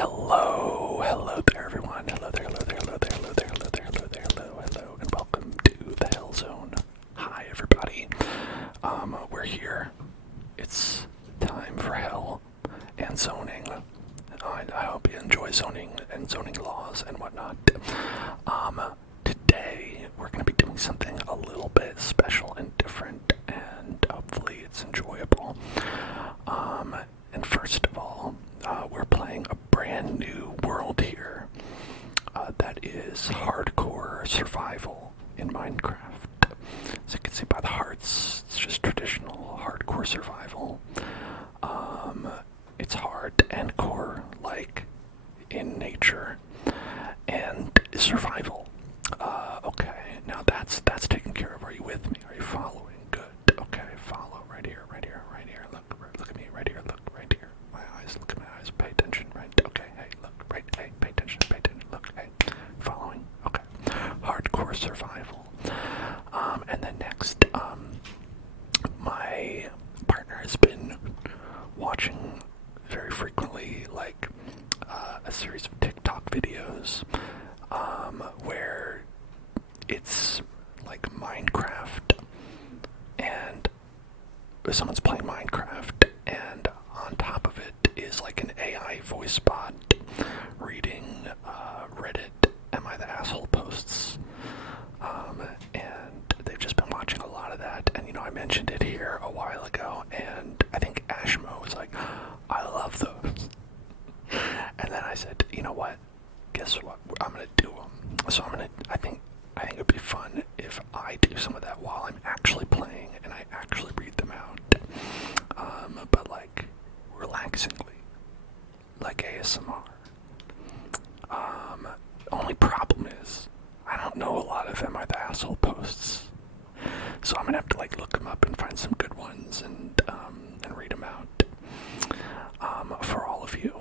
Hello there everyone. Hello there, and welcome to the Hell Zone. Hi everybody. We're here. It's time for hell and zoning. I hope you enjoy zoning and zoning laws and whatnot. Today we're gonna be doing something a little bit special and different, and hopefully it's enjoyable. And first of all, we're playing a brand new world here that is hardcore survival in Minecraft. As you can see by the hearts, it's just traditional hardcore survival. It's hard and core, like in nature, and survival. Okay, now that's taken care of. Are you with me? Are you following? Good. Okay, follow right here. Look at me right here. Look right here. My eyes. Look at my eyes. Pay attention. Right. Okay. Hey, look. Right. Hey, pay attention. Look. Hey, following. Okay. Hardcore survival. And then next, my partner has been watching very frequently, like, a series of TikTok videos, where it's like Minecraft, and someone's playing Minecraft, and on top of it is like an AI voice bot reading Reddit Am I the Asshole posts, and they've just been watching a lot of that. And I mentioned it here a while ago, and I think Ashmo was like, I love those. And then I said, you know what, guess what, I'm gonna do them. So I think it would be fun if I do some of that while I'm actually playing and I actually read them out. But like relaxingly, like ASMR. Only problem is I don't know a lot of Am I the Asshole posts, so I'm gonna have to like look them up and find some good ones and read them out for all of you.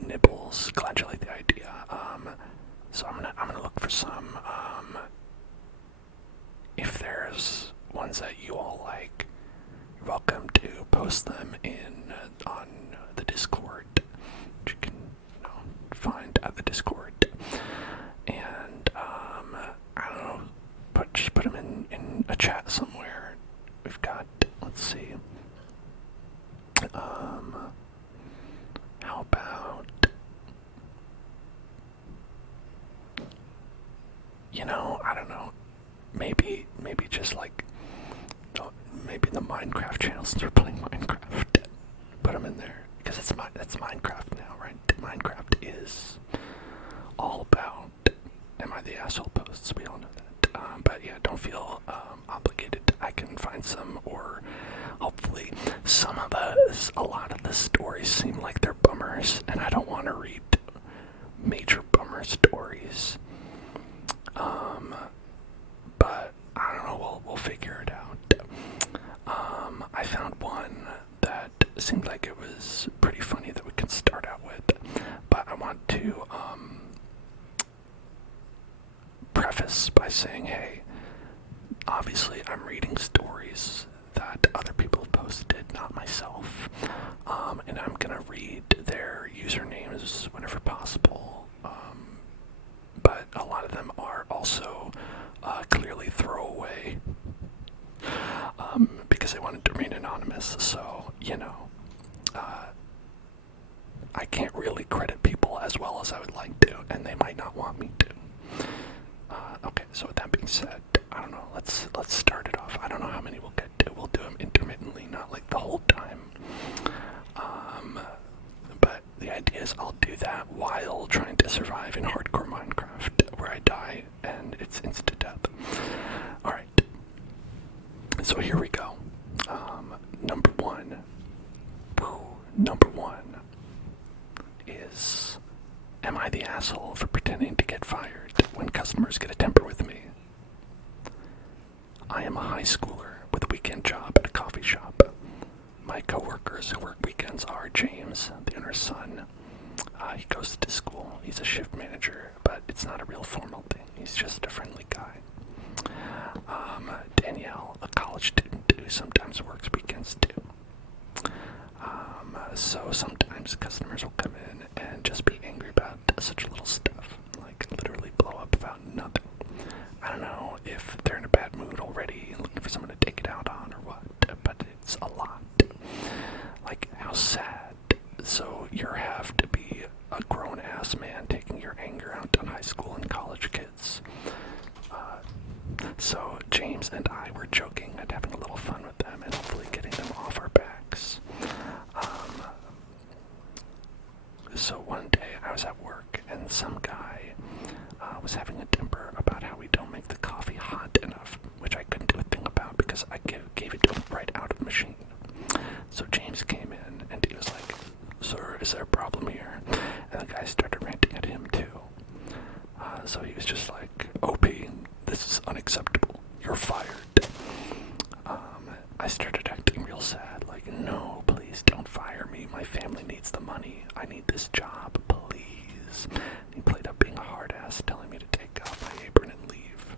Nibbles, glad you like the idea. So I'm gonna look for some. If there's ones that you all like, you're welcome to post them on the Discord, which you can find at the Discord. And I don't know, just put them in a chat somewhere. We've got, let's see. How about, I don't know, maybe just like, maybe the Minecraft channel, since we're playing Minecraft, put them in there, because that's Minecraft now, right? Minecraft is all about Am I the Asshole posts, we all know that. But yeah, don't feel obligated. I can find some, or hopefully a lot of the stories seem like they're bummers, and I don't want to read major bummer stories. But I don't know, we'll figure it out. I found one that seemed like it was pretty funny that we can start out with, but I want to preface by saying, hey, obviously I'm reading stories that other people have posted, not myself, and I'm gonna read their usernames whenever possible, but a lot of them are also clearly throwaway, because they wanted to remain anonymous. So I can't really credit people as well as I would like to, and they might not want me to. Okay, so with that being said, I don't know, let's start it off. I don't know how many we'll get to. We'll do them intermittently, not like the whole time. But the idea is I'll do that while trying to survive in hardcore Minecraft, where I die and it's instant death. Alright, so here we go. Number one is, am I the asshole for pretending to get fired when customers get a temper with me? I am a high schooler with a weekend job at a coffee shop. My coworkers who work weekends are James, the owner's son. He goes to school. He's a shift manager, but it's not a real formal thing. He's just a friendly guy. Danielle, a college student who sometimes works weekends too. So sometimes customers will come in and just be angry about such little stuff. Like, literally blow up about nothing. I don't know if they're in a bad mood already and looking for someone to take it out on or what, but it's a lot. Like, how sad. So you have to be a grown-ass man taking your anger out on high school and college kids. So James and I were joking and having a little fun with them and hopefully getting them off our backs. So one day I was at work and some guy was having a temper about how we don't make the coffee hot enough, which I couldn't do a thing about because I gave it to him right out of the machine. So James came in and he was like, "Sir, is there a problem here?" And the guy started ranting at him too. So he was just like, "OP, this is unacceptable. You're fired." I started acting real sad, like, "No, please don't fire me. My family needs the money. I need this job, please." He played up being a hard ass, telling me to take off my apron and leave.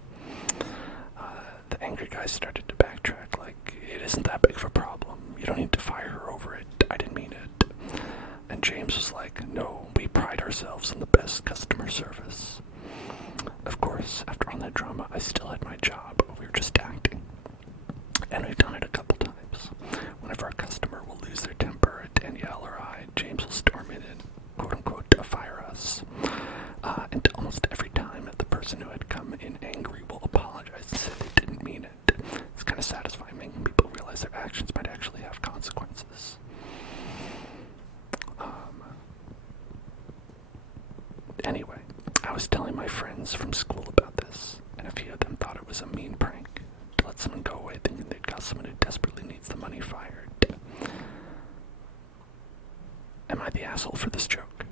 The angry guy started to backtrack, like, "It isn't that big of a problem. You don't need to fire her over it. I didn't mean it." And James was like, "No, we pride ourselves on the best customer service." Of course, after all that drama, I still had my job. We were just acting. And we've done it a couple times. Whenever a customer will lose their temper, Danielle or I, James will storm in and quote-unquote fire us. And almost every time, the person who had come in angry will apologize and say they didn't mean it. It's kind of satisfying, making people realize their actions might actually have consequences. Anyway, I was telling my friends from school about this, and a few of them thought it was a mean prank to let someone go away thinking they'd got someone who desperately needs the money fired. Am I the asshole for this joke?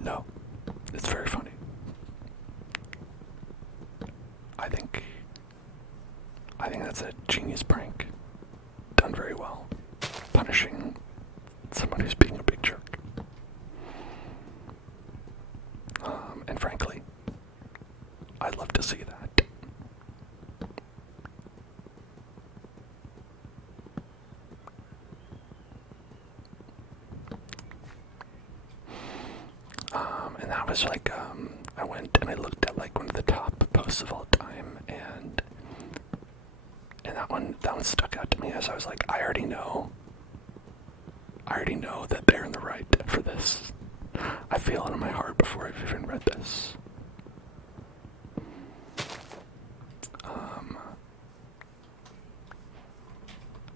No. It's very funny. I think that's a genius prank. Done very well. Punishing someone who's being a big jerk. And frankly, I'd love to see that. And that was like, I went and I looked at like one of the top posts of all time, and that one stuck out to me as I was like, I already know that they're in the right for this. I feel it in my heart before I've even read this.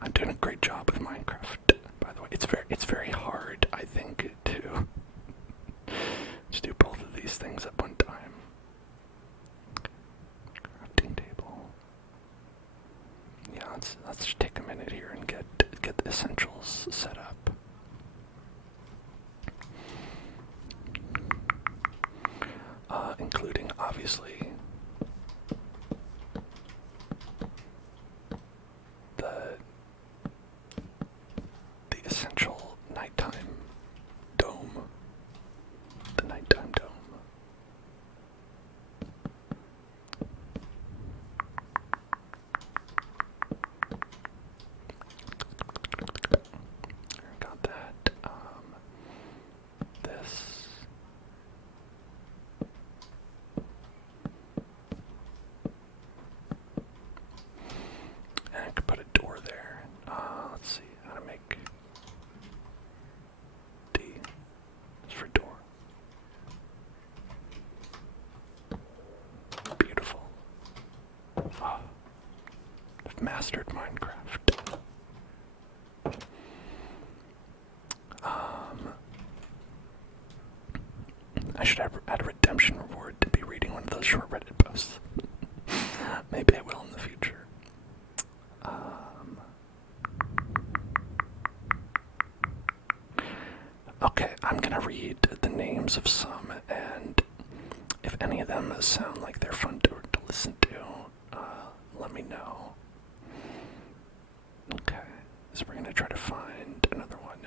I'm doing a great job with Minecraft, by the way. It's very hard, I think, to do both of these things at one time. Crafting table. Yeah, let's just take a minute here and get the essentials set up. Including, obviously, the essential nighttime dome. The nighttime dome. Got that. This. And I could put a door there. Let's see how to make D. It's for door. Beautiful. Oh, I've mastered Minecraft. I should have add a redemption reward to be reading one of those short Reddit posts. Maybe I will in the future. Okay, I'm gonna read the names of some, and if any of them sound like they're fun to listen to, let me know. Okay, so we're gonna try to find another one.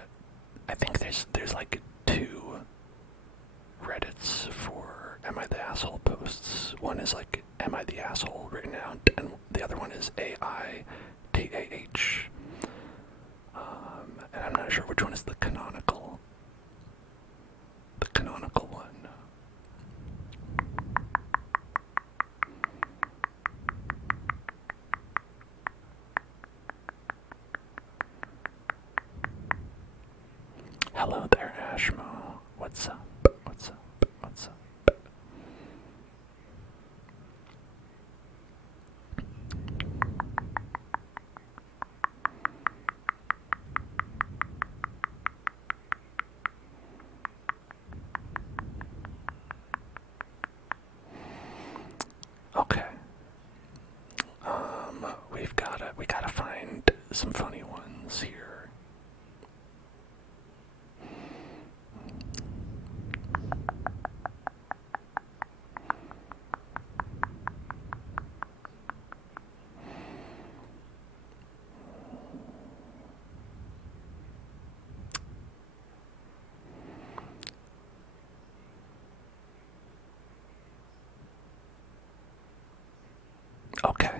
I think there's like 2 Reddits for Am I the Asshole posts. One is like Am I the Asshole written out, and the other one is AITAH. And I'm not not sure which one is the canonical. The canonical one. Hello there, Ashmo. What's up? What's up? What's up? Okay. We gotta find some funny ones here. Okay.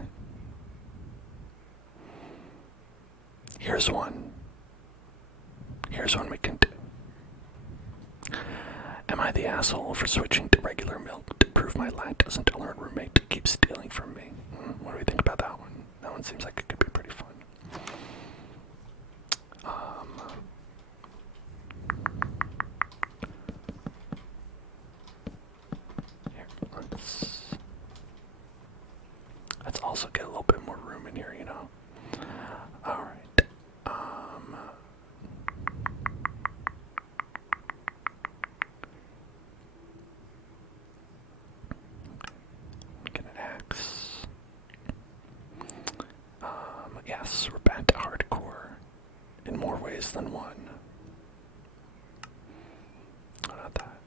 Here's one. Here's one we can do. Am I the asshole for switching to regular milk to prove my lactose intolerant roommate keeps stealing from me? What do we think about that one? That one seems like it could be pretty fun. Here, let's also get a little bit more room in here, you know. All right. Get an axe. Yes, we're back to hardcore in more ways than one. Oh, not that.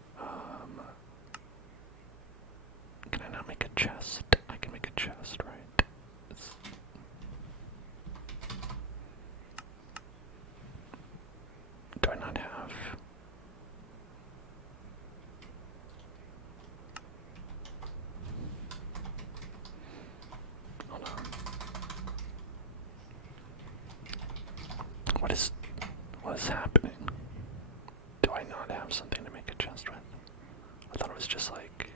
Can I not make a chest? I can make a chest, right? Do I not have? Hold on. What is happening? Do I not have something to make a chest with? I thought it was just like...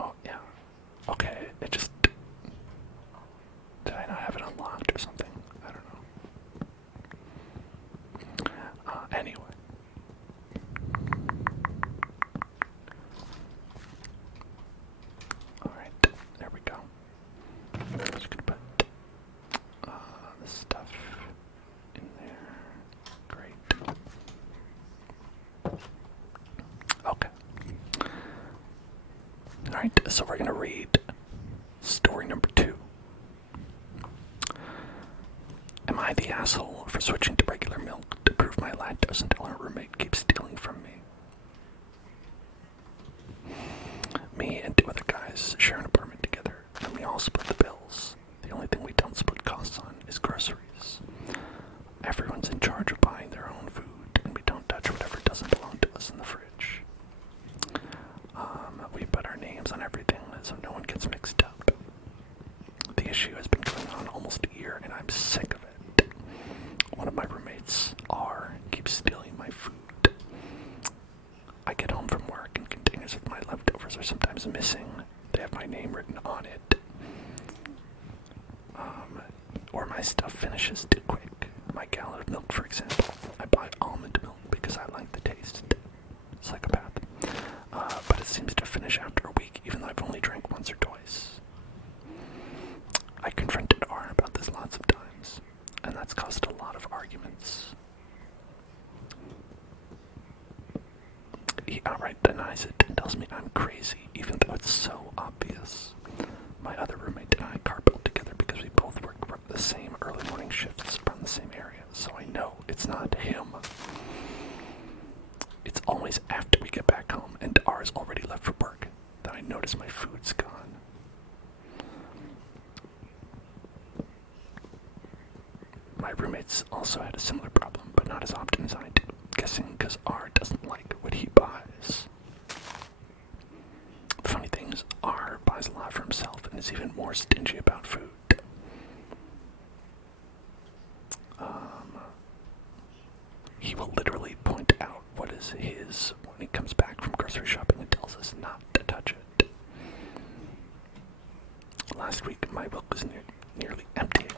Oh, yeah. Okay, it just... Did I not have it unlocked or something? I don't know. Anyway. Alright, there we go. Just gonna put this stuff in there. Great. Okay. Alright, so we're gonna read story number 2. Am I the asshole for switching to regular milk to prove my lactose intolerant roommate keeps stealing from me? Me and 2 other guys share an apartment together, and we all split the bills. The only thing we don't split costs on is groceries. Everyone's in charge of buying their own food, and we don't touch whatever doesn't belong to us in the fridge. We put our names on everything so no one gets mixed up. The issue has been going on almost a year, and I'm sick of it. One of my roommates, R, keeps stealing my food. I get home from work and containers of my leftovers are sometimes missing. They have my name written on it. Or my stuff finishes too quick. My gallon of milk, for example. I buy almond milk because I like the taste. Psychopath. But it seems to finish after a week, even though I've only drank once or twice. I confronted R about this lots of times, and that's caused a lot of arguments. He outright denies it and tells me I'm crazy, even though it's so obvious. My other roommate and I carpool together because we both work the same early morning shifts around the same area, so I know it's not him. It's always after we get back home and R is already left for work that I notice my food's gone. My roommates also had a similar problem, but not as often as I do. Guessing because R doesn't like what he buys. The funny thing is, R buys a lot for himself and is even more stingy about food. will literally point out what is his when he comes back from grocery shopping and tells us not to touch it. Last week, my milk was nearly empty again.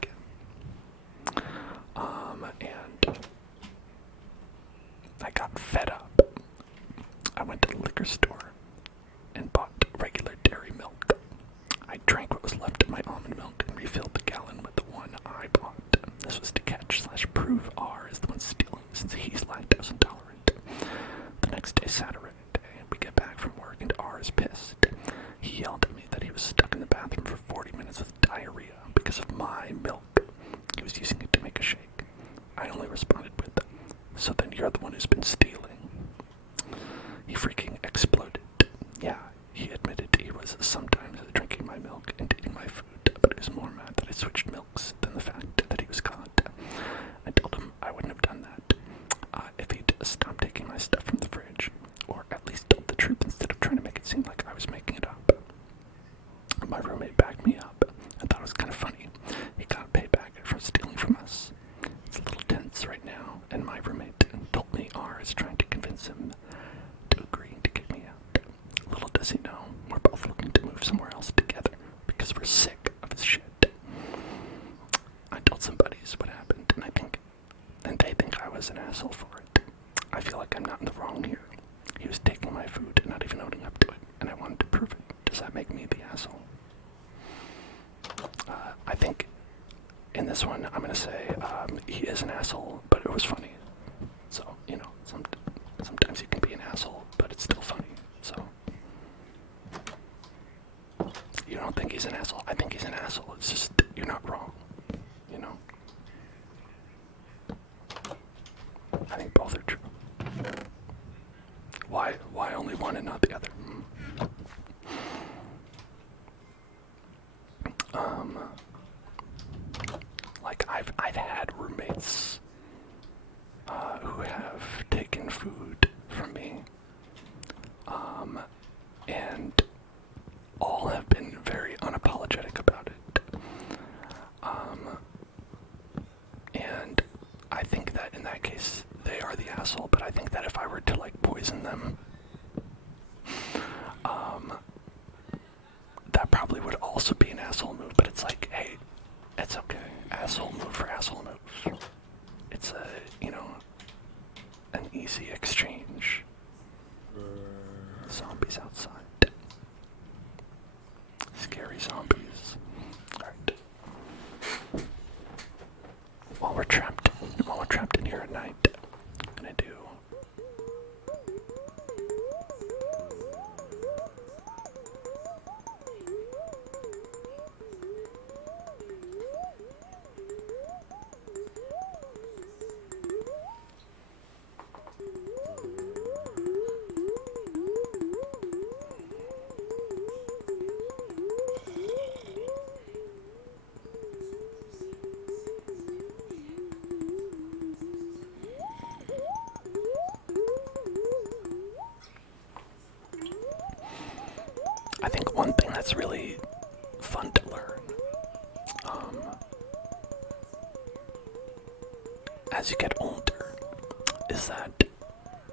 And I got fed up. I went to the liquor store and bought regular dairy milk. I drank what was left of my almond milk and refilled the gallon with the one I bought. This was to catch/prove R is the one stealing, since he's lactose intolerant. The next day, Saturday, we get back from work and R is pissed. He yelled at me that he was stuck in the bathroom for 40 minutes with diarrhea because of my milk. He was using it to make a shake. I only responded with, "So then you're the one who's been stealing." He freaking exploded. Yeah, he admitted he was sometimes drinking my milk and eating my food, but he was more mad that I switched milks than the fact that he was caught. I told him I wouldn't have done that if he'd stopped taking my stuff from the fridge, or at least told the truth instead of trying to make it seem like I was making it up. My roommate backed me up. I thought it was kind of funny. He got payback for stealing from us. It's a little tense right now, and my roommate told me R is trying to convince him to agree to kick me out. Little does he know, we're both looking to move somewhere else together because we're sick of his shit. I told some buddies what happened, and they think I was an asshole for it. I feel like I'm not in the wrong here. He was taking my food and not even owning up to it, and I wanted to prove it. Does that make me the asshole? I think in this one, I'm going to say he is an asshole, but it was funny. So, sometimes you can be an asshole, but it's still funny. So, you don't think he's an asshole? I think he's an asshole. It's just, you're not wrong. I think both are true. Why only one and not the other? Like I've had roommates who have taken food from me, and all have been very unapologetic about it. And I think that in that case they are the asshole, but I think that if I were to poison them, that probably would also be an asshole move, but it's like, hey, it's okay. Asshole move for asshole move. It's an easy exchange. Zombies outside. Scary zombies. Alright. While we're trapped in here at night, I'm gonna do I think one thing that's really fun to learn, as you get older, is that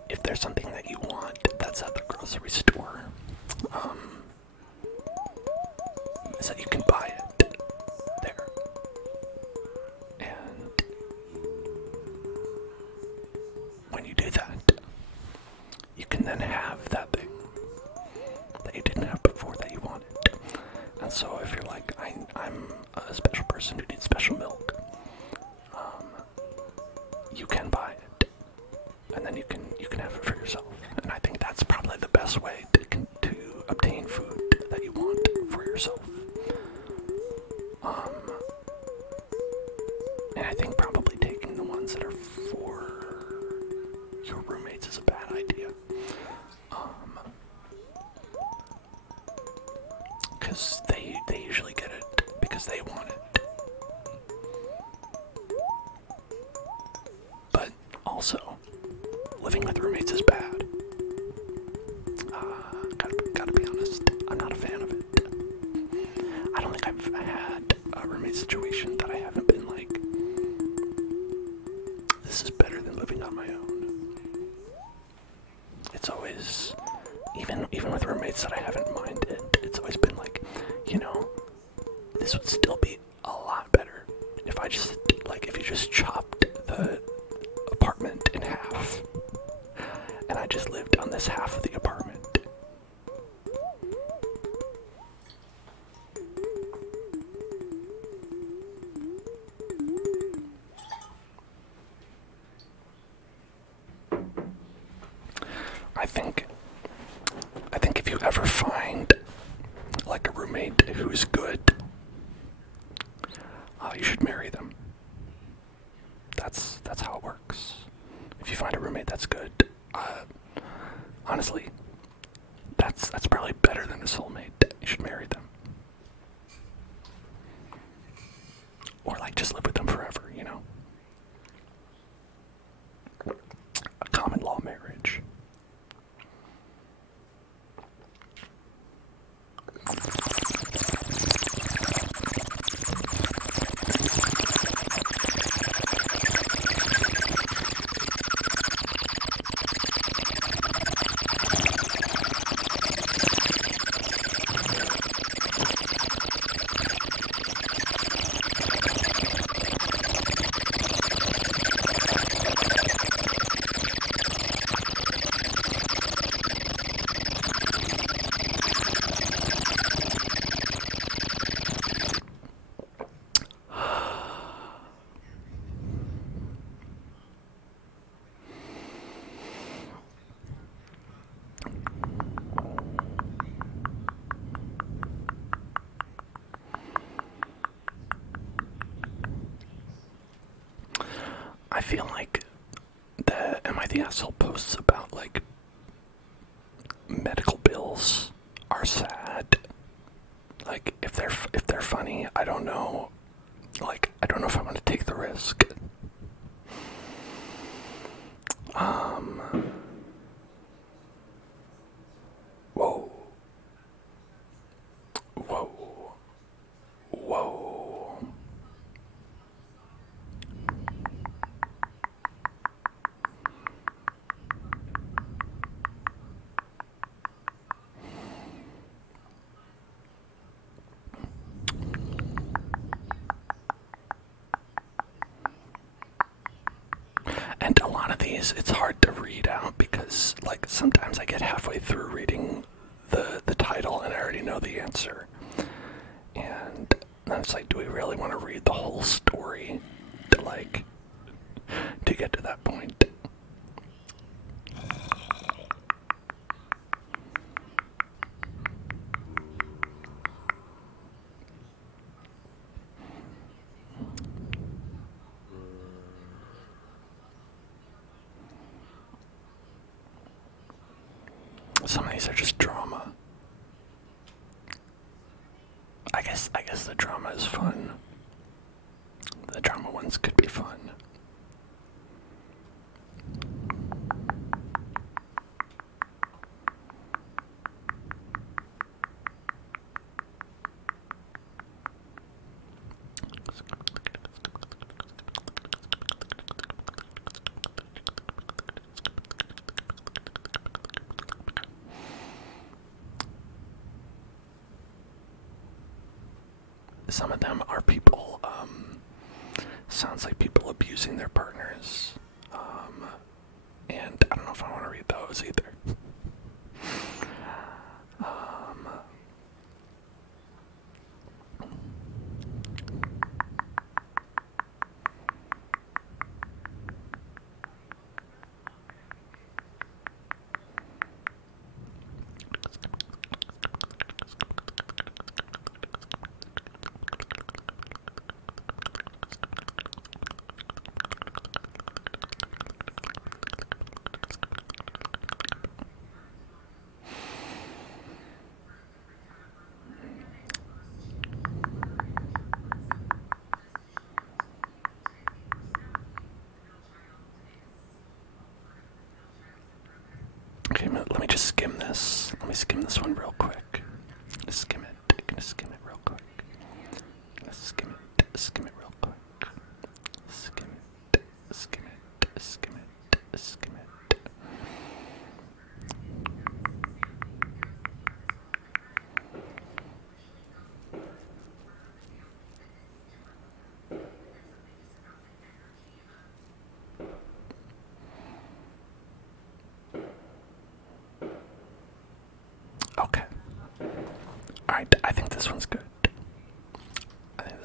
if there's something that you want that's at the grocery store, is that you can buy it there. And when you do that, you can then have that thing that you didn't have before that you wanted. And so if you're like, I'm a special person who needs special milk, you can buy it, and then you can have it for yourself. And I think that's probably the best way to obtain food that you want for yourself. And I think probably taking the ones that are for your roommates is a bad idea. Because they usually get it because they want it. But also, living with roommates is bad. Gotta be honest, I'm not a fan of it. I don't think I've had a roommate situation that I haven't been like, this is better than living on my own. even with roommates that I haven't minded, it's always been like, you know, this would still be a lot better if I just, like, if you just chopped the apartment in half, and I just lived on this half of the apartment. I think if you ever find like a roommate who's good, you should marry them. That's how it works. If you find a roommate that's good, honestly, that's probably better than a soulmate. You should marry them, or like just live with them forever. You know, a common law marriage. I feel like the Am I the Asshole posts about like medical bills are sad. Like if they're funny, I don't know. Like I don't know if I want to take the risk. Whoa. Whoa. Whoa. And a lot of these, it's hard to read out because, like, sometimes I get halfway through reading the title and I already know the answer. And then it's like, do we really want to read the whole story to get to that point? Some of these are just drama. I guess the drama is fun. The drama ones could be fun. Some of them are people, sounds like people abusing their partners, and I don't know if I want to read those either. Okay, let me just skim this. Let me skim this one real quick. Gonna skim it real quick. Gonna skim it real quick. Skim it. this one's good. I think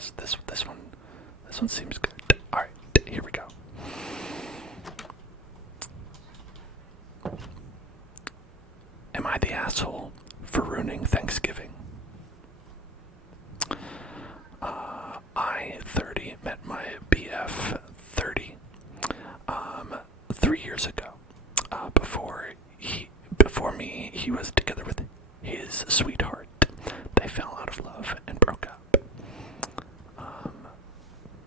this one seems good. All right, here we go. Am I the asshole for ruining Thanksgiving? I, 30, met my BF, 30, 3 years ago. Before me, he was together with his sweetheart. They fell out of love and broke up.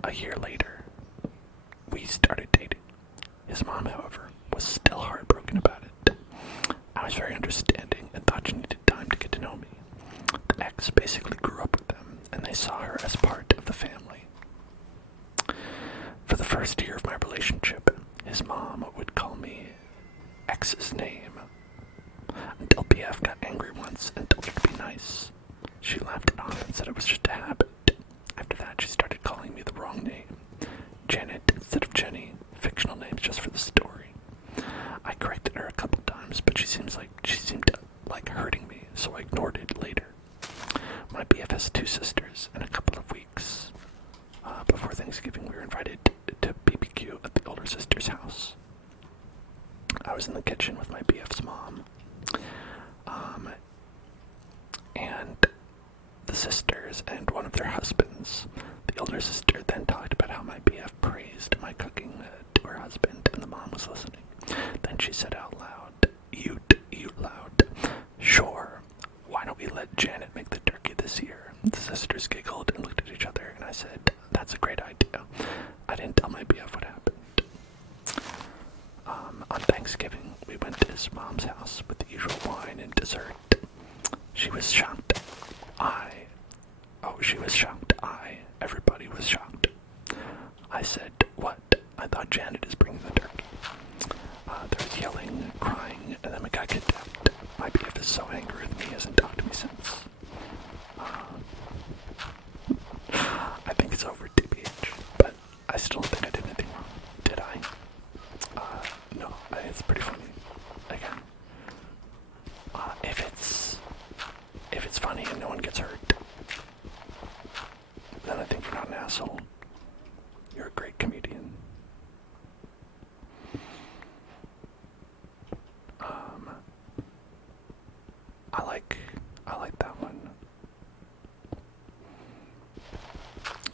A year later, we started dating. His mom, however, was still heartbroken about it. I was very understanding and thought she needed time to get to know me. The ex basically grew up with them, and they saw her as part of the family. For the first year of my relationship, his mom would call me ex's name, until BF got angry once and told her to be nice. She laughed it off and said it was just a habit. After that, she started calling me the wrong name. Janet instead of Jenny, fictional names just for the story. I corrected her a couple times, but she seemed like hurting me, so I ignored it later. My BF has 2 sisters. In a couple of weeks before Thanksgiving, we were invited to BBQ at the older sister's house. I was in the kitchen with my BF's mom, and the sisters and one of their husbands. The older sister then talked about how my BF praised my cooking to her husband, and the mom was listening. Then she said out loud, you loud, sure, why don't we let Janet make the turkey this year? The sisters giggled and looked at each other, and I said, that's a great idea. I didn't tell my BF what happened. On Thanksgiving, we went to his mom's house with the usual wine and dessert. She was shocked. Everybody was shocked. I said, what? I thought Janet is bringing the turkey. There was yelling, crying, and then we got kidnapped. My BF is so angry with me, he hasn't talked to me since. I think it's over, TBH, but I still don't think I did anything wrong. Did I? No, I think it's pretty funny. Again, if it's funny and no one gets hurt, then I think you're not an asshole. You're a great comedian. I like that one.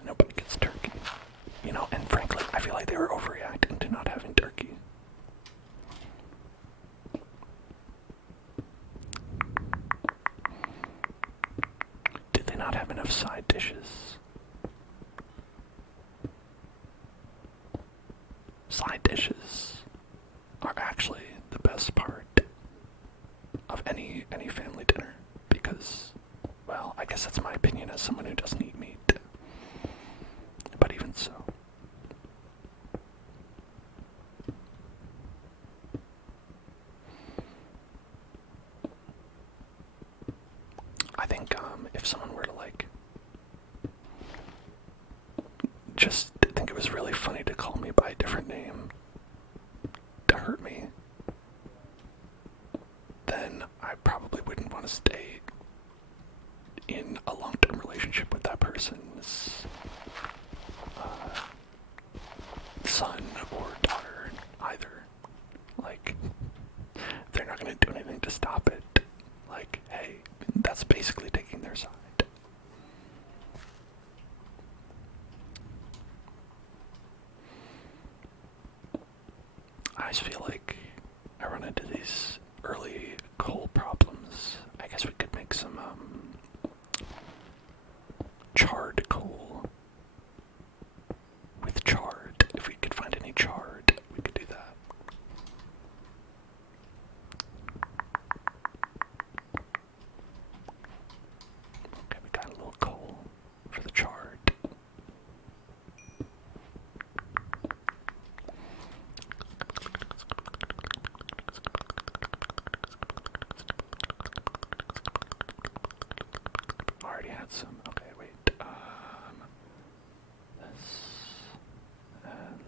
Nobody gets turkey. And frankly, I feel like they were overreacting to not having turkey. Did they not have enough side dishes? Side dishes are actually the best part of any family dinner because, well, I guess that's my opinion as someone who doesn't eat meat. But even so. I think if someone were to just think it was really funny to call me by a different name to hurt me, then I probably wouldn't want to stay in a long-term relationship with that person's son or daughter either. They're not going to do anything to stop it. Hey, that's basically taking their side. I just feel like I run into these early coal problems. I guess we could make some charred coal with chard. If we could find any chard, we could do that. Okay, we got a little coal for the chard. Already had some. Okay, wait. This and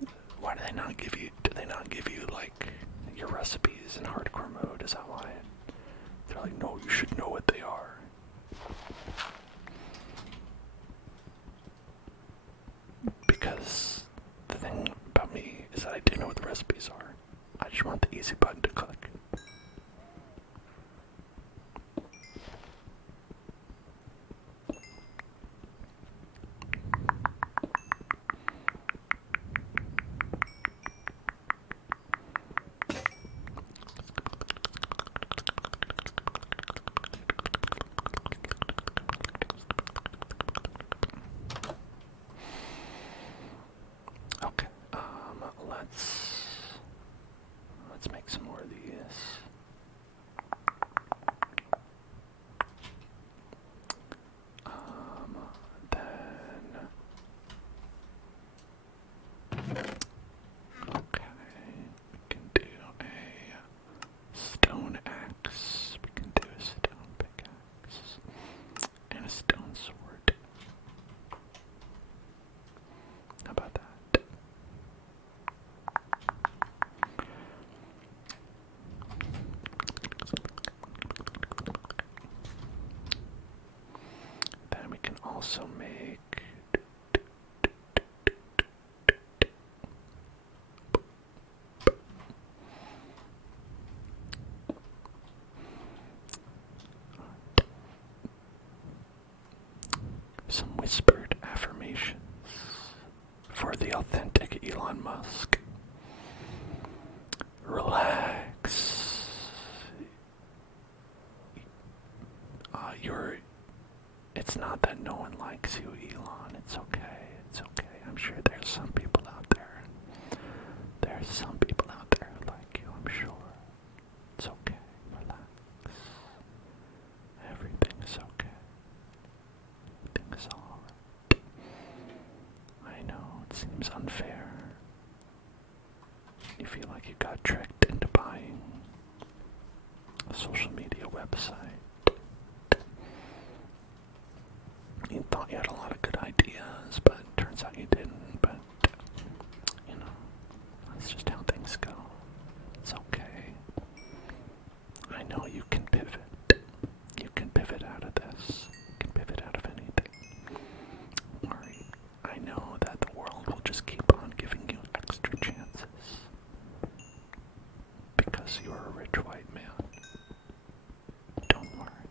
this. Why do they not give you? Do they not give you your recipes in hardcore mode? Is that why? They're like, no, you should know also make some whispered affirmations for the authentic Elon Musk. Relax. It's not that no one likes you, Elon. It's okay. It's okay. I'm sure there's some people out there. There's some people out there who like you, I'm sure. It's okay. Relax. Everything is okay. Everything is alright. I know it seems unfair. You feel like you got tricked into buying a social media website. You thought you had a lot of good ideas, but turns out you didn't. But, you know, that's just how things go. It's okay. I know you can pivot. You can pivot out of this. You can pivot out of anything. Worry. I know that the world will just keep on giving you extra chances. Because you're a rich white man. Don't worry.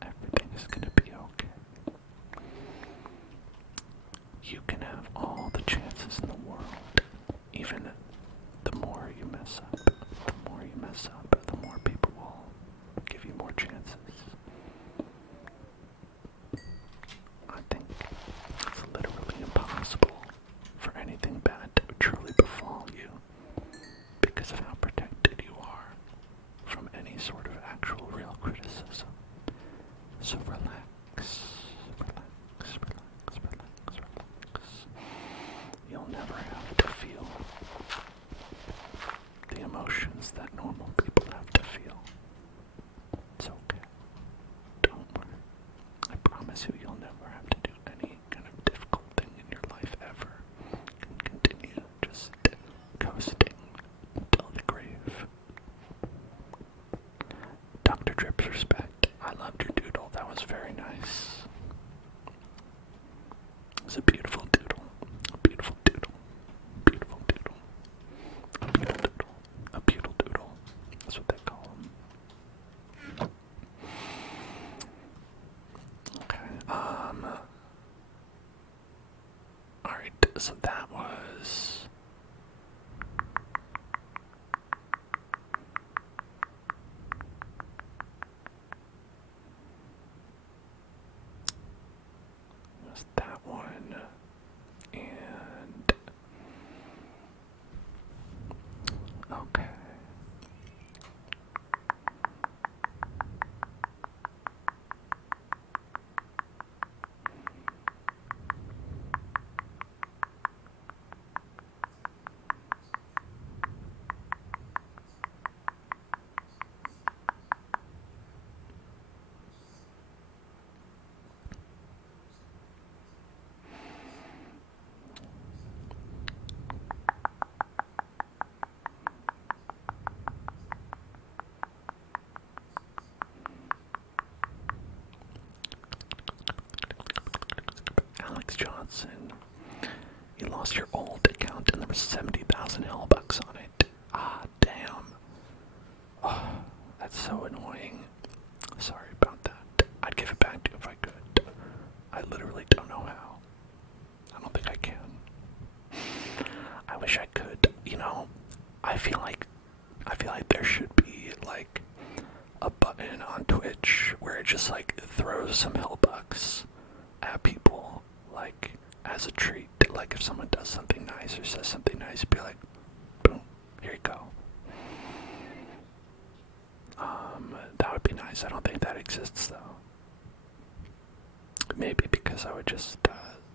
Everything is gonna be okay. You can have all the chances in the world. Even the more you mess up, the more people will give you more chances. I think it's literally impossible for anything bad to truly befall you because of how protected you are from any sort of actual real criticism. So relax. You'll never have to feel the emotions that normal people have to feel. It's okay. Don't worry. I promise you'll never have to do any kind of difficult thing in your life ever. You can continue just coasting until the grave. Dr. Drip's respect. I loved your doodle. That was very nice. It was a beautiful doodle. A beautiful doodle. Beautiful doodle. A beautiful doodle. A beautiful doodle. That's what they call them. Okay. Alright, so that was that one, and okay. Alex Johnson, you lost your old account and there was 70,000 hellbucks on it. Ah, damn. Oh, that's so annoying. Sorry about that. I'd give it back to you if I could. I literally don't know how. I don't think I can. I wish I could. You know, I feel like there should be like a button on Twitch where it just like throws some hellbucks at people, like as a treat. Like if someone does something nice or says something nice, be like, boom, here you go. That would be nice. I don't think that exists though. Maybe because I would just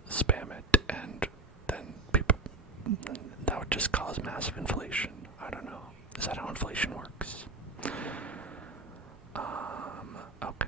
spam it and then people, that would just cause massive inflation. I don't know. Is that how inflation works? Okay.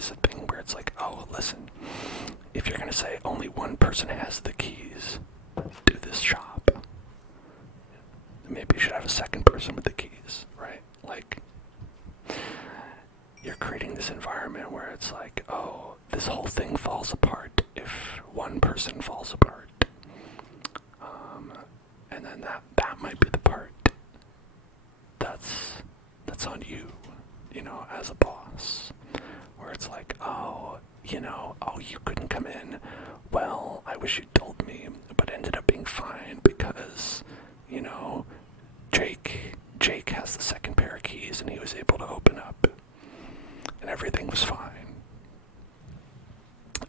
is a thing where it's like, oh, listen, if you're gonna say only one person has the keys to this shop, maybe you should have a second person with the keys, right? Like, you're creating this environment where it's like, oh, this whole thing falls apart if one person falls apart. And then that might be the part that's on you, as a boss. Where it's like, oh, you couldn't come in. Well, I wish you told me, but it ended up being fine because, Jake has the second pair of keys and he was able to open up. And everything was fine.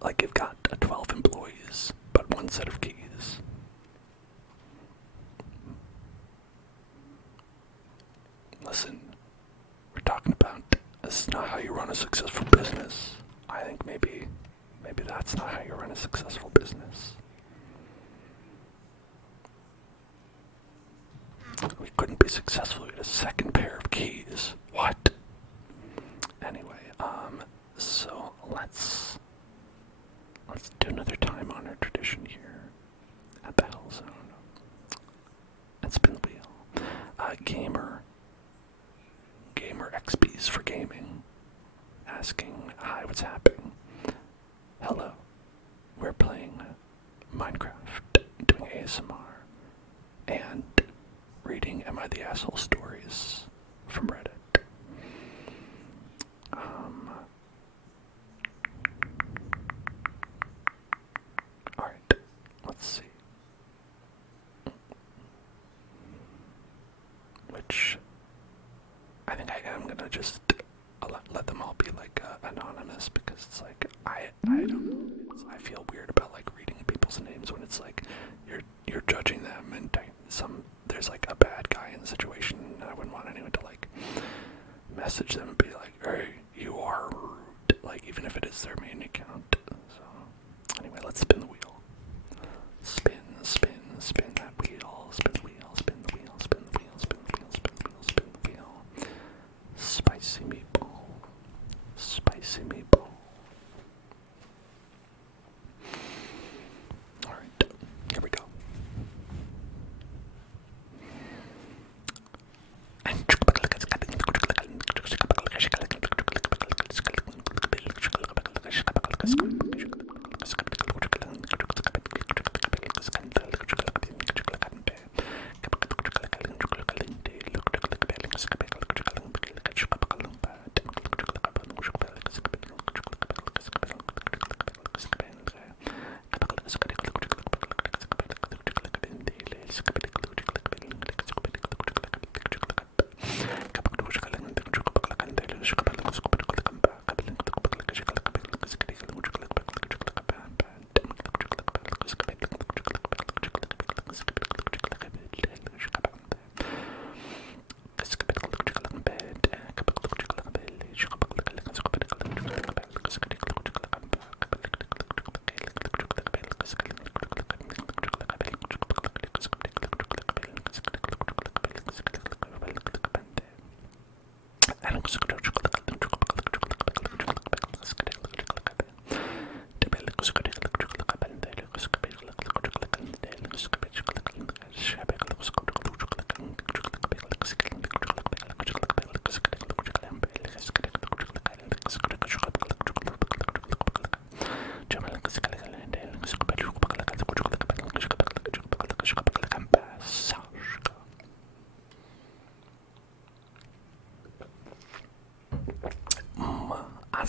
Like, you've got 12 employees, but one set of keys. Listen, we're talking about this is not how you run a successful business. I think maybe that's not how you run a successful business. We couldn't be successful with a second pair of keys. What? Anyway, so let's do another time-honored tradition here at the Hell Zone. And spin the wheel. Gamer XPs for gaming, asking, hi, what's happening? Hello, we're playing Minecraft, doing ASMR, and reading Am I the Asshole stories from Reddit. Alright, let's see. Which, I think I am gonna just let them all be like anonymous, because it's like, I don't know, I feel weird about like reading people's names when it's like, you're judging them, and there's like a bad guy in the situation, and I wouldn't want anyone to like message them and be like, hey, you are rude, like, even if it is their main account. So anyway, let's spin the wheel. Spin that wheel, spin the wheel, spin the wheel, spin the wheel, spin the wheel, spin the wheel, spin the wheel. Spicy meatball, spicy meatball. Alright, here we go.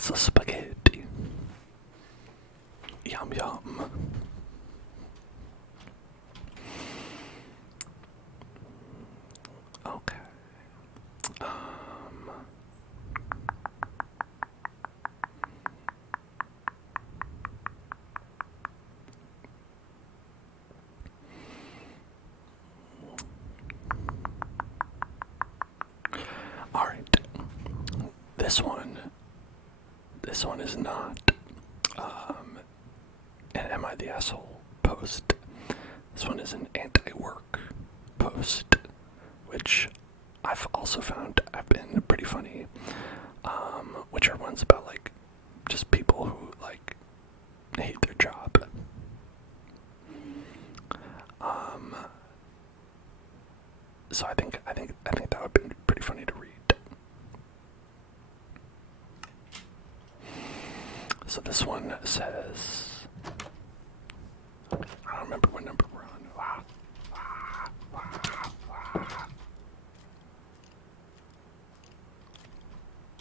Pasta spaghetti. Yum yum. Okay. All right. This one is not an Am I the Asshole post. This one is an anti-work post, which I've also found have been pretty funny, which are ones about like just So I think that would be pretty funny to read. So this one says, I don't remember what number we're on.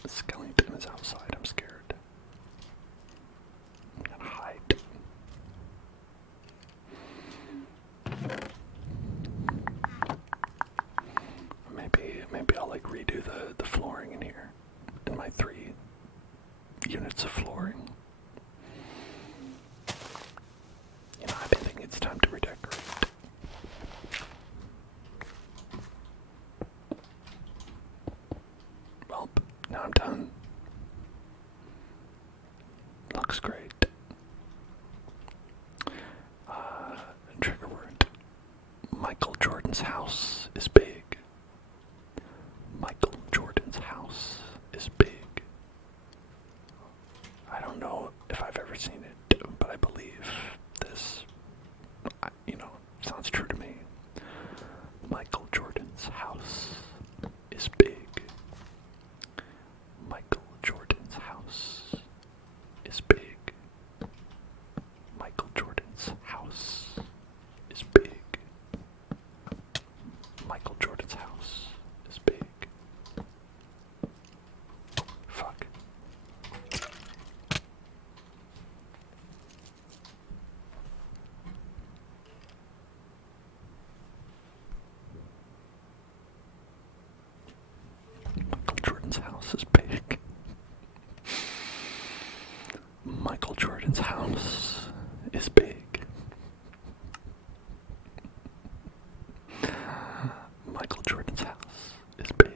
The skeleton is outside. I'm scared. I'm gonna hide. Maybe I'll like redo the flooring in here, in my 3 units of flooring. You know, I've been thinking it's time to redecorate. Well, now I'm done. Looks great. Trigger word. Michael Jordan's house is big. Michael Jordan's house is big. I don't know if I've ever seen it, but I believe this, sounds true to me. Michael Jordan's house is big. Michael Jordan's house is big. Michael Jordan's house is big. Michael Jordan's house is big. Fuck. Michael Jordan's house is big. Michael Jordan's house is big. Michael Jordan's house is big.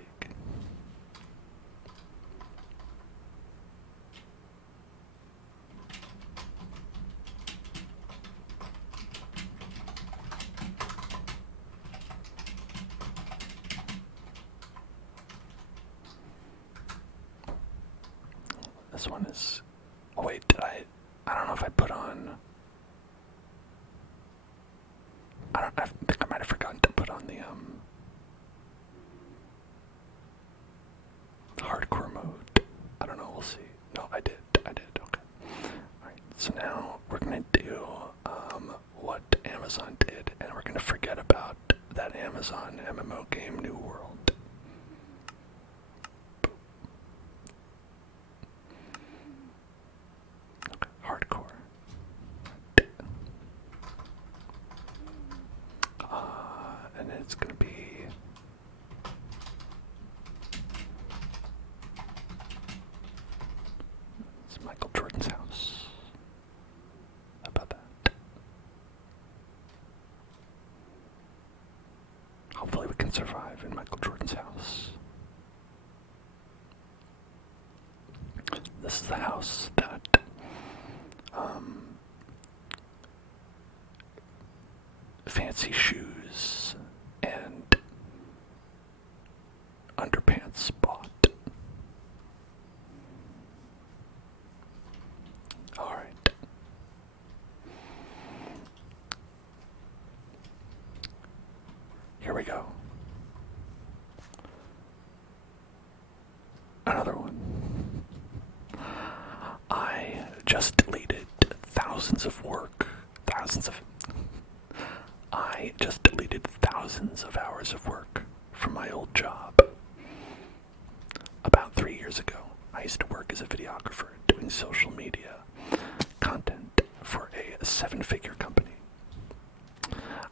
This one is... Oh wait, I don't know if I put on... I think I might have forgotten to put on the, hardcore mode. I don't know, we'll see. No, I did, okay. Alright, so now we're gonna do, what Amazon did, and we're gonna forget about that Amazon MMO game, New World. Okay, hardcore. And it's gonna be... It's Michael Jordan's house. How about that? Hopefully we can survive in Michael Jordan's house. This is the house that, fancy shoes and underpants bought. Alright. Here we go. Another one. I just deleted thousands of hours of work from my old job. About 3 years ago, I used to work as a videographer doing social media content for a 7-figure company.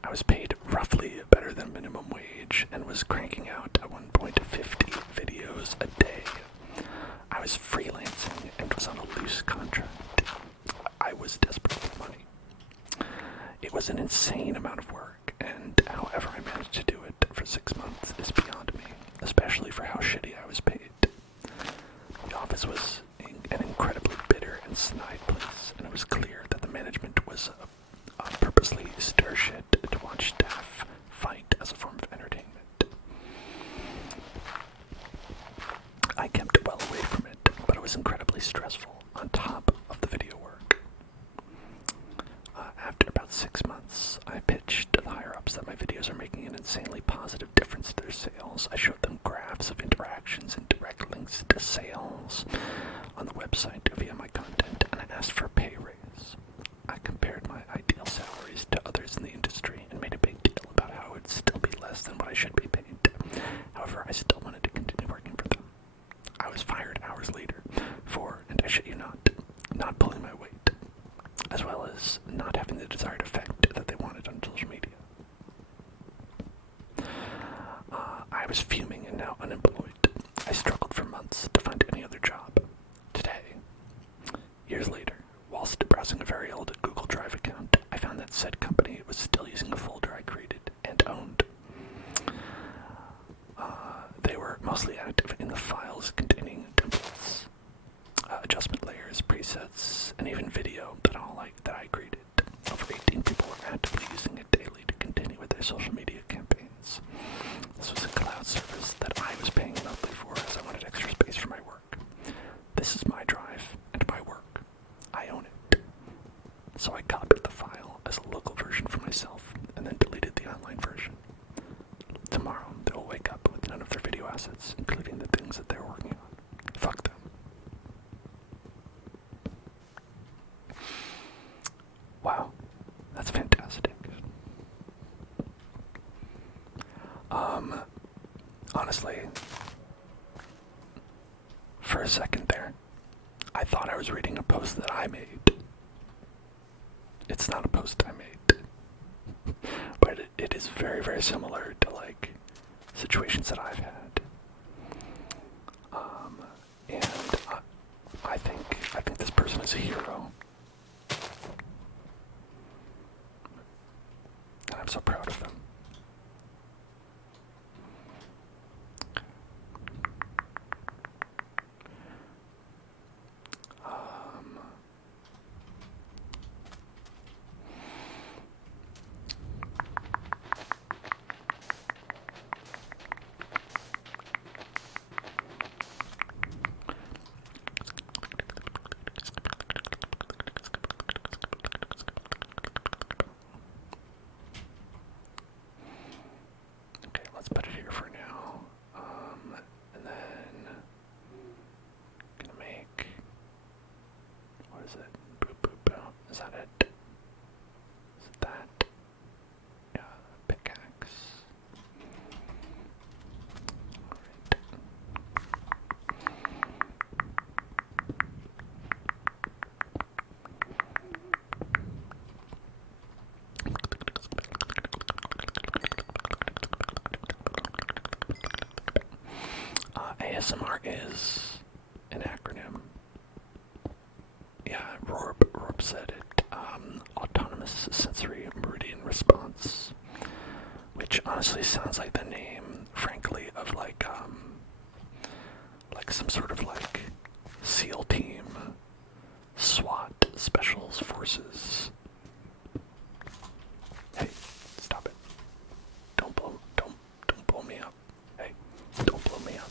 I was paid roughly better than minimum wage and was cranking out at one point 50 videos a day. I was freelancing and was on a loose contract. I was desperate for money. It was an insane amount of work, and however I managed to do it for 6 months is beyond me, especially for how shitty I was paid. The office was an incredibly bitter and snide place, and it was clear that the management was purposely stir shit to watch staff fight as a form of entertainment. I kept well away from it, but it was incredibly stressful on top of the video work. After about 6 months, I pitched to the higher-ups apps that my videos are making an insanely positive difference to their sales. I showed them graphs of interactions and direct links to sales on the website via my content, and I asked for a pay raise. I compared my ideal salaries to others in the industry and made a big deal about how it would still be less than what I should be paid. However, I still wanted to continue working for them. I was fired hours later for, and I shit you not pulling my weight, as well as not having the desired effect that they wanted on social media. I was fuming and now unemployed. I struggled for months to find any other job. Today, years later, whilst browsing a very old Google Drive account, I found that said company was still using a folder I created and owned. They were mostly active in the files containing templates, adjustment layers, presets, and even video that I created. Over 18 people were actively using it daily to continue with their social media campaigns. This was a cloud service that I was paying monthly for as I wanted extra space for my work. This is my drive and my work. I own it. So I copied the file as a local version for myself and then deleted the online version. Tomorrow, they will wake up with none of their video assets, including the things that they're working on. Fuck them. Wow, that's fantastic. Honestly, for a second there, I thought I was reading a post that I made. It's not a post I made. But it is very, very similar to, like, situations that I've had. And I think this person is a hero. And I'm so proud of them. Let's put it here for now. And then gonna make, what is it? Boop boop boop. Is that it? Is it that? Yeah, pickaxe. ASMR is an acronym. Yeah, Rorb said it. Autonomous Sensory Meridian Response, which honestly sounds like the name, frankly, of like some sort of like SEAL team, SWAT, Specials Forces. Hey, stop it! Don't blow me up. Hey, don't blow me up.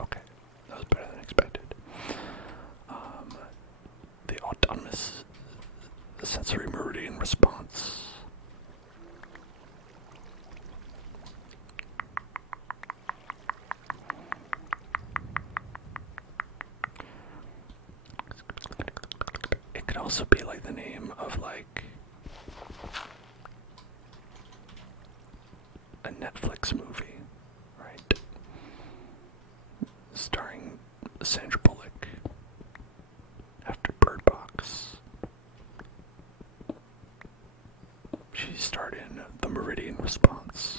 Okay, that was better than expected. The autonomous sensory meridian response. It could also be like the name of like a Netflix movie, right? Starring Sandra Bullock after Bird Box. She starred in The Meridian Response.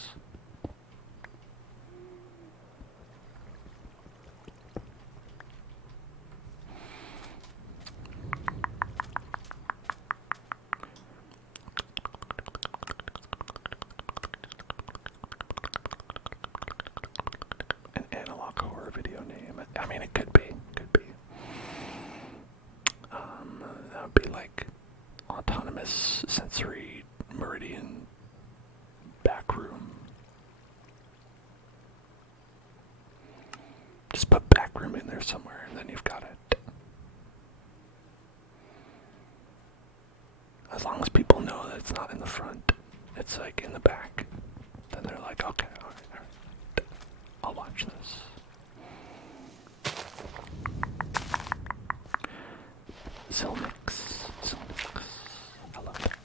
An analog horror video name. I mean, it could be. That would be like autonomous sensory meridian backroom. Just put backroom in there somewhere, and then you've got it. As long as people know that it's not in the front, it's like in the back, then they're like, okay, alright, I'll watch this. Silmix. I love that.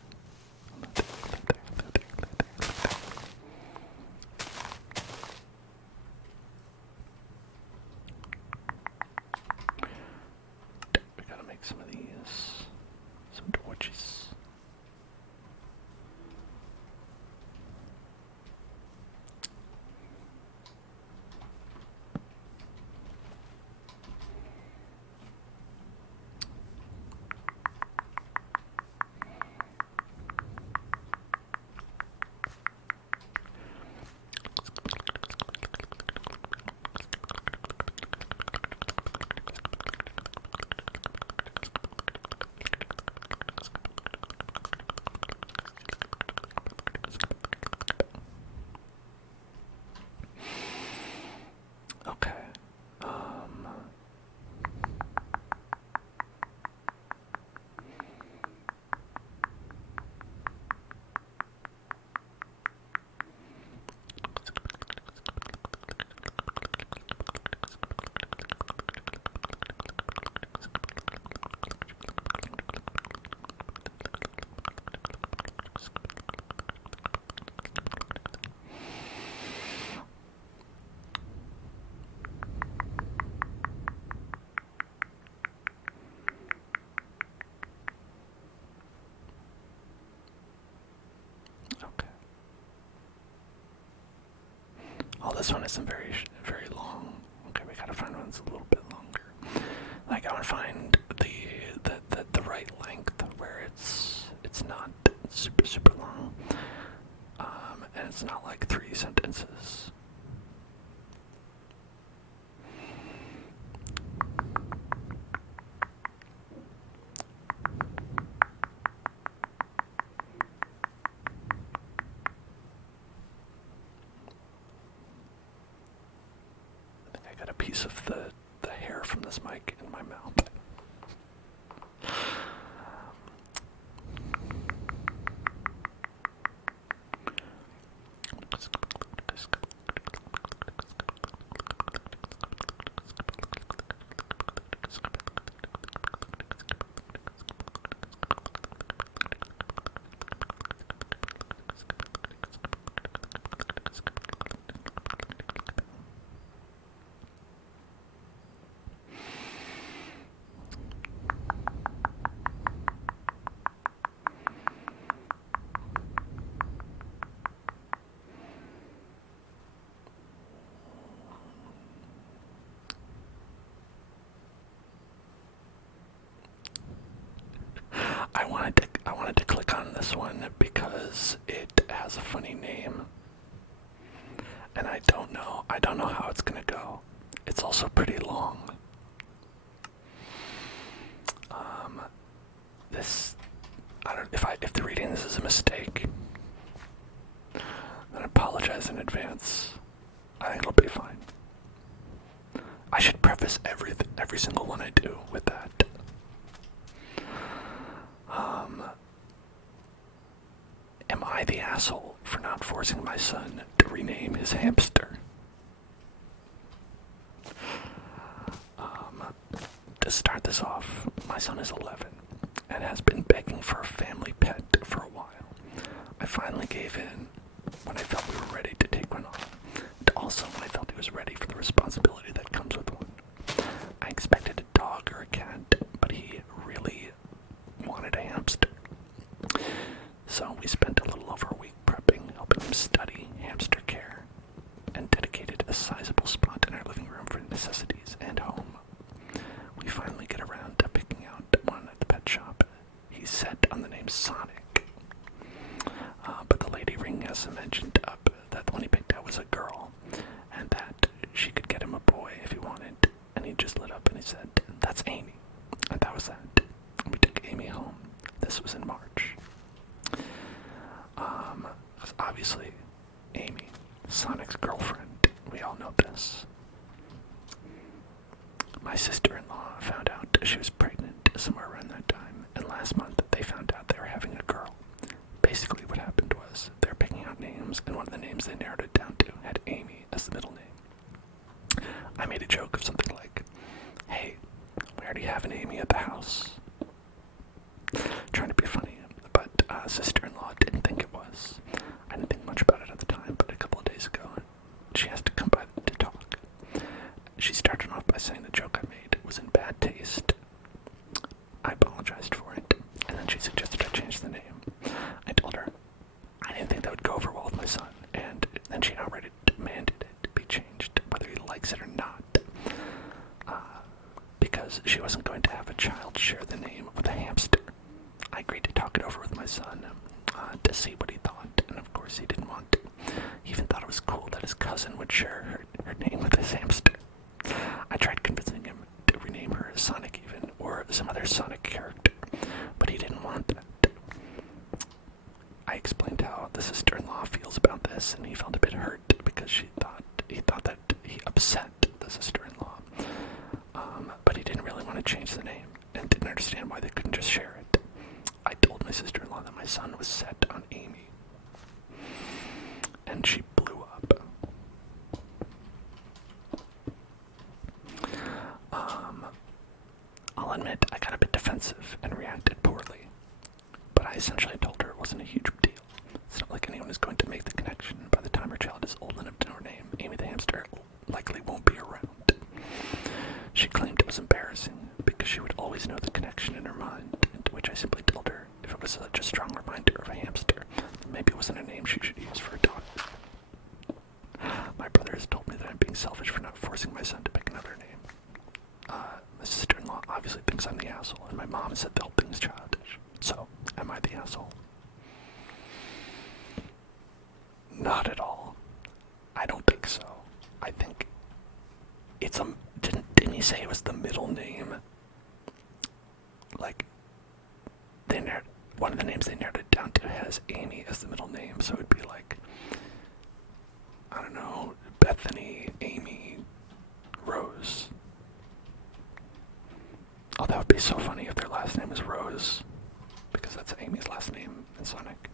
We gotta make some of these. Some torches. Okay. Okay. Oh, this one isn't very long. Okay, we gotta find one that's a little bit longer. Like I want to find the right length where it's not super long, and it's not like 3 sentences. I think I got a piece of the hair from this mic in my mouth. I wanted to click on this one because it has a funny name, and I don't know how it's gonna go. It's also pretty long. If the reading this is a mistake, then I apologize in advance. I think it'll be fine. I should preface every single one I do with that. Am I the asshole for not forcing my son to rename his hamster? To start this off, my son is 11 and has been begging for a family pet for a while. I finally gave in when I felt we were ready to take one on, and also when I felt he was ready for the responsibility that comes with one. I expected a dog or a cat, but he really wanted a hamster. So we spent a little over a week prepping, helping him study hamster care, and dedicated a sizable spot in our living room for necessities and home. We finally get around to picking out one at the pet shop. He's set on the name Sonic. But the lady ringing us mentioned up that the one he picked out was a girl, and that she could get him a boy if he wanted. And he just lit up and he said, "That's Amy." And that was that. We took Amy home. This was in March. Obviously, Amy, Sonic's girlfriend. We all know this. My sister-in-law found out she was pregnant somewhere around that time, and last month they found out they were having a basically what happened was they're picking out names, and one of the names they narrowed it down to had Amy as the middle name. I made a joke of something like, hey, we already have an Amy at the house. Trying to be funny, but sister-in-law didn't think it was. I didn't think much about it at the time, but a couple of days ago, she has to come by to talk. She started off by saying the joke I made was in bad taste. I apologized for it, and then she suggested I change the name. I told her I didn't think that would go over well with my son, and then she outright demanded it to be changed, whether he likes it or not, because she wasn't going to have a child share the name with a hamster. I agreed to talk it over with my son to see what he thought, and of course he didn't want to. He even thought it was cool that his cousin would share her name with his hamster. I tried convincing him to rename her as Sonic even, or some other Sonic character, but he didn't want that. I explained how the sister-in-law feels about this, and he felt a bit hurt because he thought that he upset the sister-in-law. But he didn't really want to change the name, and didn't understand why they couldn't just share it. I told my sister-in-law that my son was set on Amy, and she blew up. I'll admit I got a bit defensive and reacted poorly, but I essentially told her it wasn't a huge deal. It's not like anyone is going to make the connection. By the time her child is old enough to know her name, Amy the hamster likely won't be around. She claimed it was embarrassing because she would always know the connection in her mind, to which I simply told her if it was such a strong reminder of a hamster, then maybe it wasn't a name she should use for a dog. My brother has told me that I'm being selfish for not forcing my son to pick another name. My sister-in-law obviously thinks I'm the asshole, and my mom has said the whole thing's childish. So, am I the asshole? Not at all. I don't think so. I think it's a... Didn't he say it was the middle name? Like, one of the names they narrowed it down to has Amy as the middle name, so it'd be like, I don't know, Bethany, Amy, Rose. Oh, that would be so funny if their last name is Rose, because that's Amy's last name in Sonic.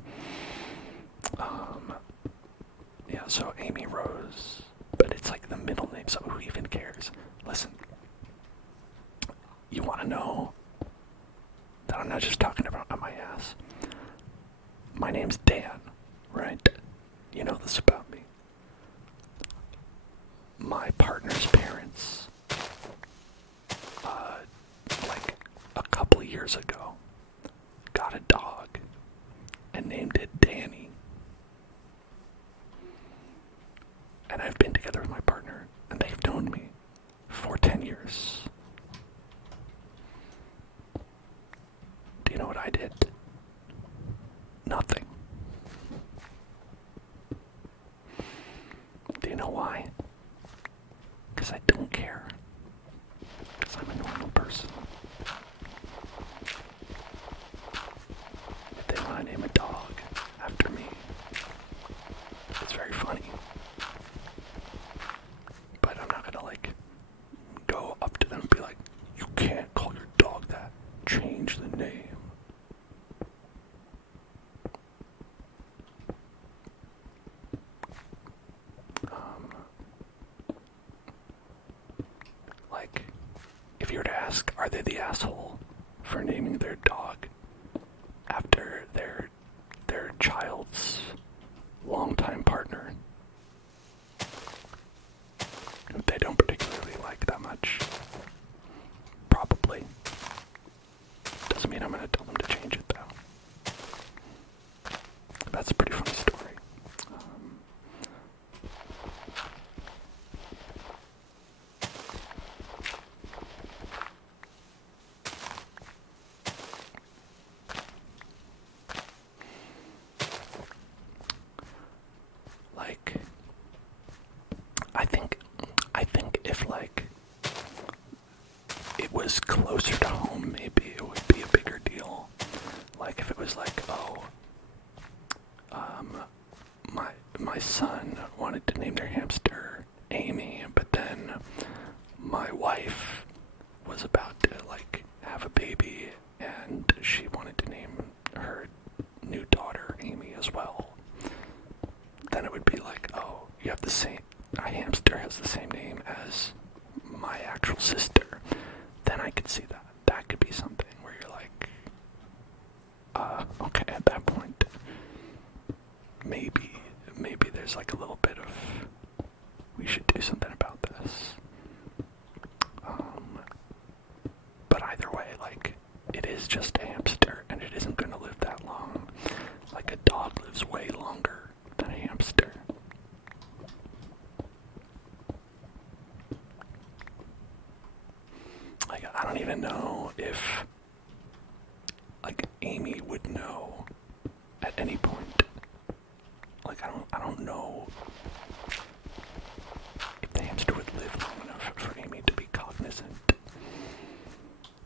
Yeah, so Amy Rose, but it's like the middle name, so who even cares? Listen, you want to know that I'm not just talking about on my ass? My name's Dan, right? You know this about me. My partner's parents, like a couple of years ago, got a dog and named it Danny. And I've been together with my partner, and they've known me for 10 years. Do you know what I did? Nothing. Do you know why? Because I don't care. Because I'm a normal person. If they want to name a dog after me, it's very funny. But I'm not gonna go up to them and be like, you can't call your dog that. Change the name. If you were to ask, are they the asshole for naming their dog after their child's longtime partner, who they don't particularly like that much? Probably. Doesn't mean I'm gonna tell them to change it though. That's a pretty funny story. I think if it was closer to home, maybe it would be a bigger deal. Like if it was like, my son wanted to name their hamster Amy, but then my wife was about to have a baby, and she wanted to name her new daughter Amy. you have the same, a hamster has the same name as my actual sister, then I could see that. That could be something where you're like, okay, at that point, maybe there's like a little bit of, we should do something about this. But either way, like, it is just a hamster, and it isn't going to live that long. Like, a dog lives way longer than a hamster. Like, I don't even know if, like, Amy would know at any point. Like, I don't know if the hamster would live long enough for Amy to be cognizant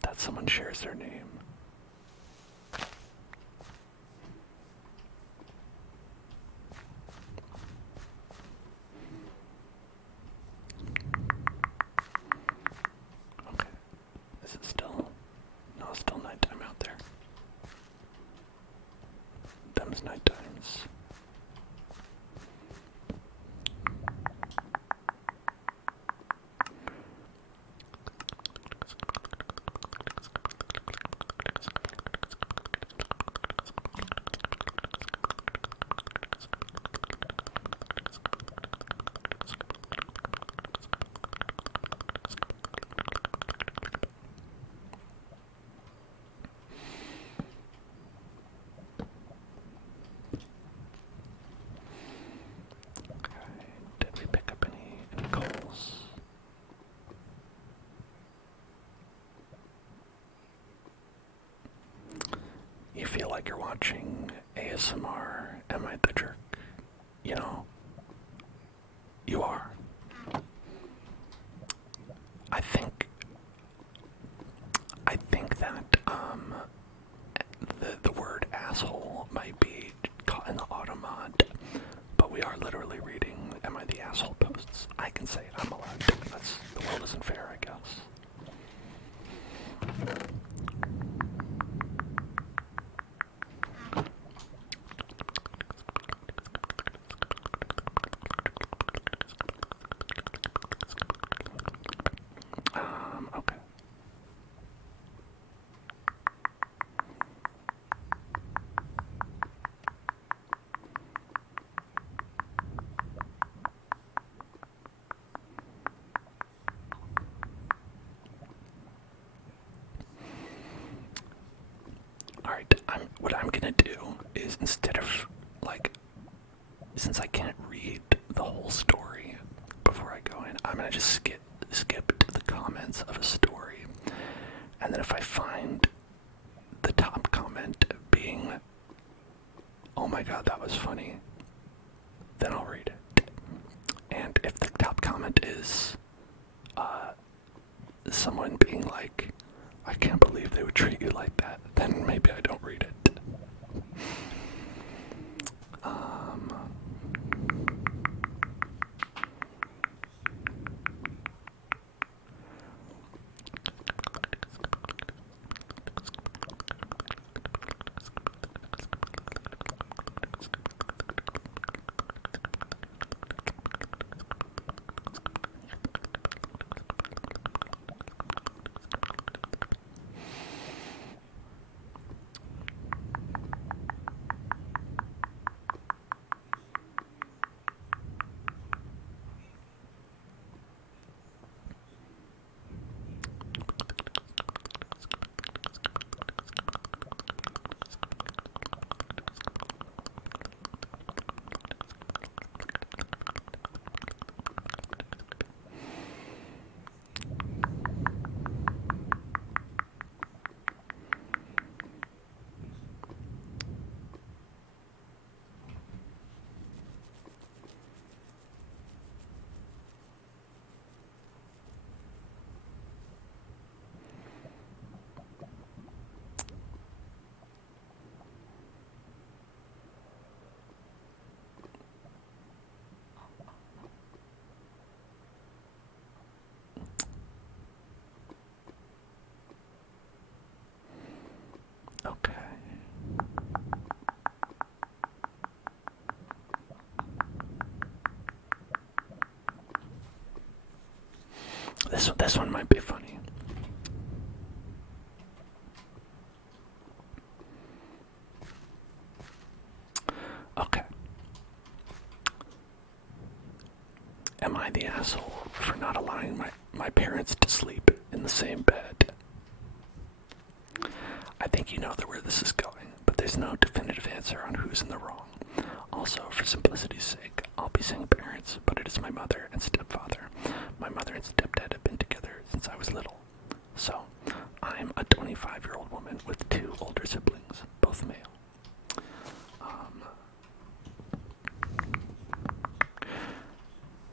that someone shares their name. Okay. Is it still? No, it's still nighttime out there. Them's night times. Did we pick up any coals? You feel like you're watching ASMR, Am I the Jerk? You know, you are. I think that the word asshole might be caught in the automod, but we are literally reading Am I the Asshole posts. I can say it, I'm allowed to. The world isn't fair, I guess. Okay. Alright, what I'm gonna do is, instead of, like, since I can't read the whole story before I go in, I'm gonna just skip to the comments of a story, and then if I find the top comment being, oh my god, that was funny, then I'll read it. And if the top comment is someone being like, I can't believe they would treat you like that, then maybe I don't read it. this one might be funny. Okay. Am I the asshole for not allowing my parents to sleep in the same bed? I think you know where this is going, but there's no definitive answer on who's in the wrong. Also, for simplicity's sake, I'll be saying parents, but it is my mother and stepfather. My mother and stepdad have been together since I was little. So, I'm a 25-year-old woman with 2 older siblings, both male.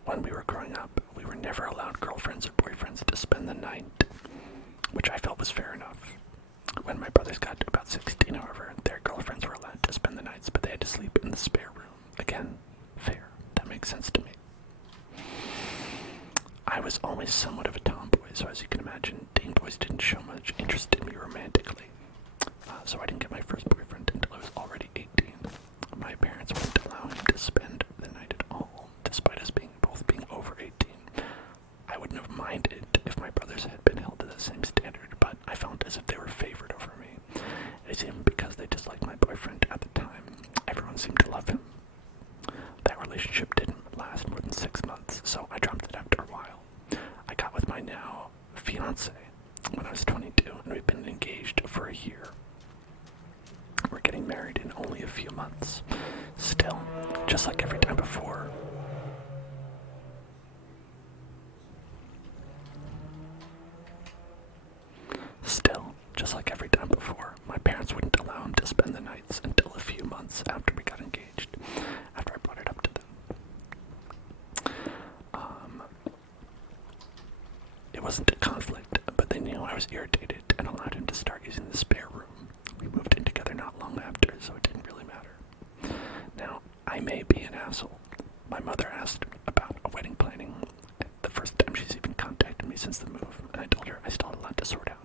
When we were growing up, we were never allowed girlfriends or boyfriends to spend the night, which I felt was fair enough. When my brothers got to about 16, however, their girlfriends were allowed to spend the nights, but they had to sleep in the spare room. Again, fair. That makes sense to me. I was always somewhat of a tomboy, so as you can imagine, teen boys didn't show much interest in me romantically. So I didn't get my first boyfriend until I was already 18. My parents wouldn't allow him to spend the night at all, despite us both being over 18. I wouldn't have minded if my brothers had been held to the same standard, but I felt as if they were favored over me. It is even because they disliked my boyfriend at the time. Everyone seemed to love him. That relationship didn't last more than 6 months, so I dropped it after a while. I got with my now fiance when I was 22, and we've been engaged for a year. We're getting married in only a few months. Still, just like every time before, my parents wouldn't allow him to spend the nights until a few months after we got engaged, after I brought it up to them. It wasn't a conflict, but they knew I was irritated and allowed him to start using the spare room. We moved in together not long after, so it didn't really matter. Now, I may be an asshole. My mother asked about a wedding planning the first time she's even contacted me since the move, and I told her I still had a lot to sort out.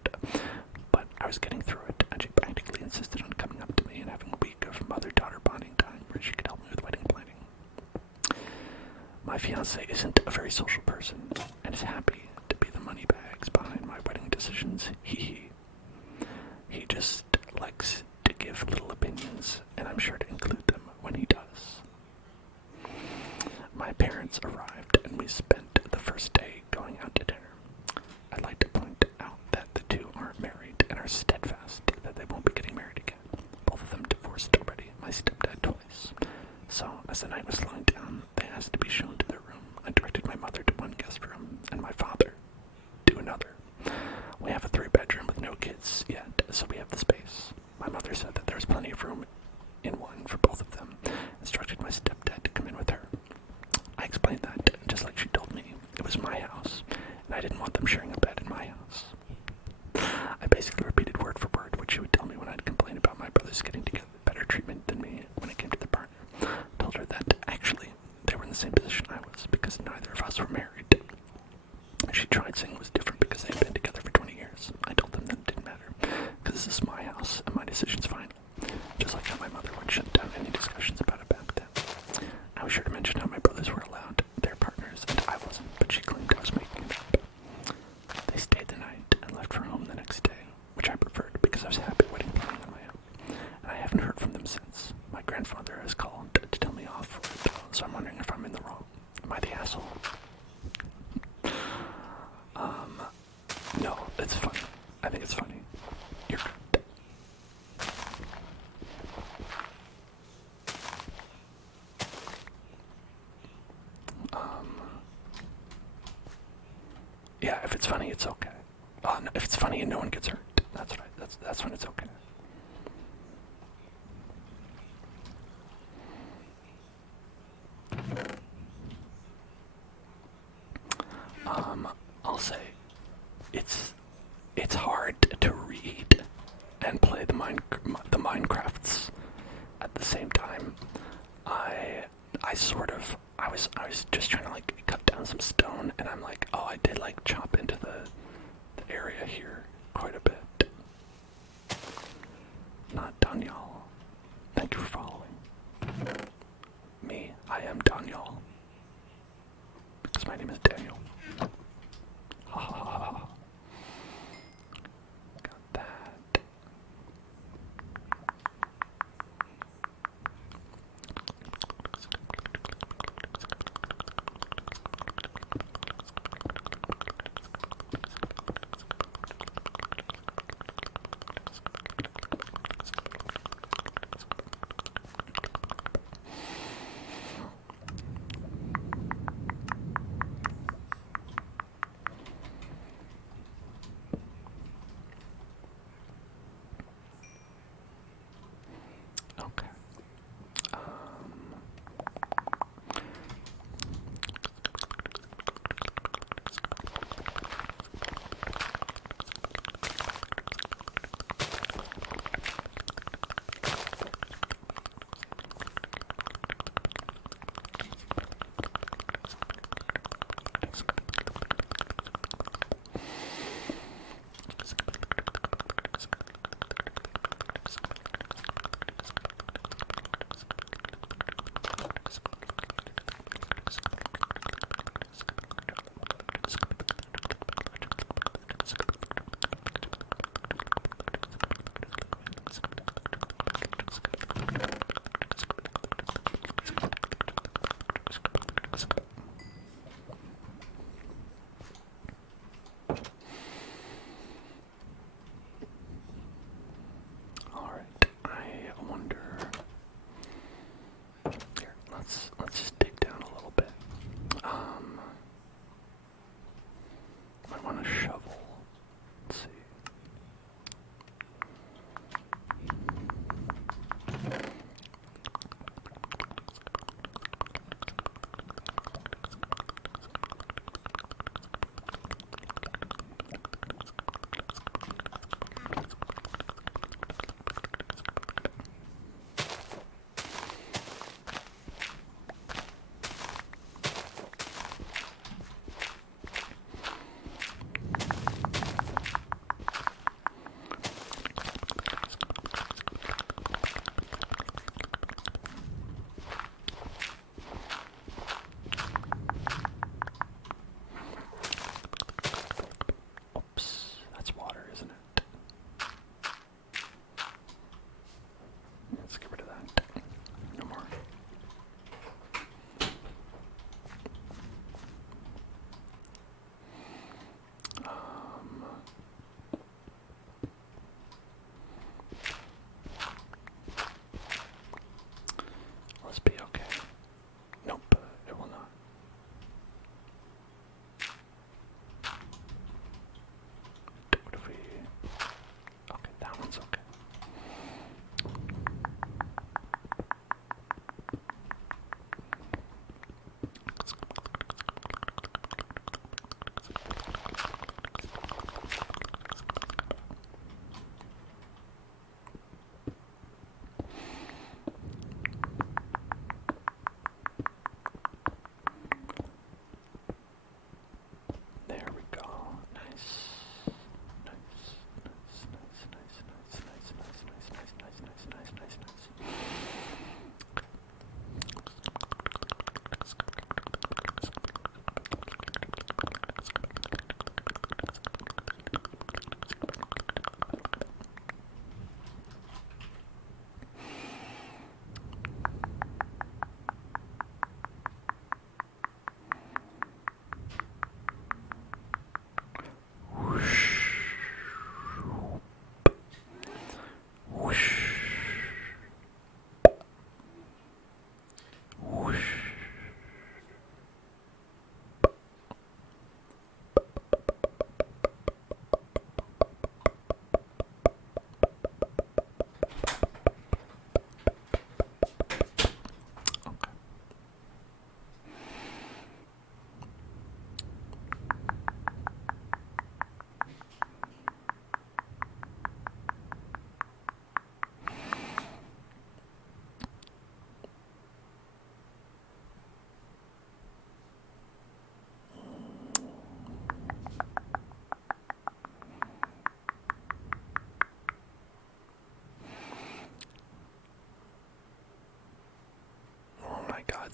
But I was getting through it, and she practically insisted on coming up to me and having a week of mother-daughter bonding time where she could help me with wedding planning. My fiance isn't a very social person, and is happy to be the money bags behind my wedding decisions. He just likes to give little opinions, and I'm sure to include them when he does. My parents arrived, and we spent the first day going out to dinner. I'd like to point out that the two aren't married and are steadfast that they won't be getting married again. Both of them divorced already, my stepdad twice. So, as the night was slowing down, they asked to be shown to their room. I directed my mother to one guest room, and my father to another. We have a 3-bedroom with no kids yet, so we have the space. My mother said that there was plenty of room in one for both of them, instructed my stepdad to come in with her. I explained that, just like she told me, it was my house, and I didn't want them sharing a bed in my house. I basically repeated word for word what she would tell me when I'd complain about my brothers getting together better treatment than me when it came to their partner. Told her that, actually, they were in the same position I was, because neither of us were married. She tried saying it was different because they had been together for 20 years. I told them that it didn't matter, because this is my house, and my decision's final. Just like how my mother would shut down any discussions about it back then. I was sure to mention how my brothers were allowed their partners, and I wasn't, but she claimed I was making it up. They stayed the night and left for home the next day, which I preferred because I was happy wedding planning on my own, and I haven't heard from them since. My grandfather has called to tell me off for it, so I'm wondering if I'm in the wrong. Am I the asshole? No, it's funny. I think it's funny. You're good. Yeah, if it's funny, it's okay. No, if it's funny and no one gets hurt, that's right. That's when it's okay. I'll say it's hard to read and play the Minecrafts at the same time. I was just trying to like cut down some stone, and I'm like, oh, I did like chop into the area here quite a bit. Not Daniel. Thank you for following. Me, I am Daniel. Because my name is Daniel. Haha.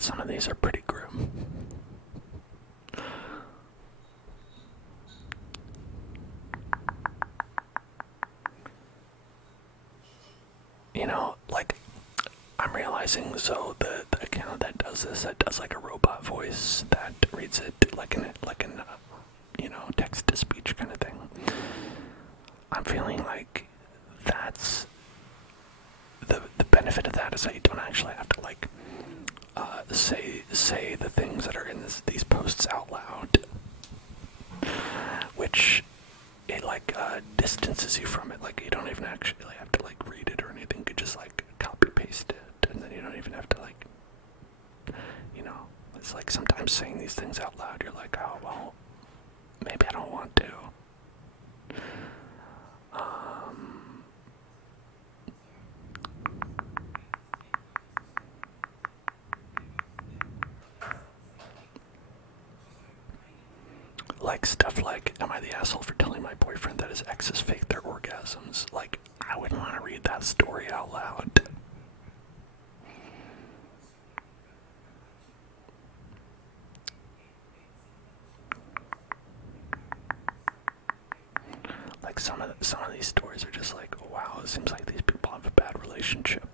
Some of these are pretty grim. You know, like, I'm realizing, so the account that does this, that does like a robot voice that reads it like an you know, text to speech kind of thing. I'm feeling like that's the benefit of that is that you don't actually have to like say the things that are in these posts out loud, which it like distances you from it. Like you don't even actually have to like read it or anything. You could just like copy paste it, and then you don't even have to like, you know. It's like sometimes saying these things out loud, you're like, oh well, maybe I don't want to. Like stuff like, am I the asshole for telling my boyfriend that his exes fake their orgasms? Like, I wouldn't want to read that story out loud. Like some of these stories are just like, wow, it seems like these people have a bad relationship.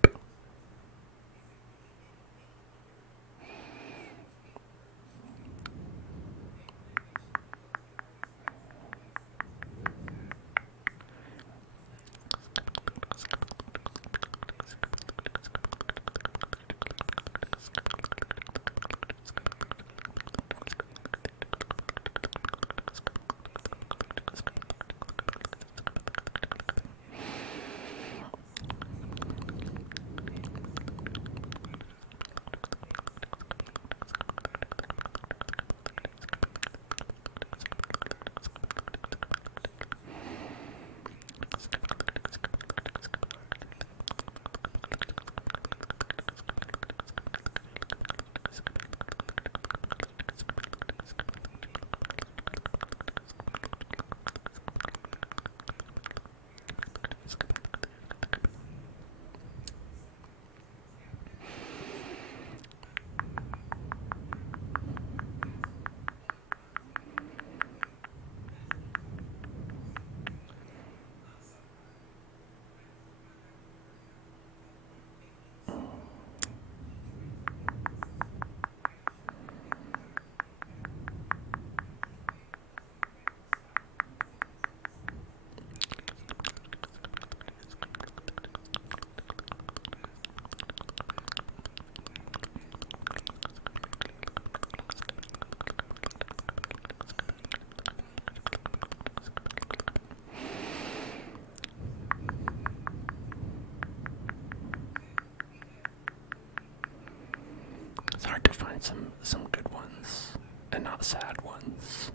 It's hard to find some good ones and not sad ones.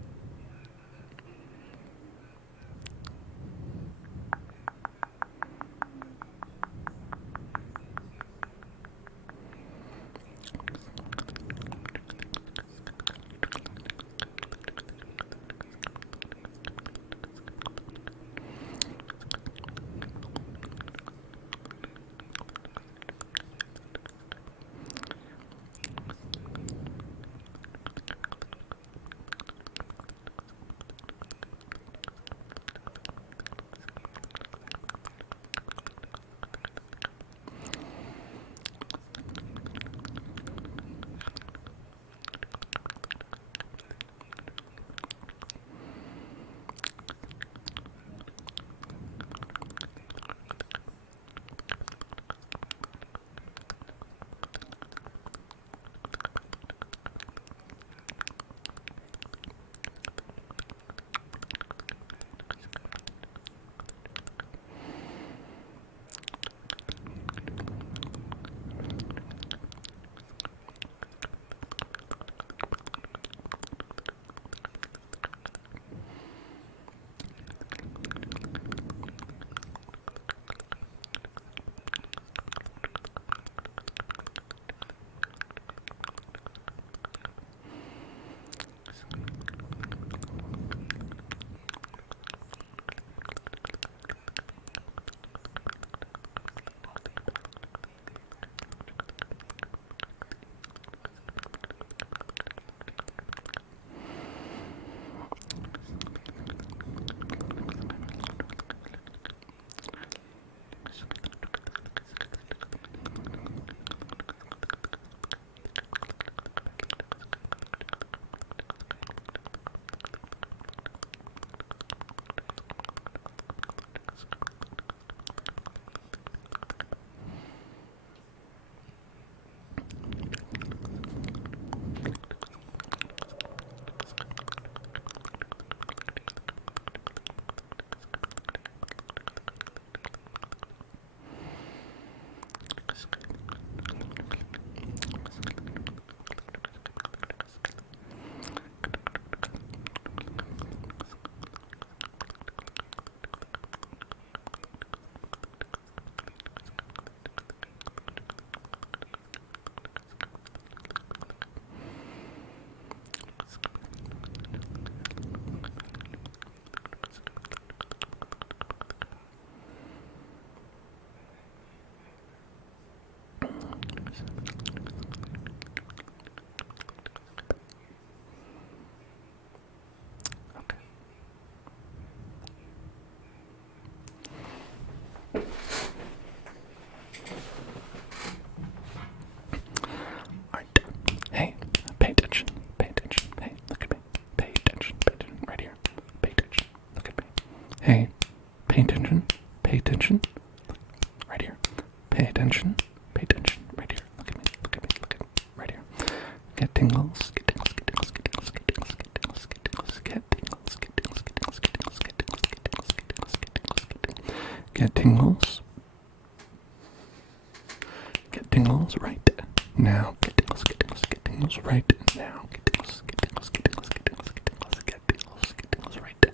tingles. Get tingles right now. Get tingles, get tingles, get tingles right now. Get tingles, get tingles, get tingles, get tingles, get tingles, get tingles, get tingles right.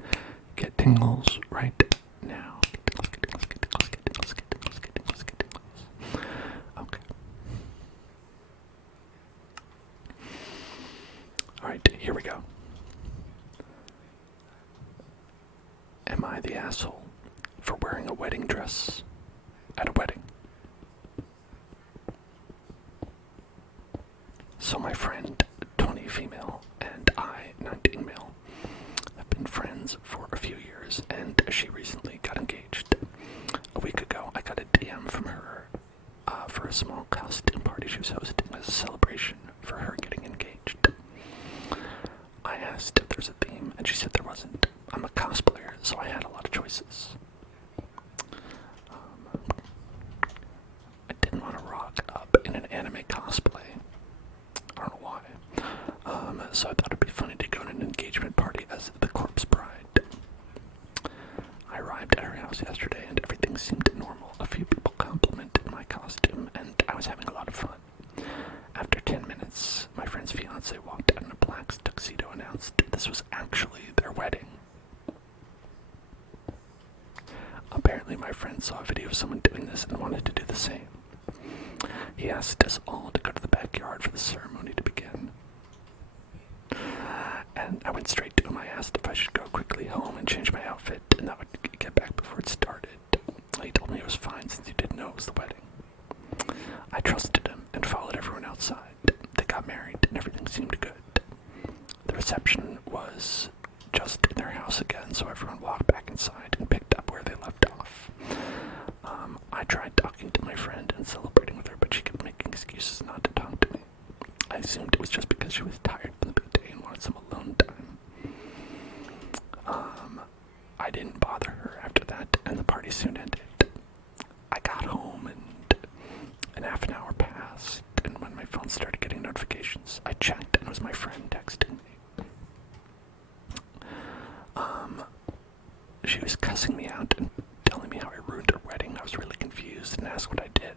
Get tingles right now. Get tingles, get tingles, get tingles, get tingles, get tingles, get tingles, get tingles. Okay. Alright, here we go. Am I the asshole for wearing a wedding dress at a wedding? So my friend, 20 female, and I, 19 male, have been friends for a few years, and she recently got engaged. A week ago, I got a DM from her for a small costume party she was hosting as a celebration for her getting engaged. I asked if there's a theme, and she said there wasn't. I'm a cosplayer, so I had a lot of choices. I didn't want to rock up in an anime cosplay. I don't know why. So I thought it'd be funny to go to an engagement party as the corpse bride. I arrived at her house yesterday and everything seemed normal. A few people complimented my costume and I was having a lot of fun. After 10 minutes, my friend's fiance walked out in a black tuxedo and announced this was actually their wedding. Apparently my friend saw a video of someone doing this and wanted to do the same. He asked us all to go to the backyard for the ceremony to begin. And I went straight to him. I asked if I should go quickly home and change my outfit and that would get back before it started. He told me it was fine since he didn't know it was the wedding. I trusted him and followed everyone outside. They got married and everything seemed good. The reception was just in their house again, so everyone walked back inside and picked up where they left off. I tried talking to my friend and celebrating with her, but she kept making excuses not to talk to me. I assumed it was just because she was tired from the big day and wanted some alone time. I didn't bother her after that, and the party soon ended. I got home and half an hour passed, and when my phone started getting notifications, I checked and it was my friend texting me. She was cussing me out and telling me how I ruined her wedding. I was really confused and asked what I did.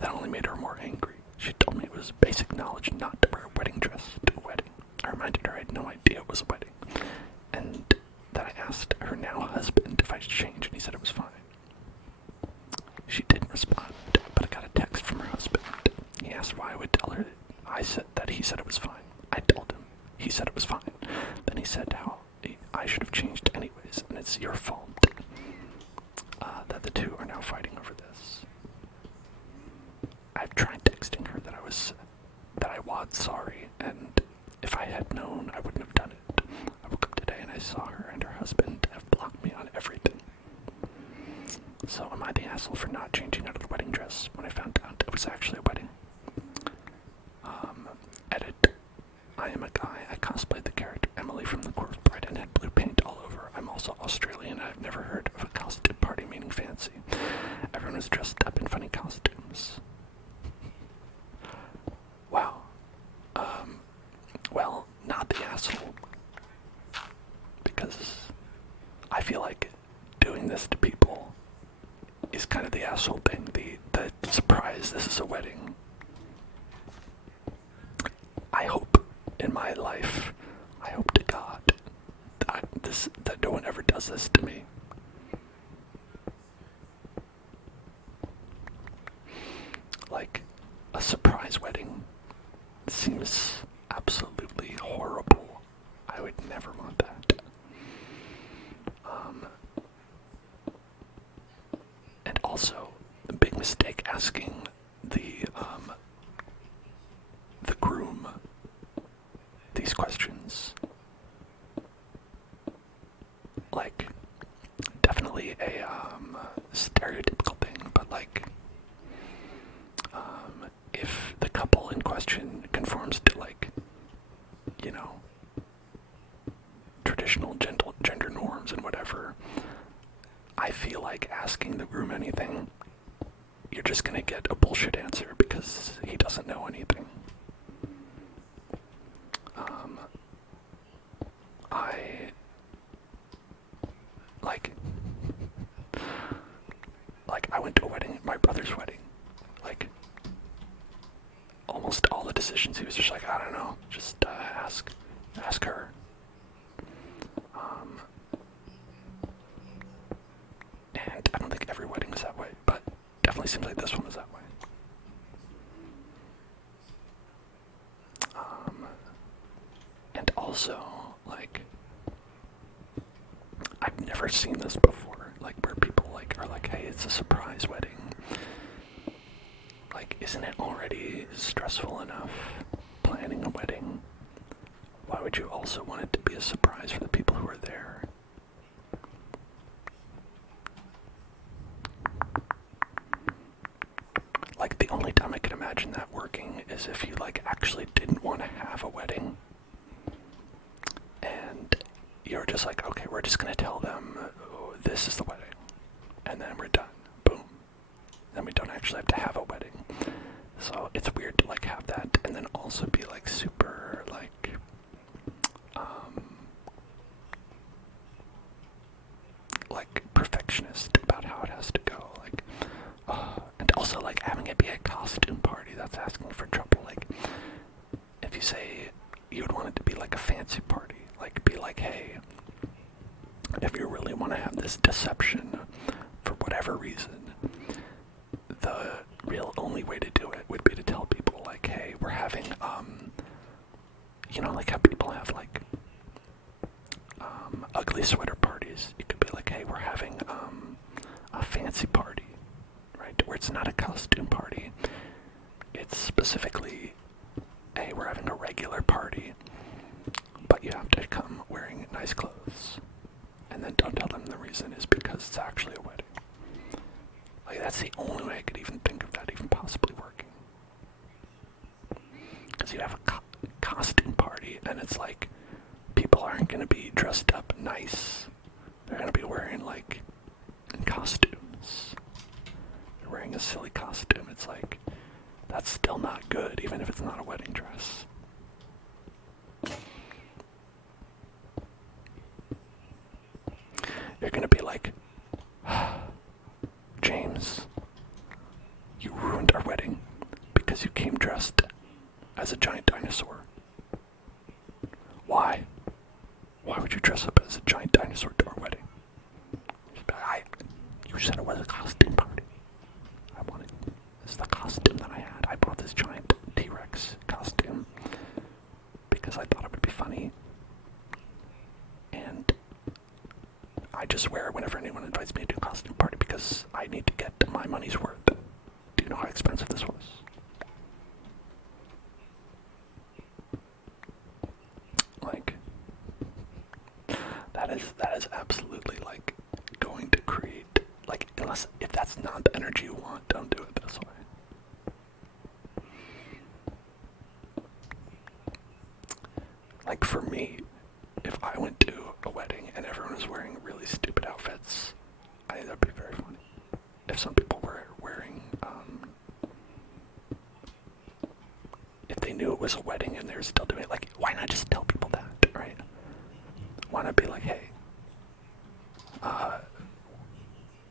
That only made her more angry. She told me it was basic knowledge not to wear a wedding dress to a wedding. I reminded her I had no idea it was a wedding, and that I asked her now husband if I should change, and he said it was fine. She didn't respond, but I got a text from her husband. He asked why I would tell her. I said that he said it was fine. I told him. He said it was fine. Then he said how I should have changed anyways, and it's your fault that the two are now fighting over this. I've tried texting her that I was sorry, and if I had known, I wouldn't have done it. I woke up today and I saw her and her husband have blocked me on everything. So am I the asshole for not changing out of the wedding dress when I found out it was actually a wedding? Edit. I am a guy. I cosplayed the character Emily from The Corpse Bride and had blue paint all over. I'm also Australian. I've never heard of a costume party meaning fancy. Everyone was dressed up in funny costumes. Wow. Well, not the asshole. Because I feel like doing this to people is kind of the asshole thing. The surprise, this is a wedding. I hope in my life, I hope to God that no one ever does this to me. Like, a surprise wedding seems absolutely horrible. I would never want that. And also, a big mistake asking the groom these questions. Like, definitely a stereotypical thing, but like, if the couple in question conforms to, like, you know, traditional gender norms and whatever, I feel like asking the groom anything, you're just gonna get a bullshit answer because he doesn't know anything. decisions. He was just like, I don't know, just ask her. And I don't think every wedding is that way, but definitely seems like this one is that way. And also, like, I've never seen this before, like, where people, like, are like, hey, it's a surprise wedding. Like, isn't it already stressful enough planning a wedding? Why would you also want it to be a surprise for the people who are there? Like, the only time I can imagine that working is if you, like, actually didn't want to have a wedding. And you're just like, okay, we're just going to tell them, oh, this is the wedding. And then we're done. Boom. Then we don't actually have to have a wedding. So it's weird to, like, have that and then also be, like, super, like, perfectionist about how it has to go. Like, and also, like, having it be a costume party, that's asking for trouble. Like, if you say you would want it to be, like, a fancy party, like, be like, hey, if you really want to have this deception for whatever reason, the real only way to do it would be to tell people, like, hey, we're having, you know, like how people have, like, ugly sweater parties. It could be like, hey, we're having, a fancy party, right? Where it's not a costume party. It's specifically, hey, we're having a regular party, but you have to come wearing nice clothes. And then don't tell them the reason is because it's actually a wedding. Like, that's the only way I could even think of that even possibly working. Because you have a costume party, and it's like, people aren't going to be dressed up nice. They're going to be wearing, like, costumes. They're wearing a silly costume. It's like, that's still not good, even if it's not a wedding dress. You're going to be like, James, you ruined our wedding because you came dressed as a giant dinosaur. Why? Why would you dress up as a giant dinosaur to our wedding? You said it was a costume party. This is the costume that I had. I bought this giant T-Rex costume because I thought it would be funny. And I just wear it whenever anyone invites me to a costume party because I need to get my money's worth. Do you know how expensive this was? Like, that is absolutely, like, going to create, like, unless, if that's not the energy you want, don't do it this way. Like, for me, if I went to a wedding and everyone was wearing really stupid outfits, I think that'd be very funny. If some people were wearing, if they knew it was a wedding and they were still doing it, like, why not just tell people that, right? Why not be like, hey,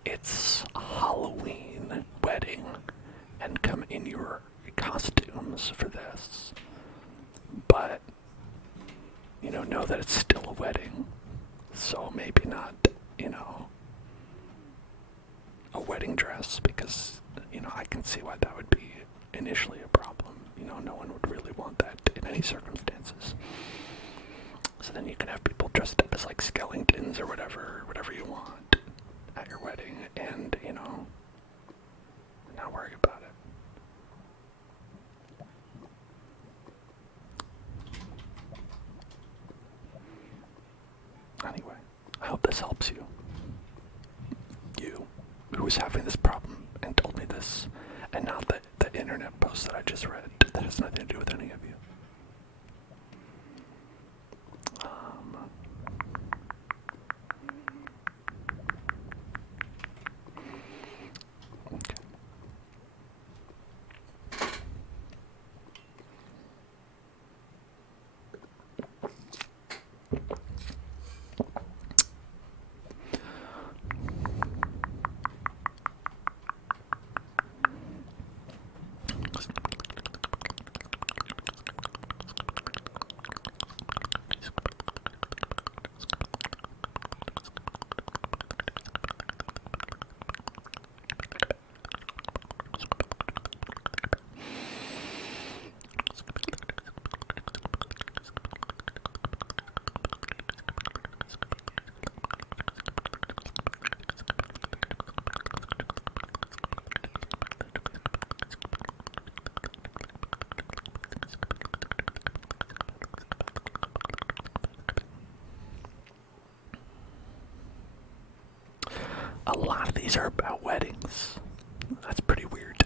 it's a Halloween wedding, and come in your costumes for this, but, you know that it's still a wedding, so maybe not, a wedding dress, because, I can see why that would be initially a problem. No one would really want that in any circumstances. So then you can have people dressed up as, like, skeletons or whatever you want at your wedding, and, not worry about it. Anyway, I hope this helps you. You, who is having this problem and told me this, and not the internet post that I just read that has nothing to do with any of you. Okay. lot of these are about weddings. That's pretty weird.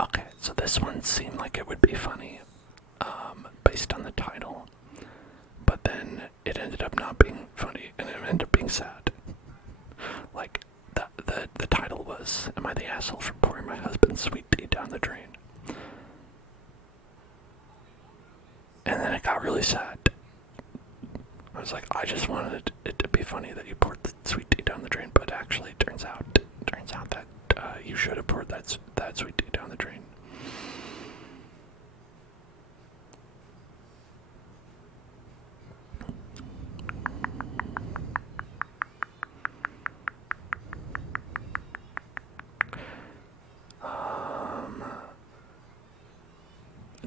Okay, so this one seemed like it would be funny, based on the title, but then it ended up not being funny, and it ended up being sad. Like, the title was, "Am I the asshole for pouring my husband's sweet tea down the drain?" And then it got really sad. I was like, I just wanted it to be funny that you poured the sweet tea down the drain, but actually it turns out that you should have poured that sweet tea down the drain.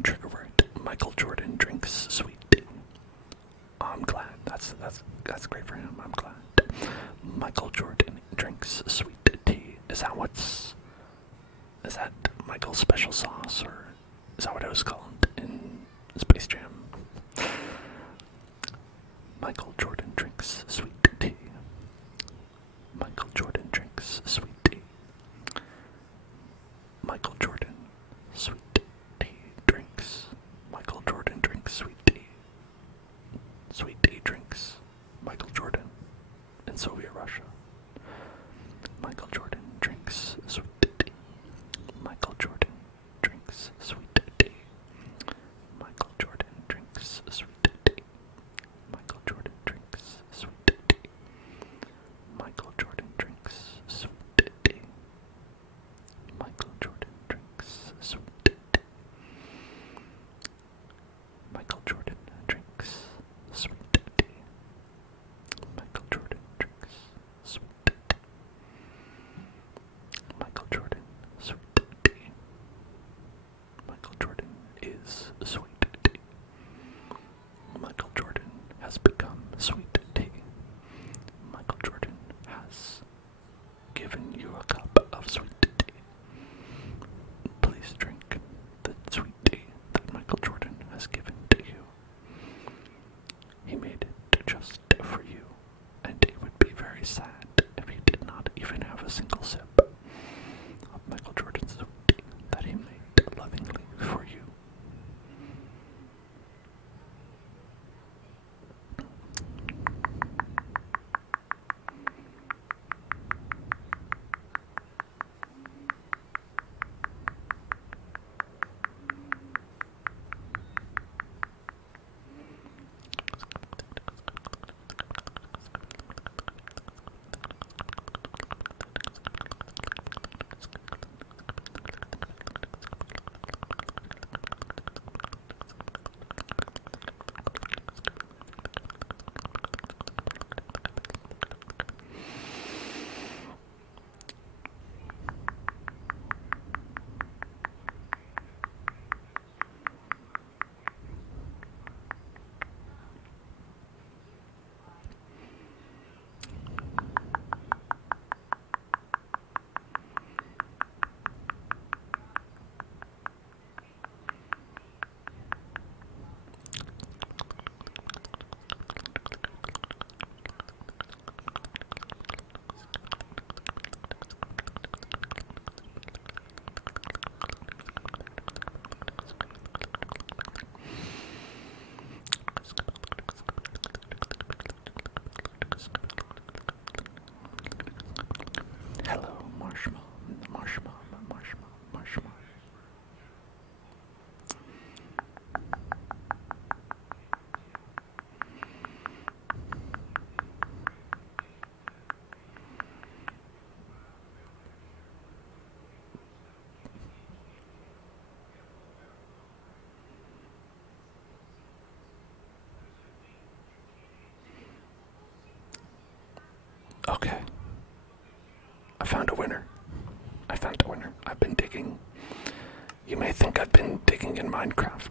Trigger word: Michael Jordan drinks sweet tea. I'm glad. That's great for him. I'm glad. Michael Jordan drinks sweet tea. Is that Michael's special sauce, or is that what it was called in Space Jam? Michael Jordan drinks sweet tea. Michael Jordan drinks sweet tea. Michael Jordan, sweet tea drinks. Michael Jordan drinks sweet tea. drinks sweet tea. Michael Jordan drinks sweet tea. Michael Jordan drinks sweet tea. Michael Jordan drinks sweet tea. Michael Jordan drinks sweet tea. Michael Jordan drinks sweet tea. Michael Jordan drinks sweet tea. Michael Jordan sweet tea. Michael Jordan is sweet tea. Michael Jordan has become sweet tea. Michael Jordan has given you a cup of sweet tea. Please drink the sweet tea that Michael Jordan has given to you. He made it just for you, and it would be very sad if he did not even have a single sip of Michael Jordan's sweet tea that he made lovingly for you. Hello, Marshmallow, Marshmallow, Marshmallow, Marshmallow. Okay. I found a winner. I found a winner. I've been digging. You may think I've been digging in Minecraft,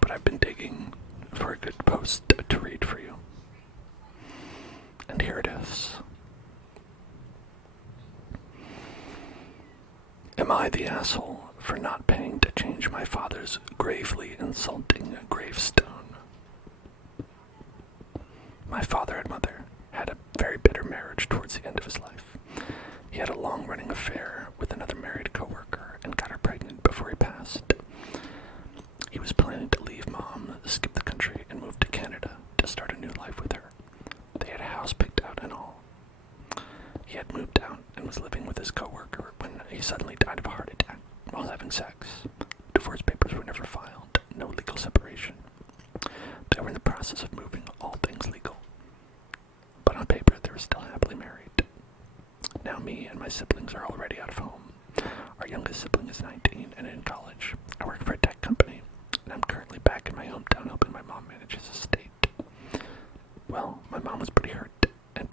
but I've been digging for a good post to read for you. And here it is. Am I the asshole for not paying to change my father's gravely insulting gravestone? My father and mother had a very bitter marriage towards the end of his life. He had a long-running affair with another married coworker and got her pregnant before he passed. He was planning to leave mom, skip the country, and move to Canada to start a new life with her. They had a house picked out and all. He had moved out and was living with his coworker when he suddenly died of a heart attack while having sex. Divorce papers were never filed. No legal separation. They were in the process of moving, all things legal. But on paper, they were still happily married. Now me and my siblings are already out of home. Our youngest sibling is 19 and in college. I work for a tech company, and I'm currently back in my hometown helping my mom manage his estate. Well, my mom was pretty hurt and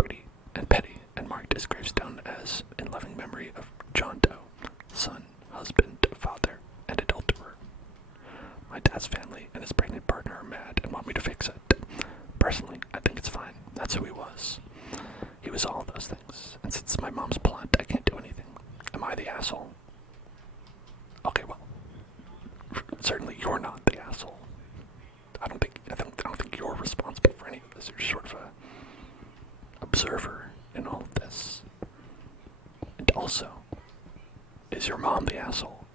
petty and marked his gravestone as in loving memory of John Doe, son, husband, father, and adulterer. My dad's family and his pregnant partner are mad and want me to fix it. Personally, I think it's fine. That's who he was. He was all those things, and since my mom's blunt, I can't do anything. Am I the asshole? Okay, well, certainly you're not the asshole. I don't think you're responsible for any of this. You're sort of a observer in all of this. And also, is your mom the asshole?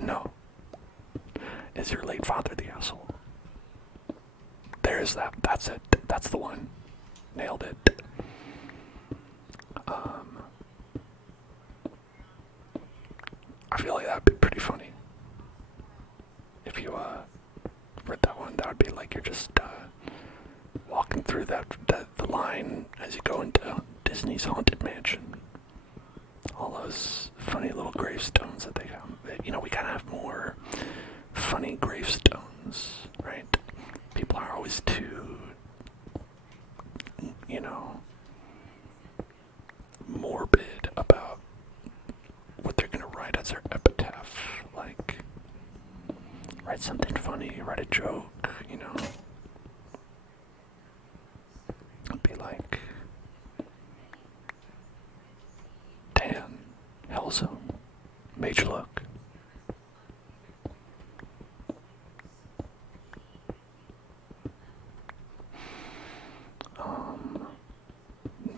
No. Is your late father the asshole? There's that. That's it. That's the one. Nailed it. I feel like that'd be pretty funny. gotta have more funny gravestones, right? People are always too, you know, morbid about what they're gonna write as their epitaph. Like, write something funny, write a joke, you know. It'd be like, Dan, Hellzone, Major Look.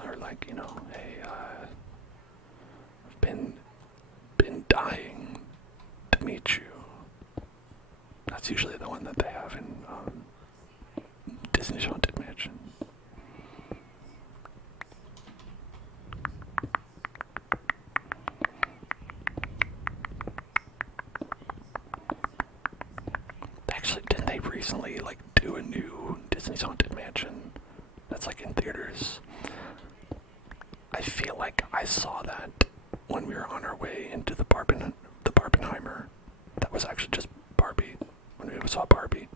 Or like, you know, hey, I've been dying to meet you. That's usually the one that they have in Disney's Haunted Mansion. Actually, didn't they recently like do a new Disney's Haunted Mansion that's like in theaters? I feel like I saw that when we were on our way into the Barbenheimer. That was actually just Barbie. When we saw Barbie.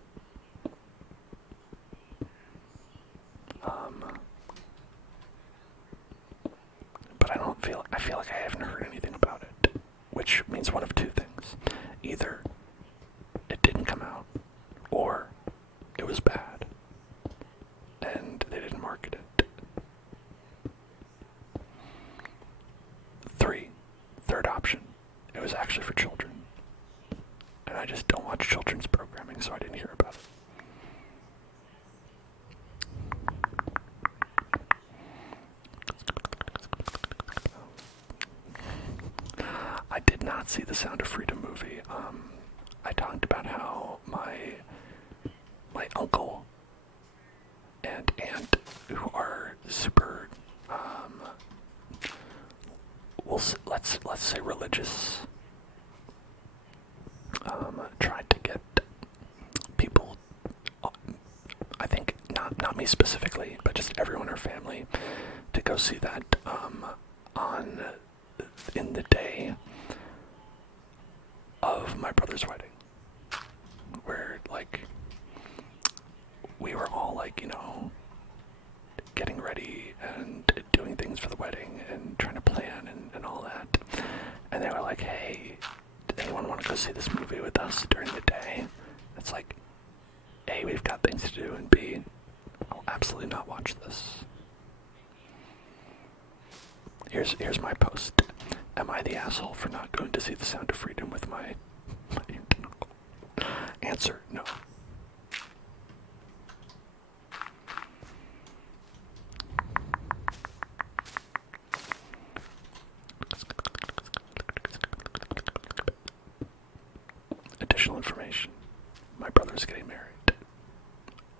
But I feel like I haven't heard anything about it. Which means one of two things. Either it didn't come out, or it was bad, and they didn't market it. Third option, it was actually for children. And I just don't watch children's programming, so I didn't hear about it. I did not see the Sound of Freedom movie. I talked about how my uncle and aunt, who are super, let's say religious, tried to get people, I think not me specifically, but just everyone in our family, to go see that in the day of my brother's wedding, where like we were all like, you know, getting ready and doing things for the wedding and trying to plan and all that. And they were like, hey, does anyone want to go see this movie with us during the day? It's like, A, we've got things to do, and B, I'll absolutely not watch this. Here's my post. Am I the asshole for not going to see The Sound of Freedom with my aunt and uncle? Answer, no. Additional information. My brother's getting married.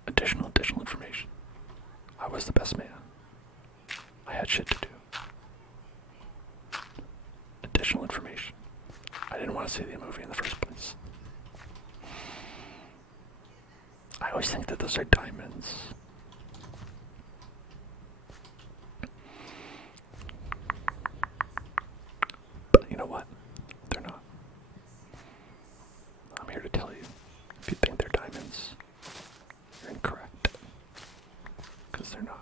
Additional information. I was the best man. I had shit to do. Additional information. I didn't want to see the movie in the first place. I always think that those are diamonds. But you know what? They're not. I'm here to tell you, if you think they're diamonds, you're incorrect. Because they're not.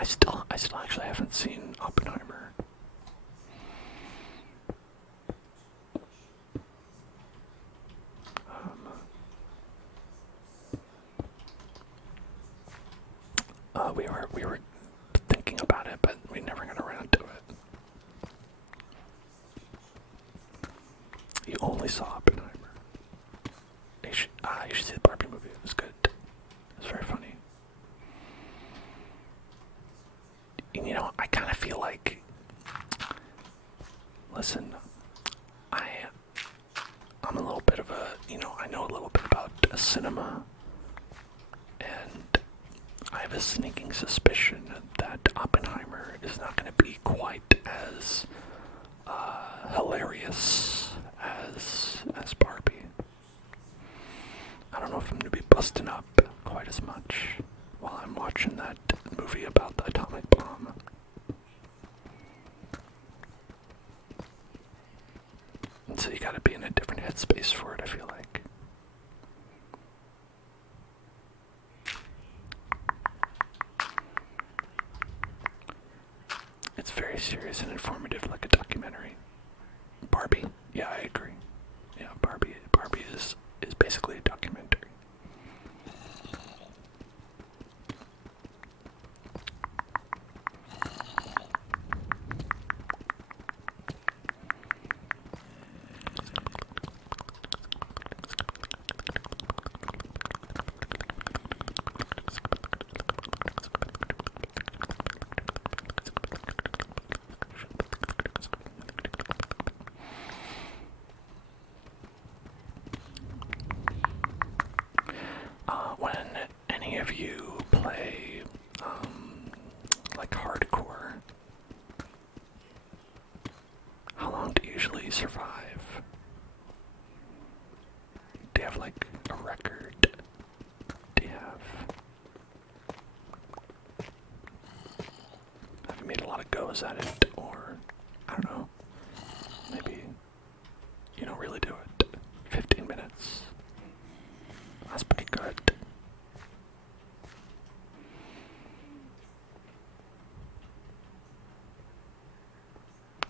I still actually haven't seen Oppenheimer. We were thinking about it, but we never got around to it. You only saw Oppenheimer. You should see the Barbie movie. It was good. It was very funny. And you know, I kind of feel like, listen, I'm a little bit of a, I know a little bit about cinema, and I have a sneaking suspicion that Oppenheimer is not going to be quite as hilarious as Barbie. I don't know if I'm going to be busting up quite as much while I'm watching that movie about the atomic bomb. And so you gotta be in a different headspace for it, I feel like. It's very serious and informative, like a documentary. Barbie? Yeah, I agree. Yeah, Barbie is basically a documentary. When any of you play, like hardcore, how long do you usually survive? Do you have like a record? Do you have you made a lot of goes at it, or I don't know, maybe you don't really do it? 15 minutes. That's pretty good.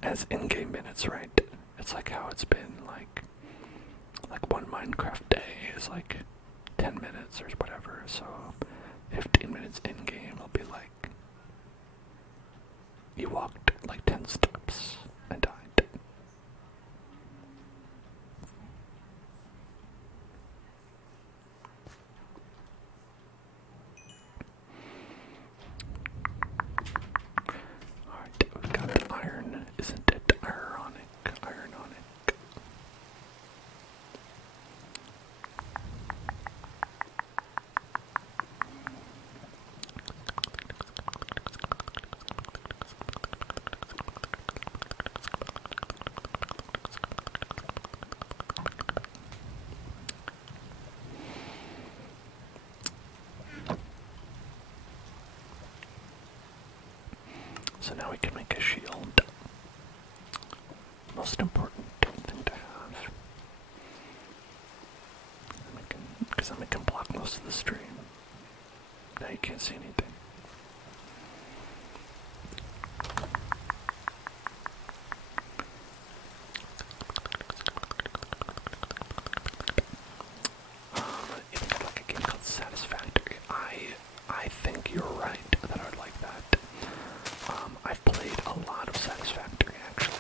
As in-game minutes, right? It's like how it's been, like one Minecraft day is like 10 minutes or whatever, so 15 minutes in-game will be like you walked like 10 steps and died. Alright, we've got iron. Isn't it ironic? Ironic. So now we can make a shield. Most important thing to have. Because then we can block most of the stream. Now you can't see anything. You think I'd like a game called Satisfactory? I think you're right that I would like that. I've played a lot of Satisfactory, actually.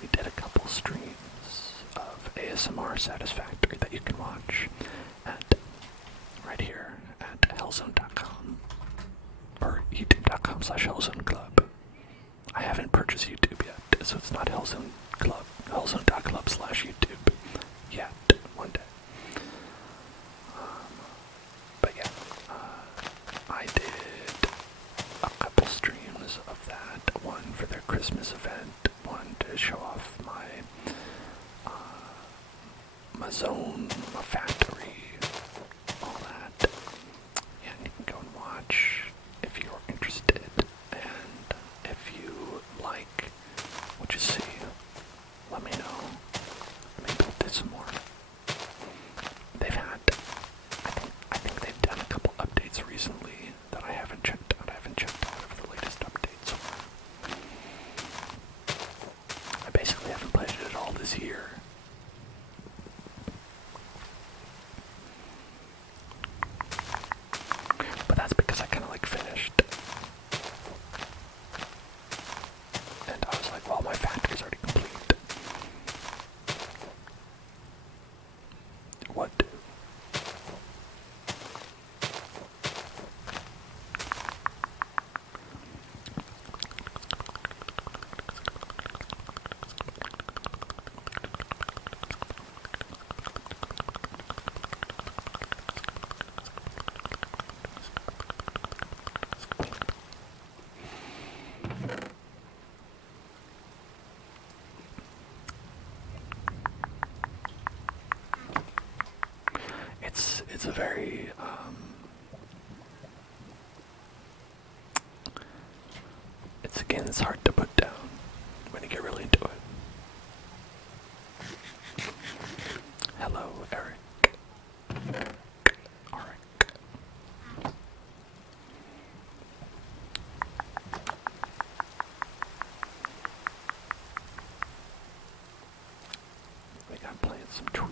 We did a couple streams of ASMR Satisfactory that you can watch at right here at hellzone.com or youtube.com/hellzoneclub. I haven't purchased YouTube yet, so it's not Hellzone Club, hellzone.club/YouTube yet. One day. But yeah, I did a couple streams of that. One for their Christmas event, one to show off my zone, my factory, all that. Yeah, and you can go and watch if you're interested, and if you like what you see, let me know. Maybe we'll do some more. I think they've done a couple updates recently that I haven't checked out. very, it's hard to put down when you get really into it. Hello, Eric. Alright. We gotta plant some trees.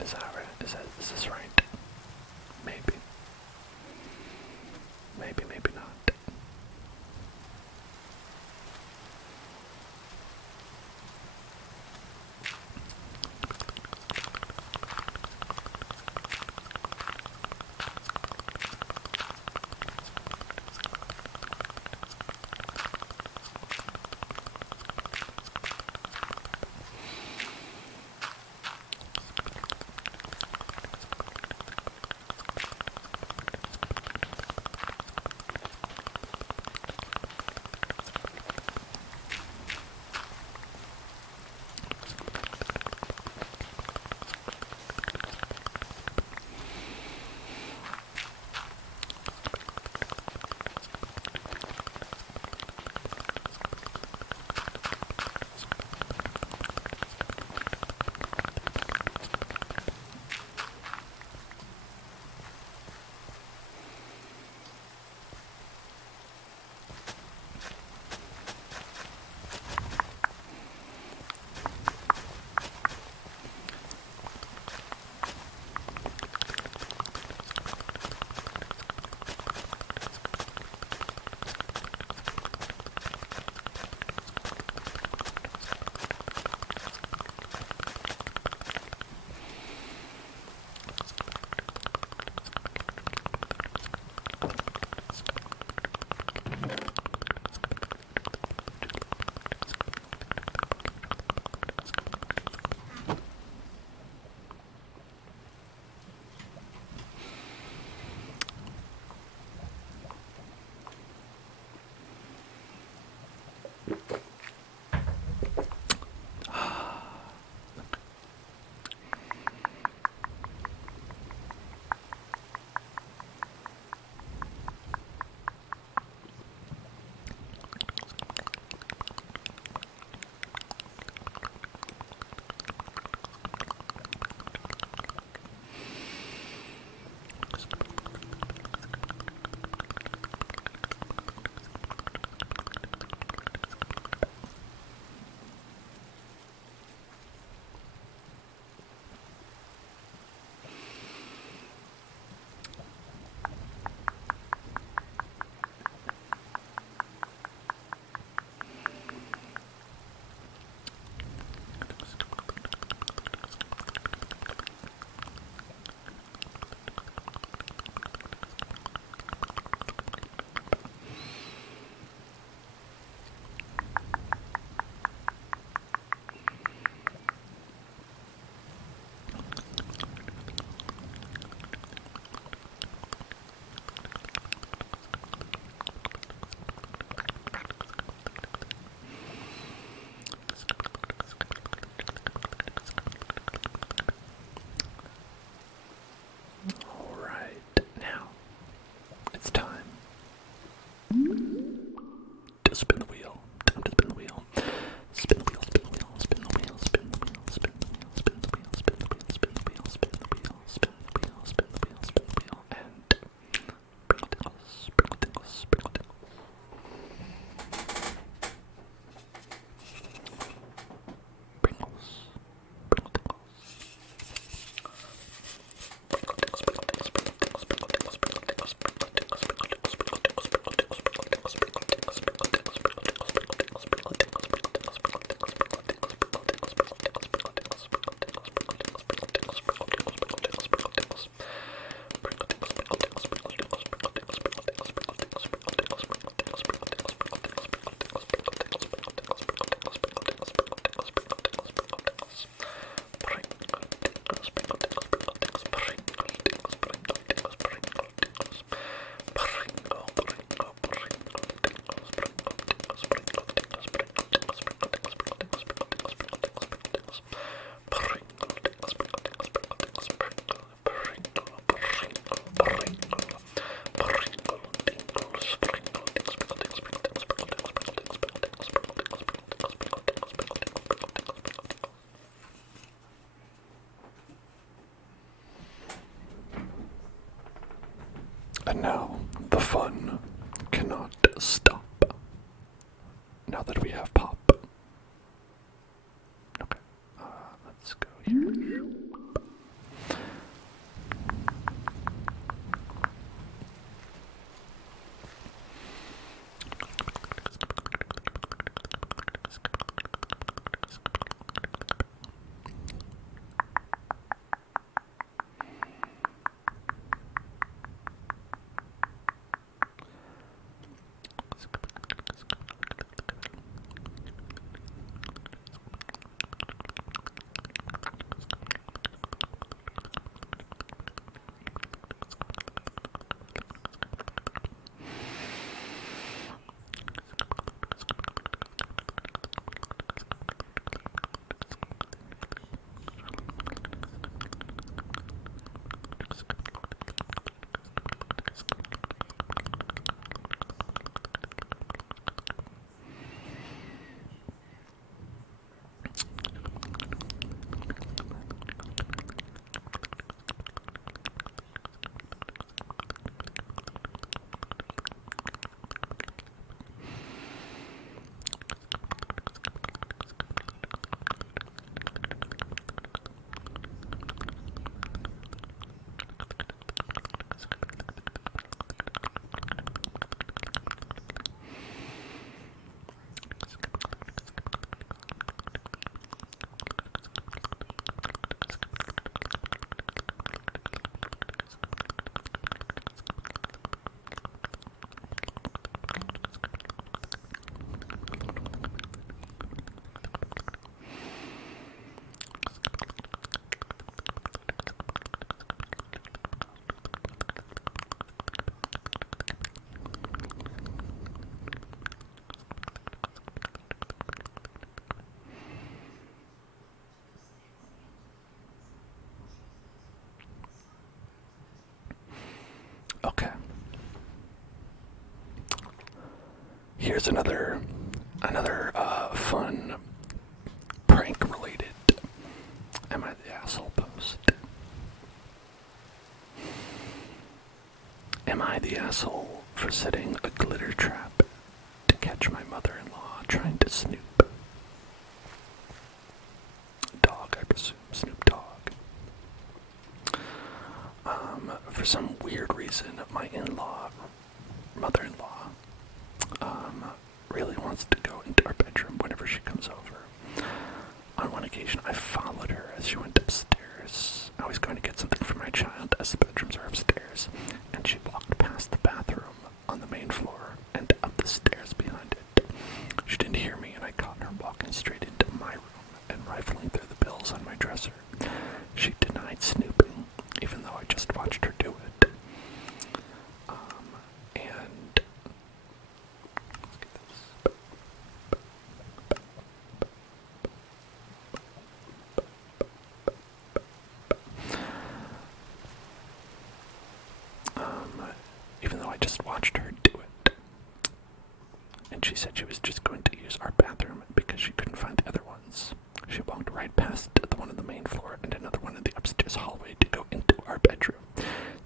Is that right? Is this right? Maybe. Maybe, maybe not. And now the fun cannot stop. Now that we have pop. Okay, let's go here. Okay. Here's another fun prank related Am I the Asshole post. Am I the asshole for setting a glitter trap to catch my mother-in-law trying to snoop? Dog, I presume. Snoop Dogg. For some weird reason, my mother-in-law, really wants to go into our bedroom whenever she comes over. On one occasion, I followed her as she went upstairs. I was going to get something for my child as the bedrooms are upstairs, and she walked past the bathroom on the main floor and up the stairs behind it. She didn't hear me, and I caught her walking straight into my room and rifling through the bills on my dresser. She denied snooping, even though I just watched her do it. And let's get this. Even though I just watched her do it. And she said she was just going to use our bathroom because she couldn't find the other ones. She walked right past the one on the main floor and another one in the upstairs hallway to go into our bedroom.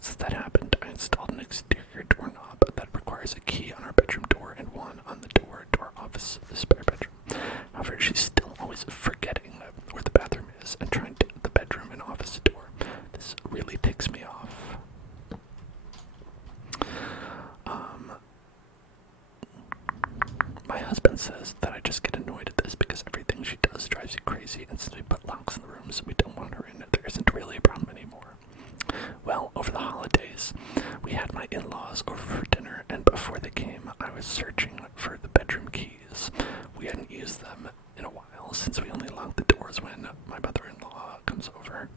Since that happened, I installed an exterior doorknob that requires a key on our bedroom door and one on the door to our office, the spare bedroom. However, she's still always forgetting where the bathroom is and trying to the bedroom and office door. This really ticks me off. My husband says that I just get annoyed at this because everything she does drives you crazy, and since we put locks in the rooms we don't want her in, there isn't really a problem anymore. Well, over the holidays, we had my in-laws over for dinner, and before they came, I was searching for the bedroom keys. We hadn't used them in a while, since we only lock the doors when my mother-in-law comes over.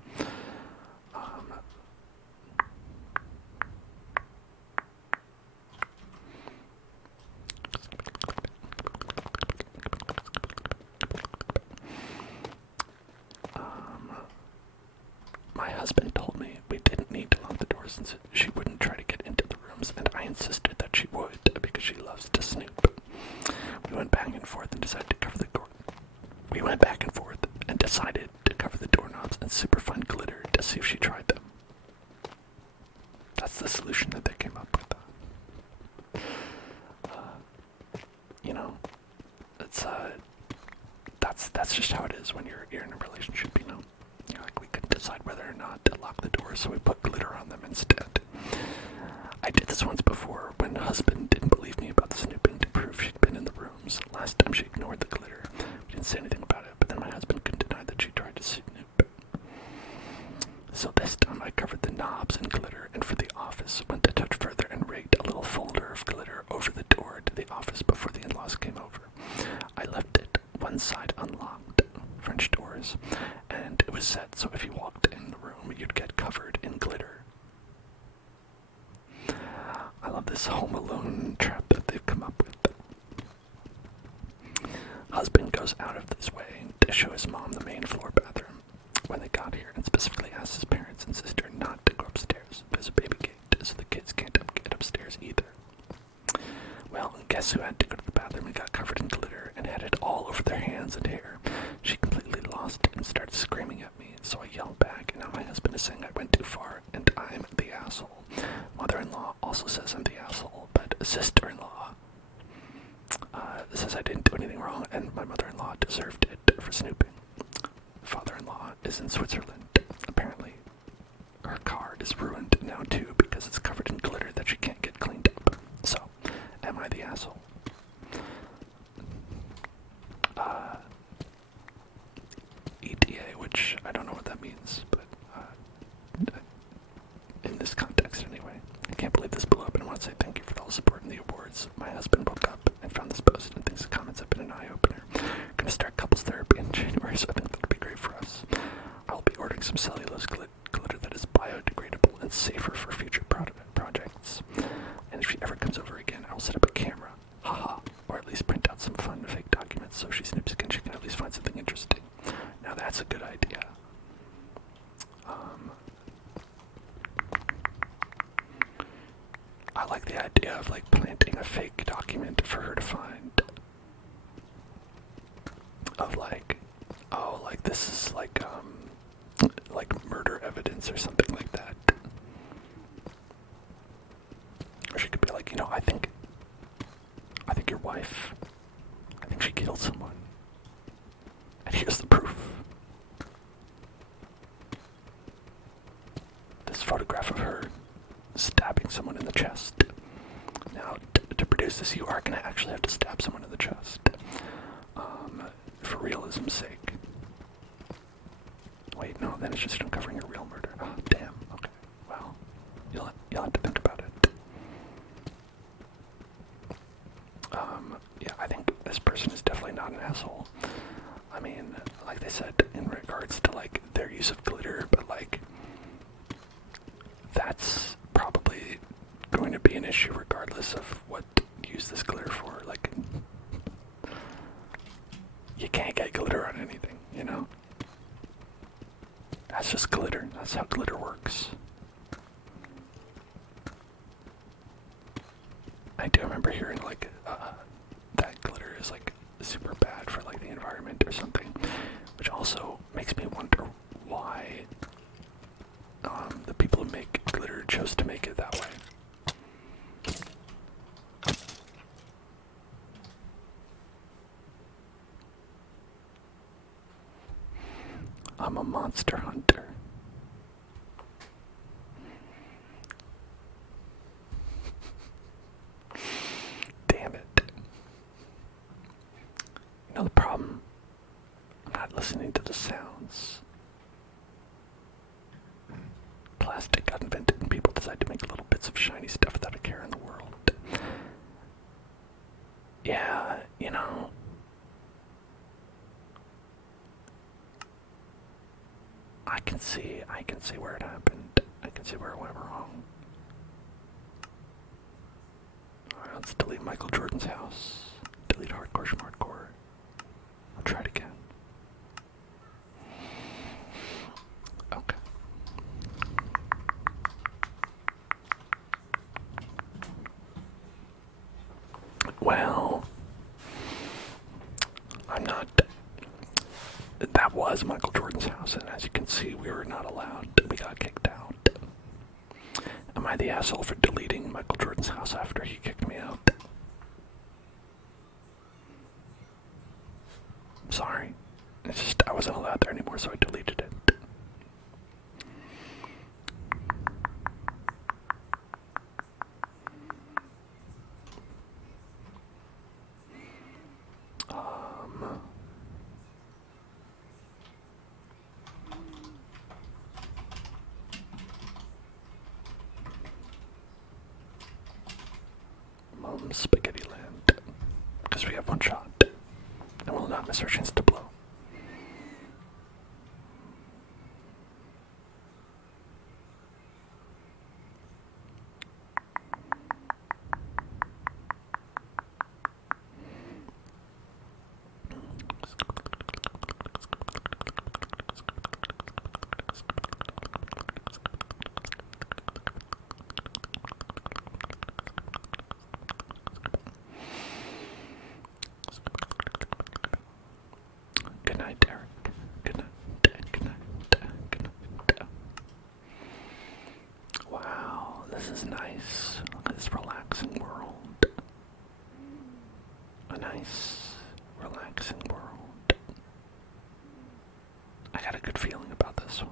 My husband told me we didn't need to lock the doors since she wouldn't try to get into the rooms, and I insisted that she would because she loves to snoop. We went back and forth and decided to cover the door. We went back and forth and decided to cover the doorknobs in super fun glitter to see if she tried them. That's the solution that they came up with. relationship, you know? Like, we couldn't decide whether or not to lock the doors, so we put glitter on them instead. I did this once before when husband didn't believe me about the snooping to prove she'd been in the rooms. Last time she ignored the glitter. We didn't say anything about it, but then my husband couldn't deny that she tried to snoop. So this time I covered the knobs in glitter, and for the office, went a touch further and rigged a little folder of glitter over the door to the office before the in-laws came over. I left it one side unlocked, French doors, and it was set so if you walked in the room, you'd get covered in glitter. I love this Home Alone trap that they've come up with. Husband goes out of his way to show his mom the main floor bathroom when they got here, and specifically asked his parents and sister not to go upstairs. There's a baby gate, so the kids can't get upstairs either. Well, guess who had to go to the bathroom and got covered in glitter and had it all over their hands and hair? She completely lost it and started screaming at me, so I yelled back, and now my husband is saying I went too far and I'm the asshole. Mother-in-law also says I'm the asshole, but sister-in-law says I didn't do anything wrong and my mother-in-law deserved it for snooping. Father-in-law is in Switzerland. Apparently, her car is ruined now too because it's covered in glitter that she can't get cleaned up. So, am I the asshole? ETA, which I don't know what that means, but in this context anyway. I can't believe this blew up, and I want to say thank you for all the support in the awards. My husband woke up and found this post and thinks the comments have been an eye-opener. Gonna start couples therapy in January, so I think that'll be great for us. I'll be ordering some cellulose glitter that is biodegradable and safer for future projects. And if she ever comes over again, I'll set up a camera. Haha. Or at least print out some fun fake documents so she snips again, she can at least find something interesting. Now that's a good idea. I like the idea of like planting a fake document for her to find. Of like, oh, like this is like murder evidence or something like that. Or she could be like, you know, I think your wife, I think she killed someone. And here's the proof. This photograph of her stabbing someone in the chest. Now, to produce this, you are going to actually have to stab someone in the chest. For realism's sake. Wait, no, then it's just uncovering a real murder. Oh, damn. Okay. Well, you'll have to think about it. Yeah, I think this person is definitely not an asshole. I mean, like they said, in regards to, like, their use of glitter, but, like, that's probably going to be an issue regardless of what you use this glitter for. Like, you can't get glitter on anything, you know? That's just glitter. That's how glitter works. I do remember hearing, like, that glitter is, like, super bad for, like, the environment or something. Which also makes me wonder why the people who make glitter chose to make it that way. I'm a monster hunter. Damn it. You know the problem? I'm not listening to the sounds. Plastic got invented and people decide to make little bits of shiny stuff without a care in the world. Yeah, you know. I can see where it happened. I can see where it went wrong. Alright, let's delete Michael Jordan's house. Delete hardcore schmardcore. I'll try it again. Okay. Well, that was Michael Jordan's house, and as you can see, we were not allowed. We got kicked out. Am I the asshole for deleting Michael Jordan's house after he kicked me out? Sorry. It's just I wasn't allowed there anymore, so I deleted it. Spaghetti land. Because we have one shot. And we'll not miss our chance to blow. Good night, Eric. Good night. Good night. Good night. Wow, this is nice. Look at this relaxing world. A nice, relaxing world. I got a good feeling about this one.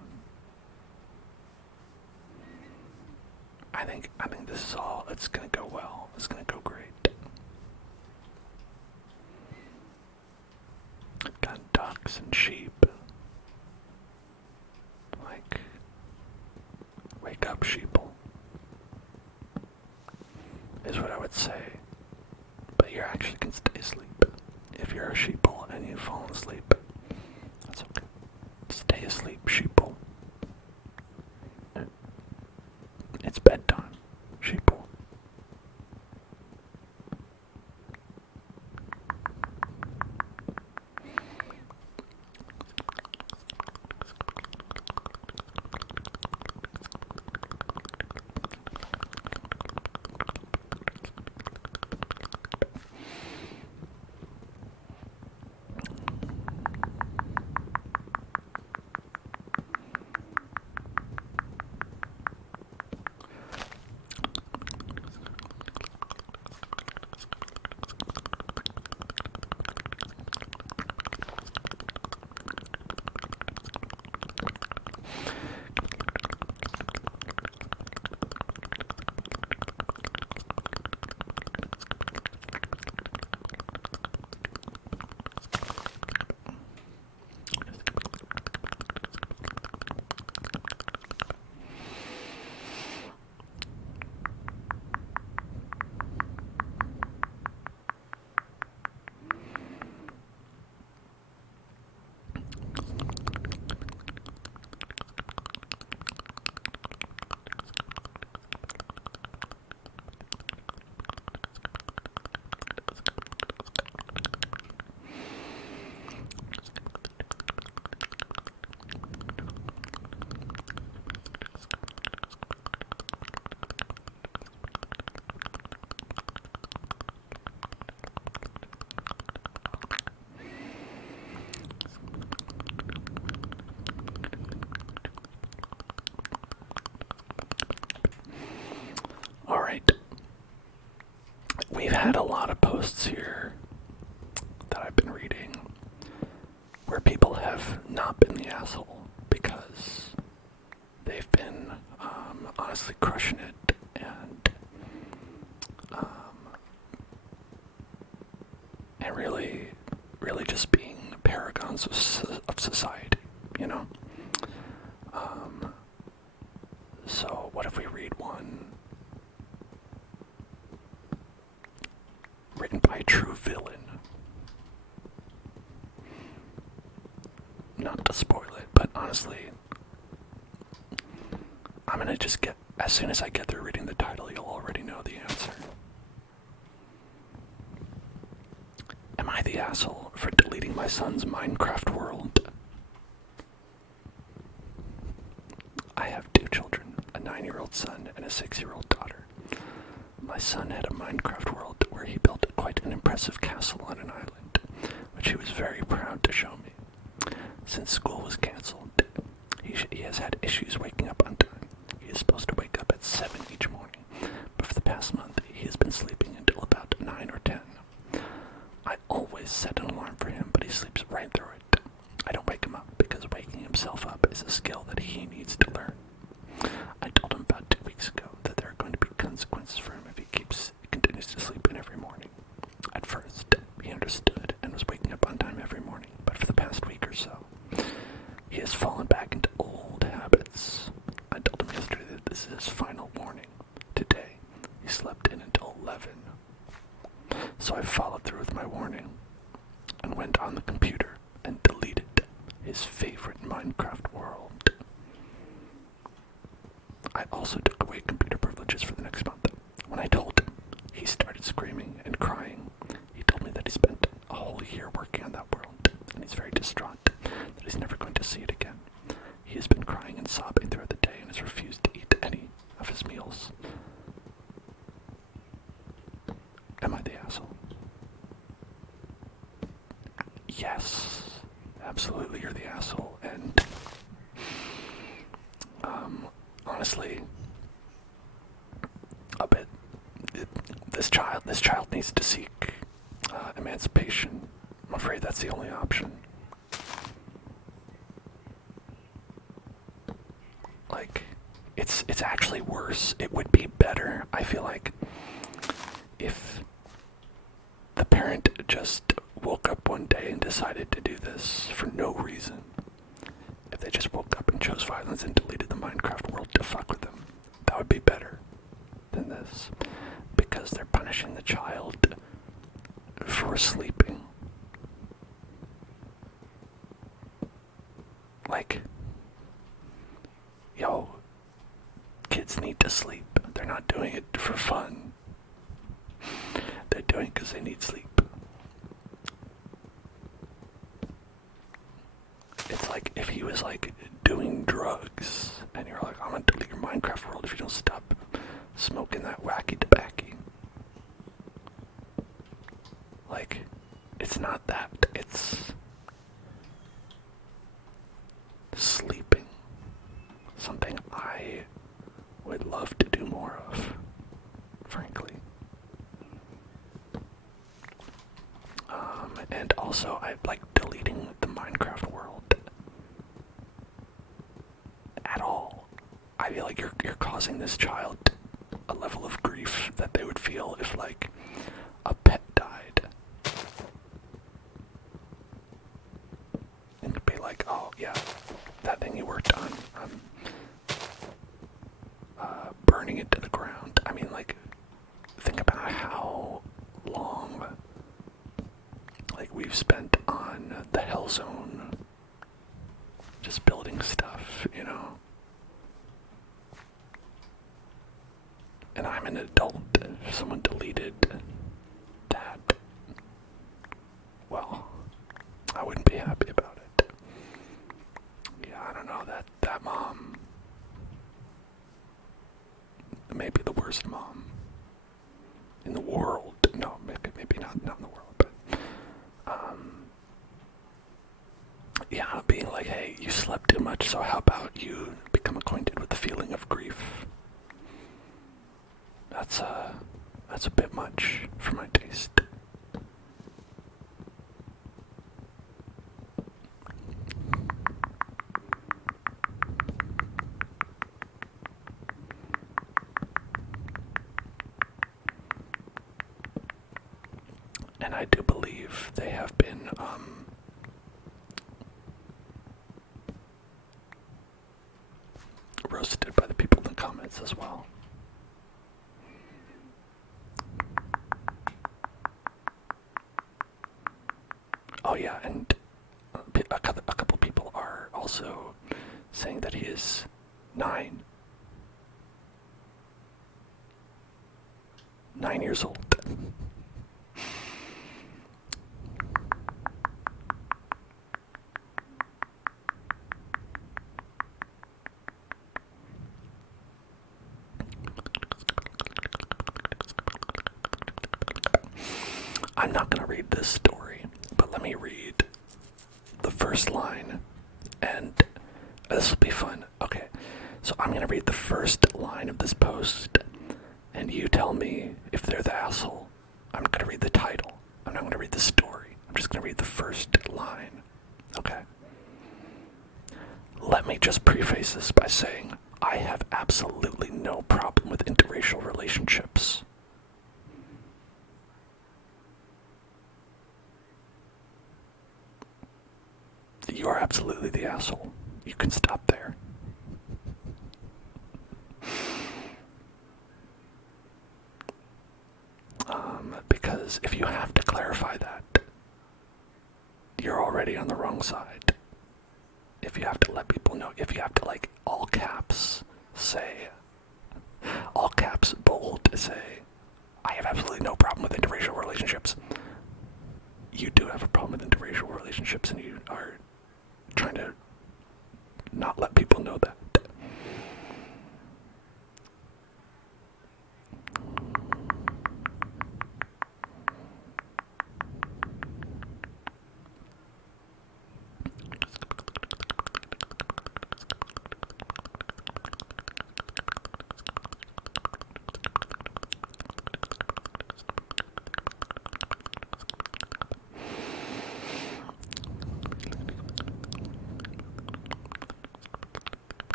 I think this is all. It's gonna go well. It's gonna go great. Got ducks and sheep. Like, wake up, sheeple, is what I would say. But you actually can stay asleep. If you're a sheeple and you fall asleep, that's okay. Stay asleep, sheeple. It's bedtime, sheeple. Alright. We've had a lot of posts here that I've been reading where people have not been the asshole because they've been honestly crushing it and really just being paragons of society, you know? So what if we read one written by a true villain? Not to spoil it, but honestly, I'm gonna just get, as soon as I get through reading the title, you'll already know the answer. Am I the asshole for deleting my son's Minecraft world? I have two children, a 9-year-old son and a 6-year-old daughter. My son had a Minecraft world where he built quite an impressive castle on an island, which he was very proud to show me. Since school was cancelled, he has had issues waking up on time. He is supposed to wake up at 7 each morning, but for the past month, he has been sleeping until about 9 or 10. I always set an alarm for him, but he sleeps right through it. I himself up is a skill that he needs to learn. I told him about 2 weeks ago that there are going to be consequences for him if he continues to sleep in every morning. At first, he understood and was waking up on time every morning, but for the past week or so, he has fallen back into old habits. I told him yesterday that this is his final warning. Today, he slept in until 11. So I followed through with my warning and went on the computer and deleted his favorite Minecraft world. I also took away computer privileges for the next month. When I told him, he started screaming and crying. He told me that he spent a whole year working on that world, and he's very distraught that he's never going to see it again. He has been crying and sobbing throughout the day and has refused to eat any of his meals. Am I the asshole? Yes, absolutely you're the asshole, and honestly, a bit. This child needs to seek emancipation. I'm afraid that's the only option. Like, it's actually worse. It would be better, I feel like, if the parent just woke up one day and decided to do this for no reason. If they just woke up and chose violence and deleted the Minecraft world to fuck with them, that would be better than this. Because they're punishing the child for sleeping. Like, yo, kids need to sleep. They're not doing it for fun. They're doing it because they need sleep. It's like if he was like doing drugs and you're like, I'm gonna delete your Minecraft world if you don't stop smoking that wacky tobacco. Like, it's not that, it's sleeping. Something I would love to do more of, frankly. And also, I like deleting the Minecraft world at all. I feel like you're causing this child a level of grief that they would feel if, like, a pet died. And it'd be like, oh, yeah, that thing you worked on, I'm burning it to the ground. I mean, like, think about how long, like, we've spent on the Hell Zone, just building stuff, you know? And I'm an adult. If someone deleted that, well, I wouldn't be happy about it. Yeah, I don't know, that mom may be the worst mom in the world. No, maybe not in the world, but yeah, being like, hey, you slept too much, so how about you become acquainted with the feeling of grief? That's a bit much for my taste. And I do believe they have been, roasted by the people in the comments as well. Oh yeah, and a couple people are also saying that he is 9 years old. I'm not going to read this story, but let me read the first line, and this will be fun. Okay, so I'm going to read the first line of this post, and you tell me if they're the asshole. I'm going to read the title. I'm not going to read the story. I'm just going to read the first line. Okay. me just preface this by saying I have absolutely no problem with interracial relationships. You are absolutely the asshole. You can stop there. Because if you have to clarify that, you're already on the wrong side. If you have to let people know, if you have to, like, all caps say, all caps bold say, I have absolutely no problem with interracial relationships. You do have a problem with interracial relationships, and you are trying to not let people know that.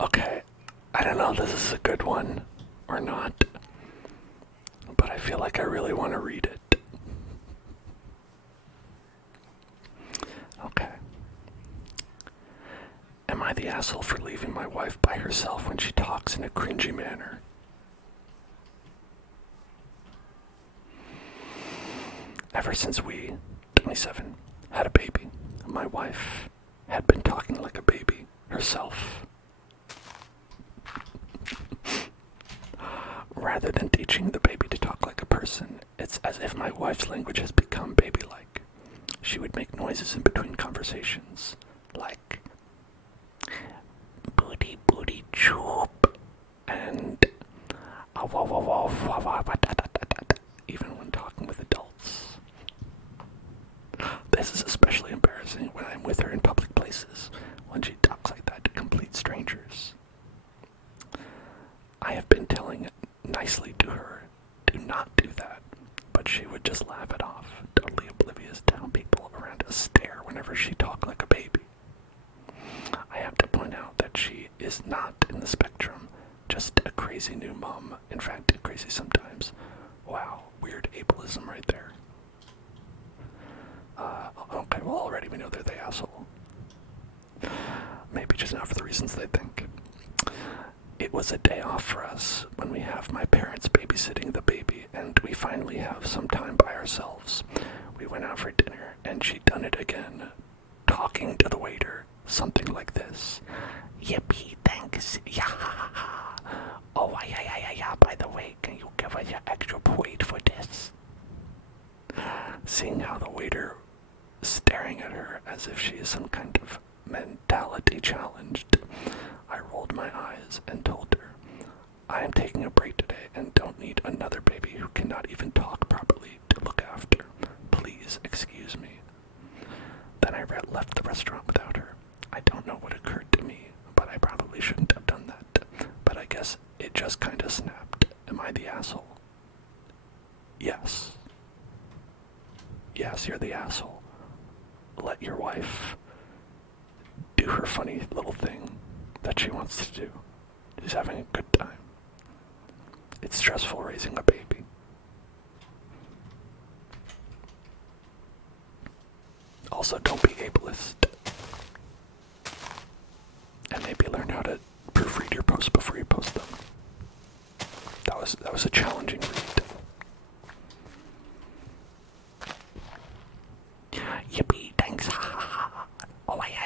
Okay, I don't know if this is a good one or not, but I feel like I really want to read it. Okay. Am I the asshole for leaving my wife by herself when she talks in a cringy manner? Ever since we, 27, had a baby, my wife had been talking like a baby herself. Rather than teaching the baby to talk like a person, it's as if my wife's language has become baby-like. She would make noises in between conversations, like booty booty choop and even when talking with adults. This is especially embarrassing when I'm with her in public places, when she talks like that to complete strangers. I have been telling nicely to her, do not do that, but she would just laugh it off, totally oblivious to how people around us stare whenever she talked like a baby. I have to point out that she is not in the spectrum, just a crazy new mom, in fact, crazy sometimes. Wow, weird ableism right there. Okay, well, already we know they're the asshole. Maybe just not for the reasons they think. It was a day off for us when we have my parents babysitting the baby, and we finally have some time by ourselves. We went out for dinner, and she done it again, talking to the waiter, something like this. Yippee, thanks, yeah. Oh, yeah, by the way, can you give us an extra plate for this? Seeing how the waiter staring at her as if she is some kind of mentality challenged, I rolled my eyes and told her, I am taking a break today and don't need another baby who cannot even talk properly to look after. Please excuse me. Then I left the restaurant without her. I don't know what occurred to me, but I probably shouldn't have done that. But I guess it just kinda snapped. Am I the asshole? Yes. Yes, you're the asshole. Let your wife do her funny little thing that she wants to do. She's having a good time. It's stressful raising a baby. Also, don't be ableist. And maybe learn how to proofread your posts before you post them. That was a challenging read. Yippee, thanks. Oh, yeah.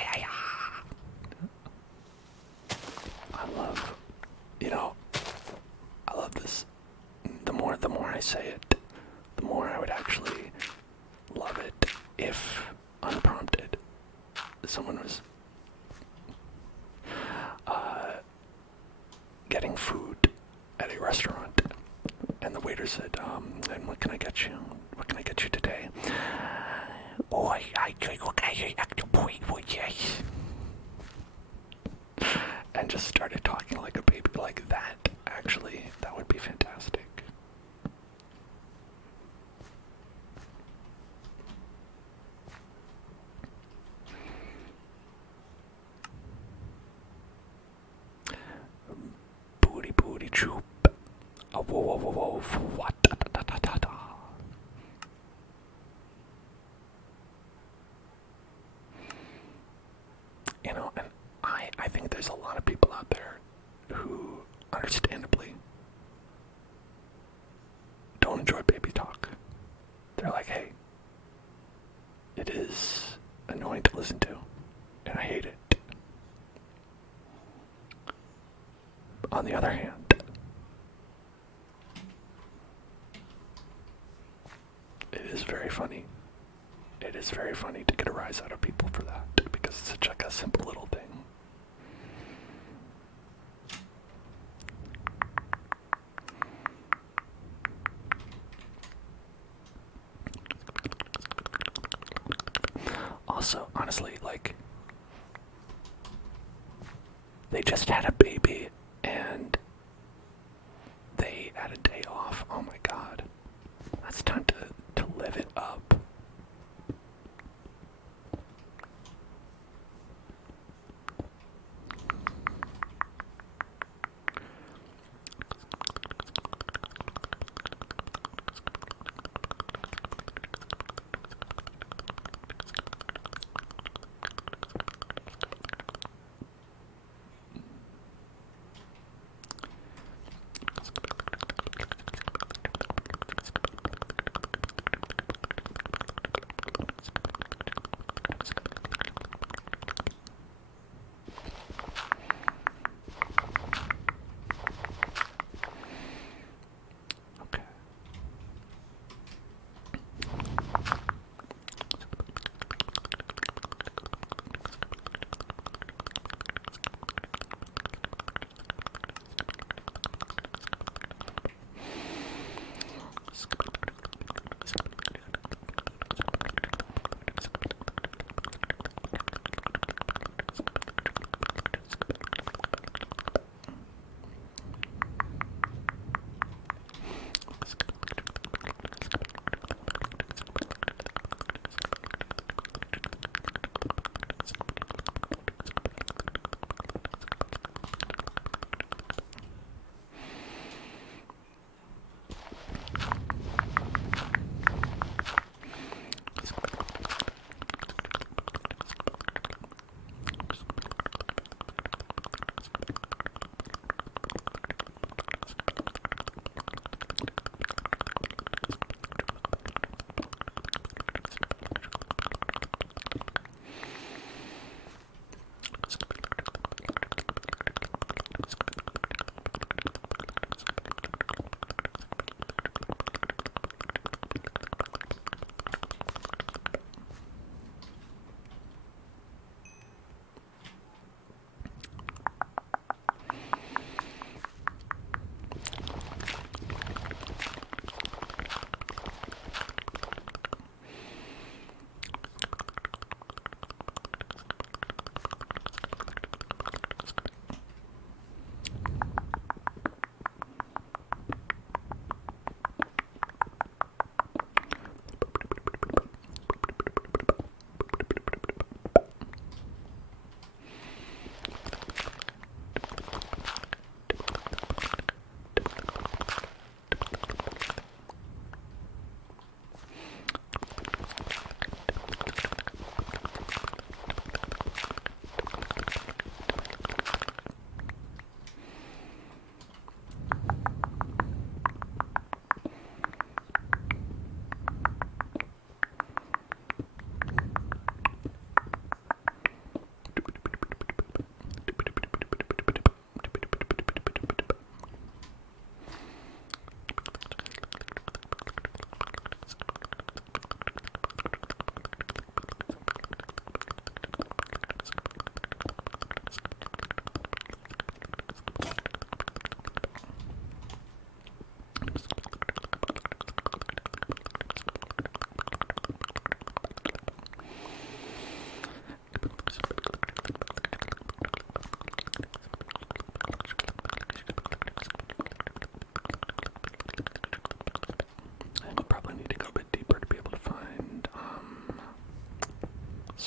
I love this. The more I say it, the more I would actually love it if, unprompted, someone was food at a restaurant, and the waiter said, "And what can I get you? What can I get you today?" Oh, yes. And just started talking like a baby, like that. Actually, that would be fantastic. Booty booty choop. Whoa whoa whoa whoa. What? Da, da, da, da, da. You know, and I think there's a lot of people out there who, understandably, don't enjoy baby talk. They're like, hey, it is annoying to listen to, and I hate it. On the other hand, it is very funny. It is very funny to get a rise out of people for that, because it's such like a simple little thing. Also, honestly, like, they just had a baby and they had a day off. Oh my god. That's time to live it up.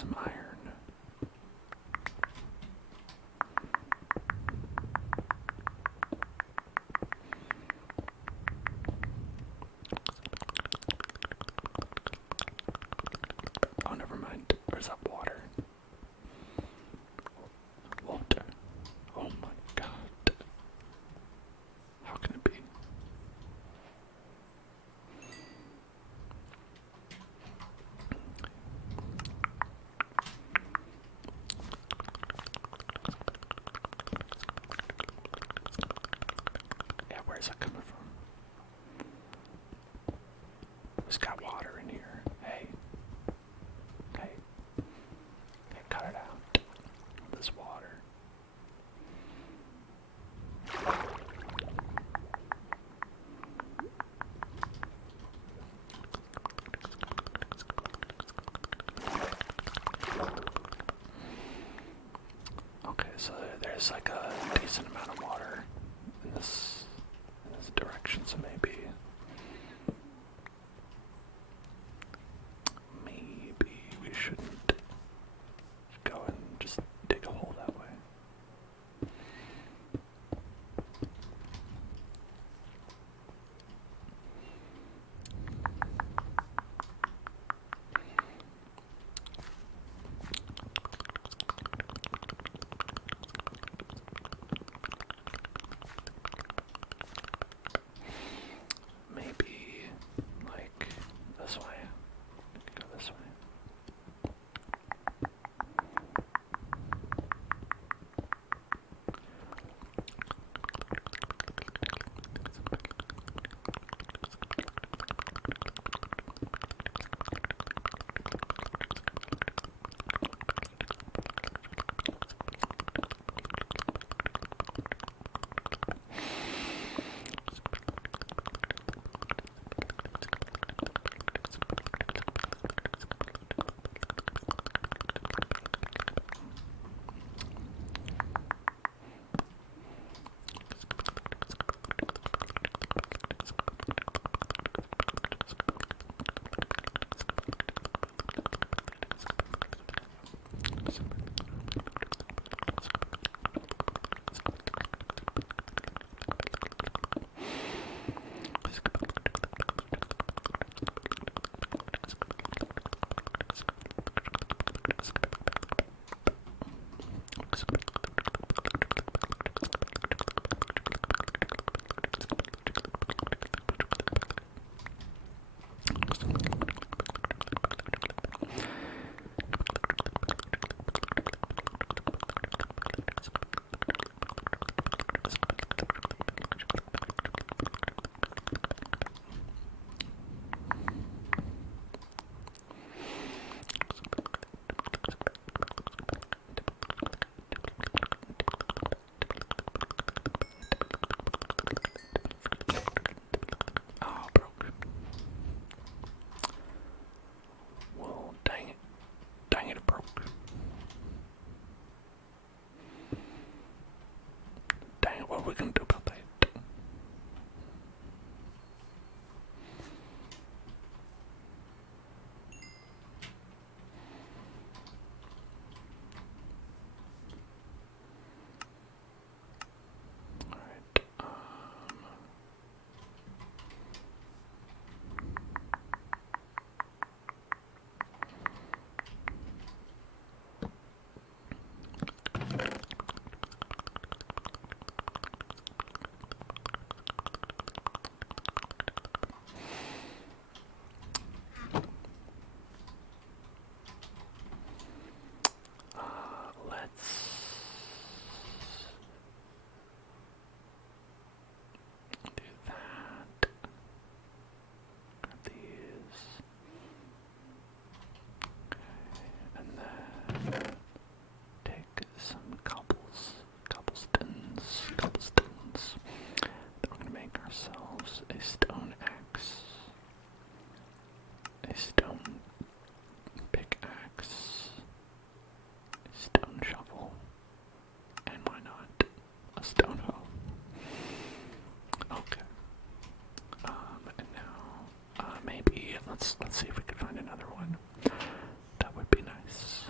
some iron. Oh, never mind. Where's that water? Water. Oh my god. How can it be? Yeah, where's that coming from? It's got water in here. Hey. Hey. Hey, cut it out. This water. Okay, so there's like a decent amount of water in this direction, so maybe we shouldn't go and just dig a hole that way. Maybe like this way. We could go this way. Oh, broke. Well, dang it. Dang it, it broke. Dang it, what are we gonna do about that? Alright, let's do that. Grab these. Okay, and then take some cobblestones. Then we're gonna make ourselves a stone axe, a stone pickaxe, a stone shovel, and why not a stone hoe? Okay. And now maybe let's see if we can find another one. That would be nice.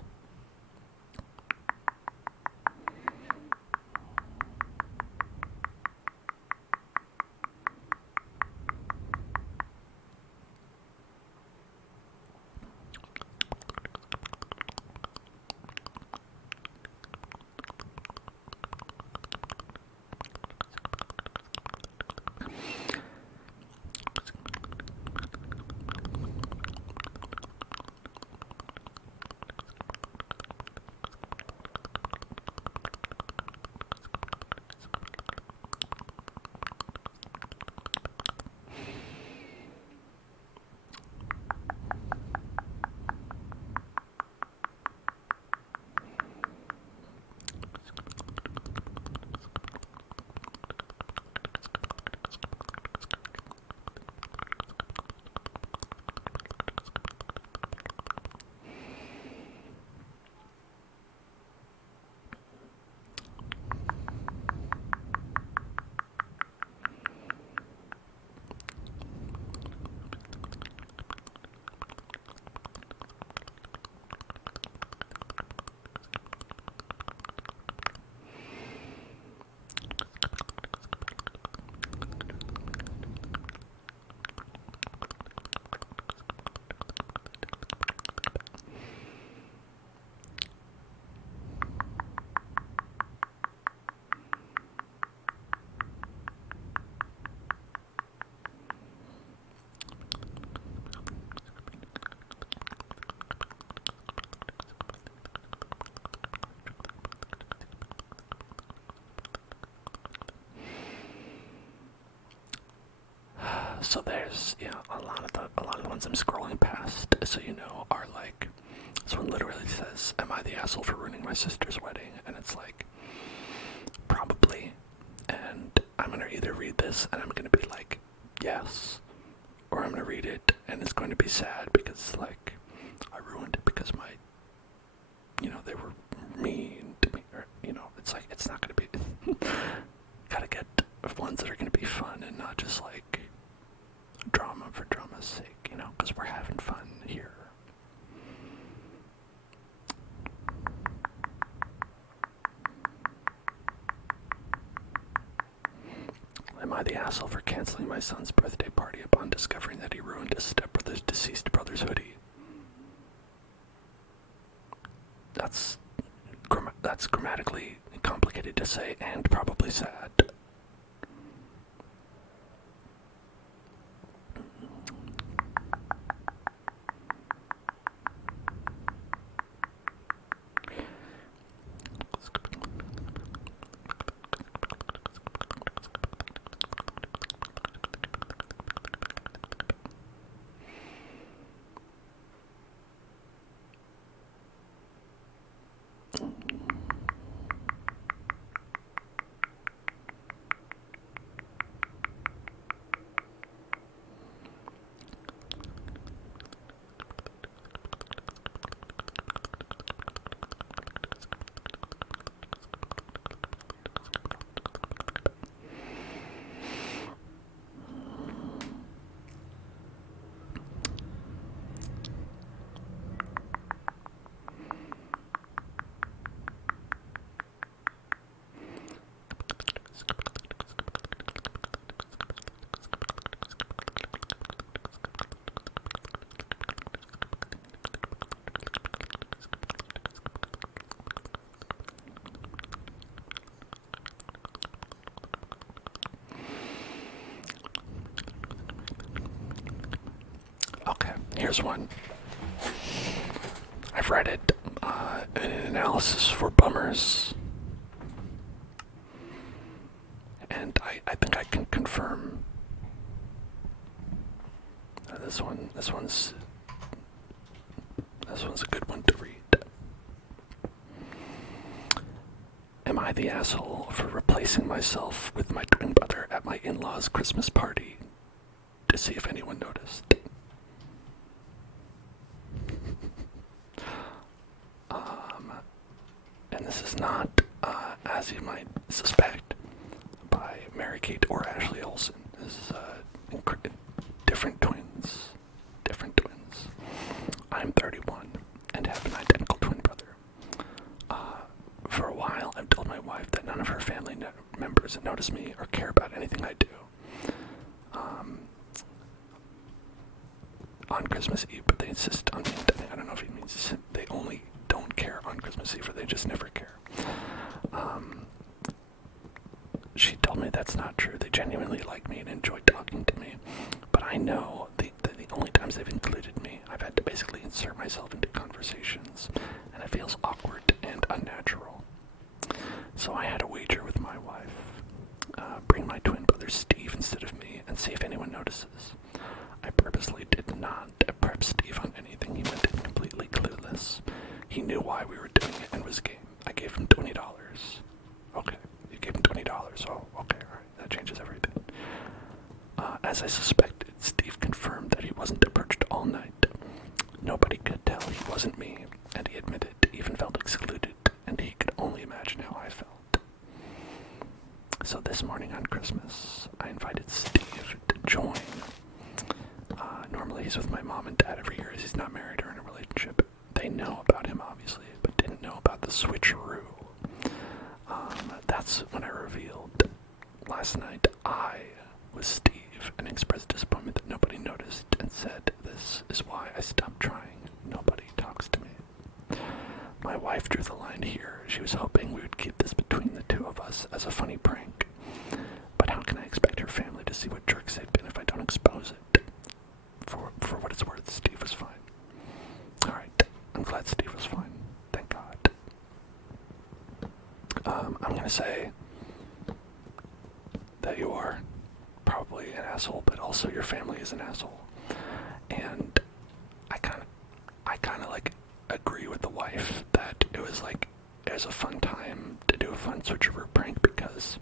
So there's, a lot of the ones I'm scrolling past, so are like, this one literally says, "Am I the asshole for ruining my sister's wedding?" And it's like, probably. And I'm gonna either read this and I'm gonna be like, yes, or I'm gonna read it and it's going to be sad because like I ruined it because my, they were mean to me, or it's like it's not gonna be. Gotta get ones that are gonna be fun and not just like drama for drama's sake, because we're having fun here. Am I the asshole for canceling my son's birthday party upon discovering that he ruined his stepbrother's deceased brother's hoodie? That's grammatically complicated to say and probably sad. Okay, here's one. I've read it, an analysis for bummers, and I think I can confirm this one's a good one to read. Am I the asshole for replacing myself with my twin brother at my in-laws' Christmas party to see if anyone noticed? And this is not, as you might suspect, by Mary Kate or Ashley Olsen. This is different twins. Different twins. I'm 31 and have an identical twin brother. For a while, I've told my wife that none of her family members notice me or care about anything I do. On Christmas Eve, but they insist on me. I don't know if he means they only don't care on Christmas Eve or they just never care. She told me that's not true. They genuinely like me and enjoy talking to me. But I know the only times they've included me, I've had to basically insert myself into conversations, and it feels awkward and unnatural. So I had a wager with my wife. Bring my twin brother Steve instead of me and see if anyone notices. I purposely did not prep Steve on anything. He went in completely clueless. He knew why we were doing it and was game. I gave him $20. Okay, you gave him $20. Oh, okay, alright, that changes everything. As I suspected, Steve confirmed that he wasn't approached all night. Nobody could tell he wasn't me, and he admitted he even felt excluded, and he could only imagine how I felt. So this morning on Christmas, I invited Steve to join. Normally he's with my mom and dad every year as he's not married or in a relationship. They know about him, obviously, but didn't know about the switcheroo. That's when I revealed last night I was Steve and expressed disappointment that nobody noticed and said, "This is why I stopped trying. Nobody talks to me." My wife drew the line here. She was hoping we would keep this between the two of us as a funny prank. But how can I expect her family to see what jerks they've been if I don't expose it? For what it's worth, Steve was fine. Alright, I'm glad Steve was fine. Thank God. I'm gonna say that you are probably an asshole, but also your family is an asshole. And I kind of like agree with the wife that it was a fun time to do a fun switcheroo prank, because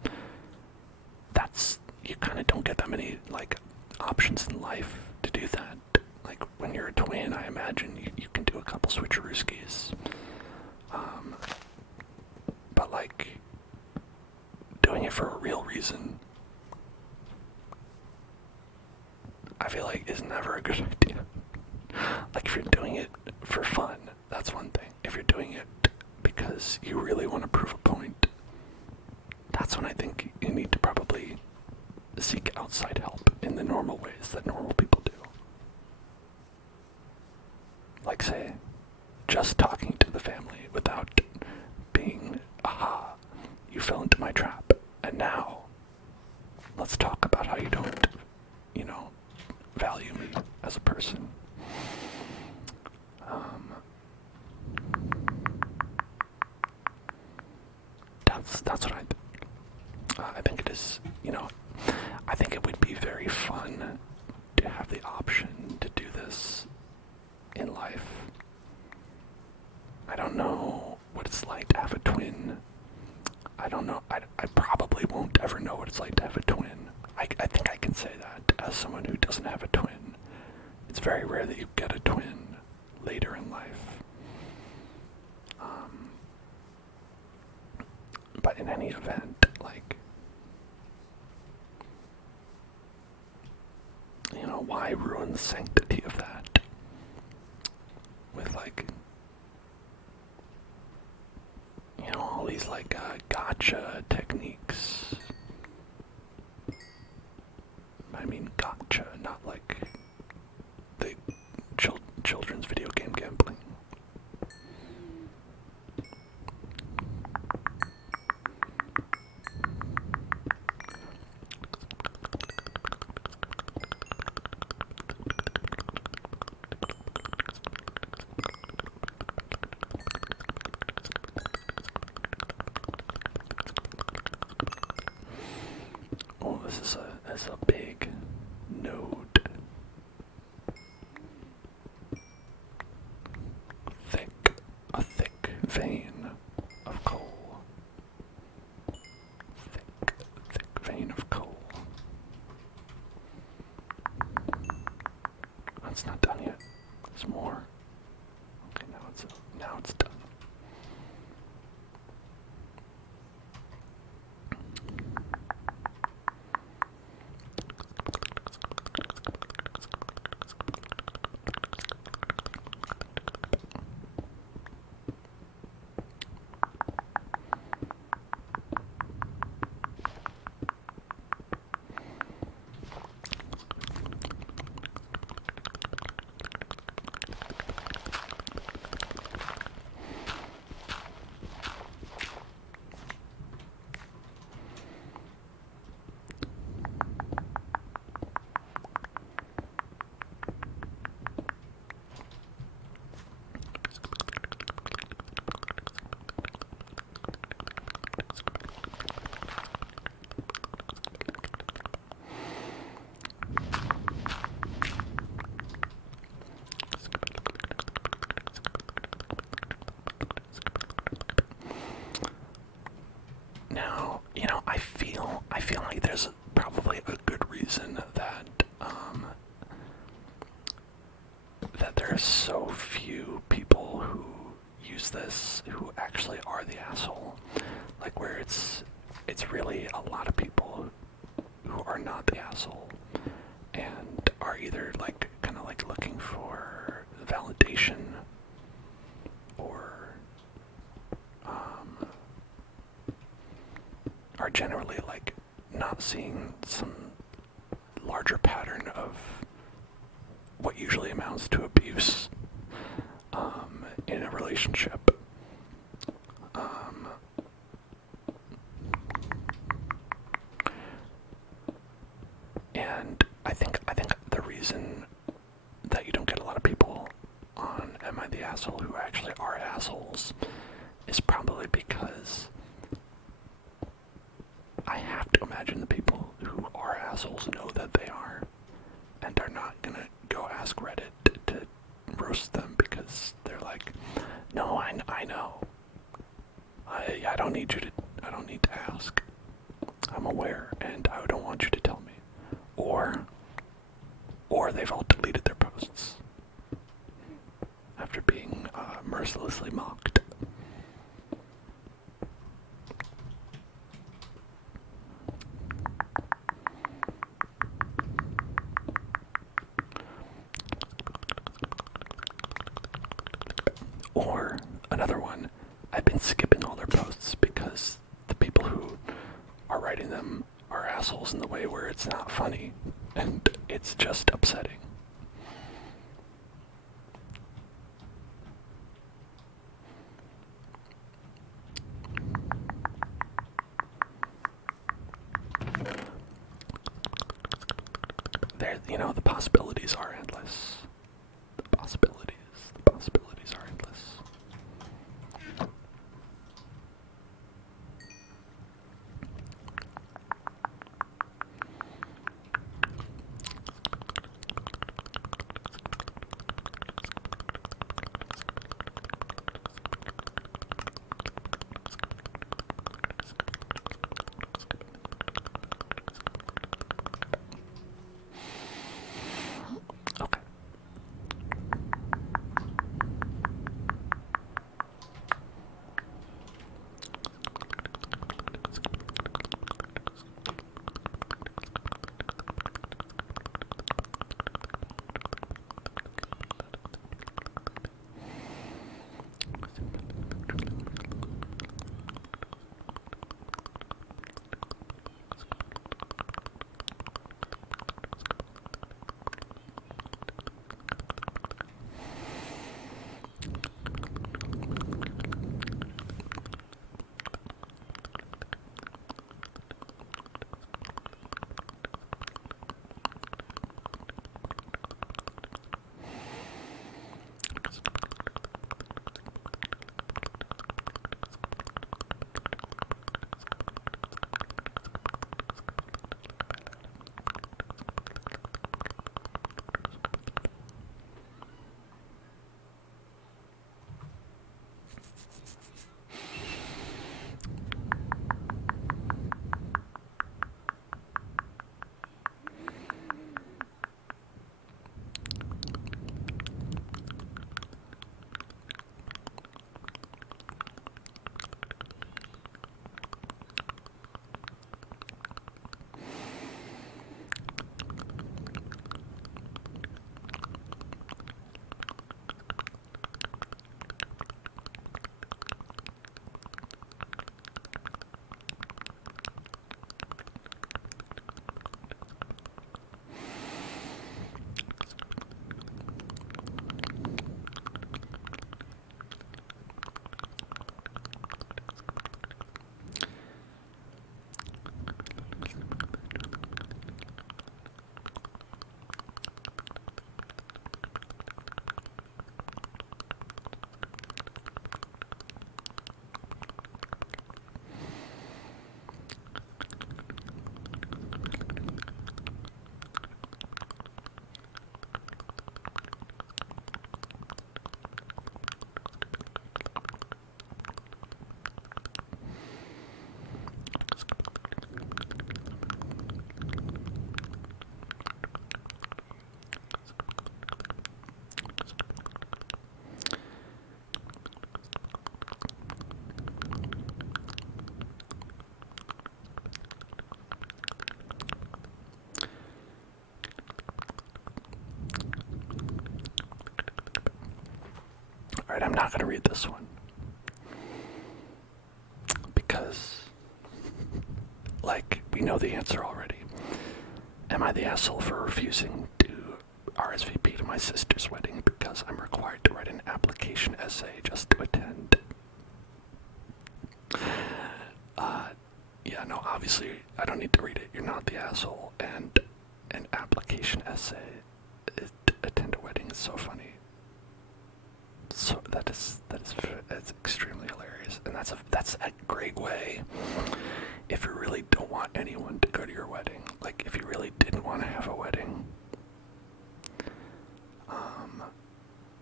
you kind of don't get that many like options in life to do that. Like when you're a twin, I imagine you can do a couple switcherooskies. But like doing it for a real reason, I feel like is never a good idea. Like if you're doing it for fun, that's one thing. If you're doing it because you really want to prove a point, that's when I think you need to probably seek outside help in the normal ways that normal people do. Like say, just talking to the family without being, aha, you fell into my trap, and now let's talk about how you don't, value me as a person. That's what I think it is, I think it would be very fun to have the option to do this in life. I don't know what it's like to have a twin. I don't know. I probably won't ever know what it's like to have a twin. I think I can say that as someone who doesn't have a twin. It's very rare that you get a twin later in life. But in any event, like, why ruin the sanctity of that with like, all these like gotcha techniques. I mean gotcha, not like the children's video game gambling. Oh, this is a big node. A thick vein of coal. Thick vein of coal. That's not done yet. There's more. Okay, now it's done. Now, I feel like there's probably a good reason that there are so few people who use this who actually are the asshole. Like where it's really a lot of people who are not the asshole and are either like kind of like looking for validation or are generally like not seeing some larger pattern of what usually amounts to abuse in a relationship. And I think the reason that you don't get a lot of people on Am I the Asshole who actually are assholes is probably because I have to imagine the people who are assholes know that they are, and are not gonna go ask Reddit to roast them because they're like, no, I know. I don't need to ask. I'm aware, and I don't want you to tell me. Or they've all deleted their posts after being mercilessly mocked. Or another one, I've been skipping all their posts because the people who are writing them are assholes in the way where it's not funny and it's just upsetting. There, the possibilities are endless. The possibilities are endless. Okay. Alright, I'm not going to read this one. Because, we know the answer already. Am I the asshole for refusing to RSVP to my sister's wedding because I'm required to write an application essay just to attend? Yeah, no, obviously, I don't need to read it. You're not the asshole. And an application essay to attend a wedding is so funny. So that's extremely hilarious, and that's a great way. If you really don't want want anyone to go to your wedding, like if you really didn't want to have a wedding,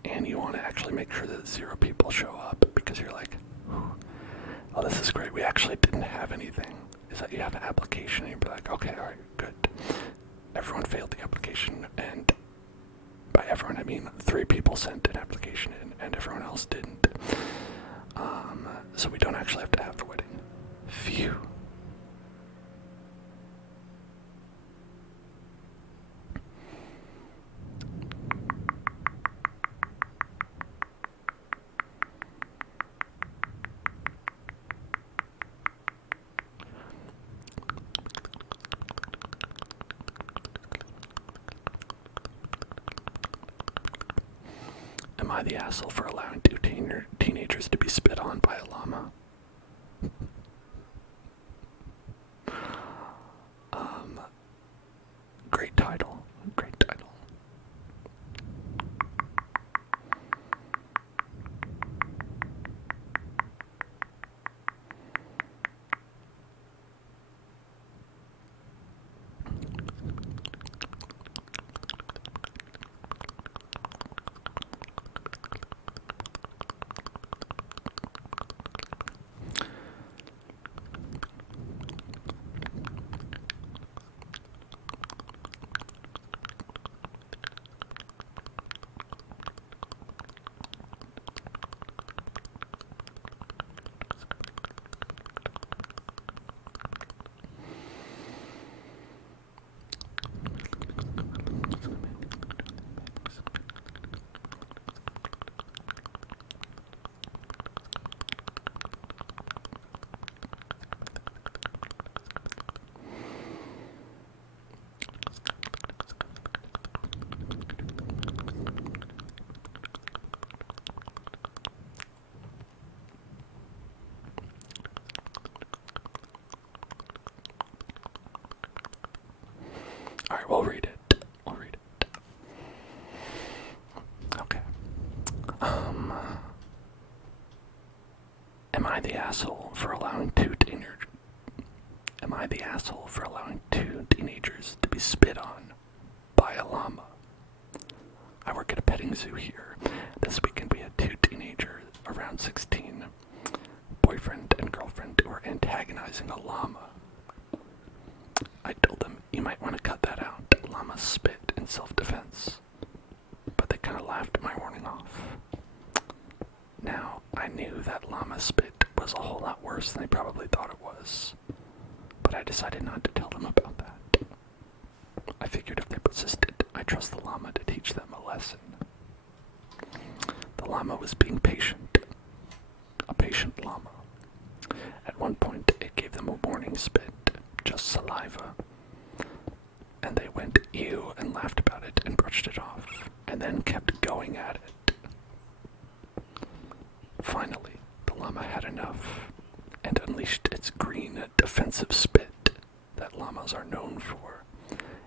and you want to actually make sure that 0 people show up because you're like, oh, this is great, we actually didn't have anything, is that you have an application and you're like, okay, alright, good. Everyone failed the application, and by everyone I mean 3 people sent an application in and everyone else didn't. So we don't actually have to have the wedding. Phew. Am I the asshole for allowing 2 teenagers to be spit on by a llama? Great title. Great title. Alright, we'll read it. We'll read it. Okay. Am I the asshole for allowing 2 teenagers to be spit on by a llama? I work at a petting zoo here. This weekend we had 2 teenagers, around 16, boyfriend and girlfriend, who were antagonizing a llama. I told them, you might want to cut that out. Llamas spit in self-defense. But they kind of laughed my warning off. Now, I knew that llama spit was a whole lot worse than they probably thought it was. But I decided not to tell them about that. I figured if they persisted, I trust the llama to teach them a lesson. The llama was being patient. A patient llama. At one point, it gave them a warning spit. Just saliva. And they went ew and laughed about it and brushed it off, and then kept going at it. Finally, the llama had enough and unleashed its green defensive spit that llamas are known for.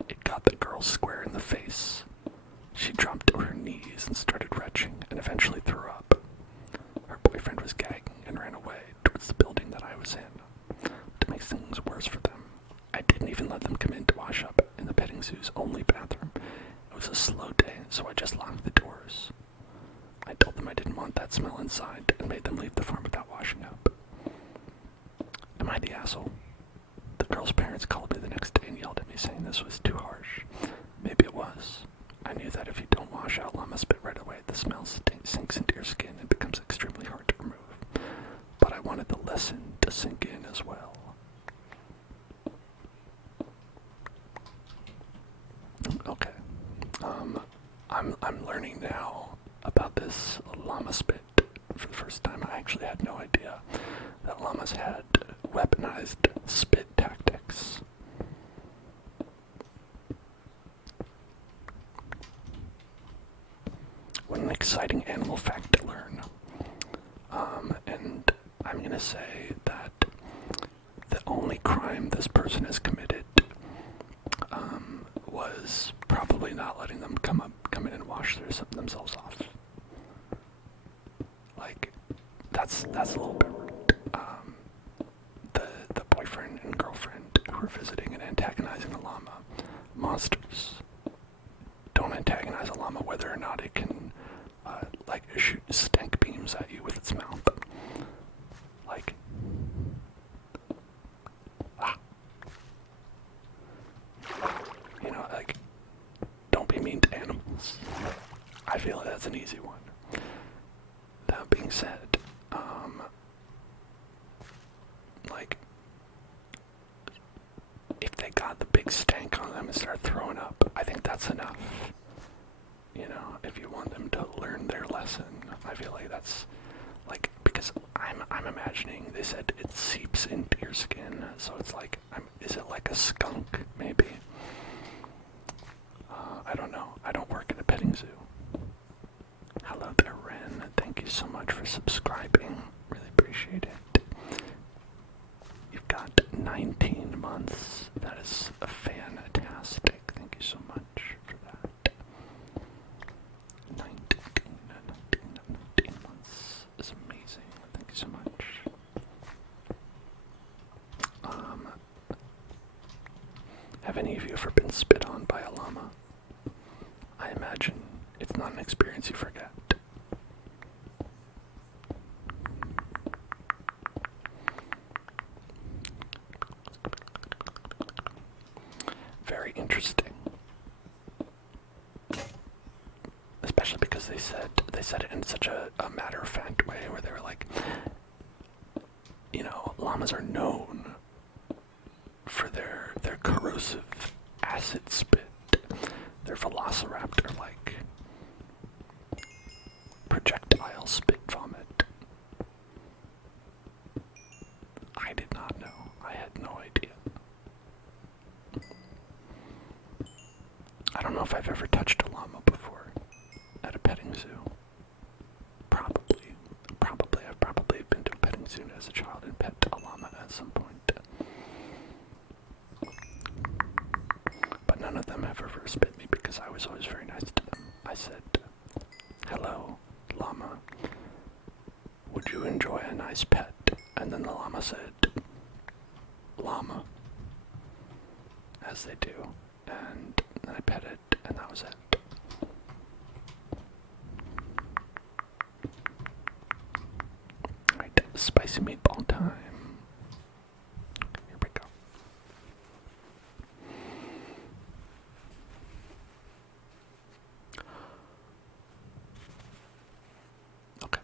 It got the girl square in the face. She dropped to her knees and started retching and eventually threw up. Her boyfriend was gagging and ran away towards the building that I was in. To make things worse for them, I didn't even let them come in to wash up in the petting zoo's only bathroom. It was a slow day, so I just locked the doors. I told them I didn't want that smell inside and made them leave the farm without washing up. Am I the asshole? The girl's parents called me the next day and yelled at me saying this was too harsh. Maybe it was. I knew that if you don't wash out llama spit right away, the smell sinks into your skin and becomes extremely hard to remove. But I wanted the lesson to sink in as well. Okay. I'm learning now about this llama spit for the first time. I actually had no idea that llamas had weaponized spit tactics. What an exciting animal fact to learn. And I'm going to say that the only crime this person has committed was probably not letting them come in and wash themselves off. Like, that's a little bit rude. The boyfriend and girlfriend who were visiting and antagonizing a llama. Monsters. Don't antagonize a llama whether or not it can, like, shoot stank beams at you with its mouth. Like, you know, like, don't be mean to animals. I feel like that's an easy one. That being said, like, if they got the big stank on them and start throwing up, I think that's enough. You know, if you want them to learn their lesson, I feel like that's, like, because I'm imagining, they said it seeps into your skin, so it's like, is it like a skunk, maybe? I don't know. I don't work in a petting zoo. Hello there, Ren. Thank you so much for subscribing. Really appreciate it. You've got 19 months. That is fantastic. Thank you so much for that. 19 months is amazing. Thank you so much. Have any of you ever been spit on by a llama? I imagine it's not an experience you forget. Very interesting. Especially because they said it in such a matter-of-fact way where they were like, you know, llamas are known for their corrosive acid spit, their velociraptor-like projectile spit vomit. I did not know. I had no idea. I don't know if I've ever touched a llama before at a petting zoo. Probably. I've probably been to a petting zoo as a child and pet a llama at some point. But none of them have ever spit me because I was always very nice to them. I said, "Hello, llama. Would you enjoy a nice pet?" And then the llama said, "Llama," as they do. And then I pet it, and that was it. Alright, spicy meatball time. Here we go. Okay.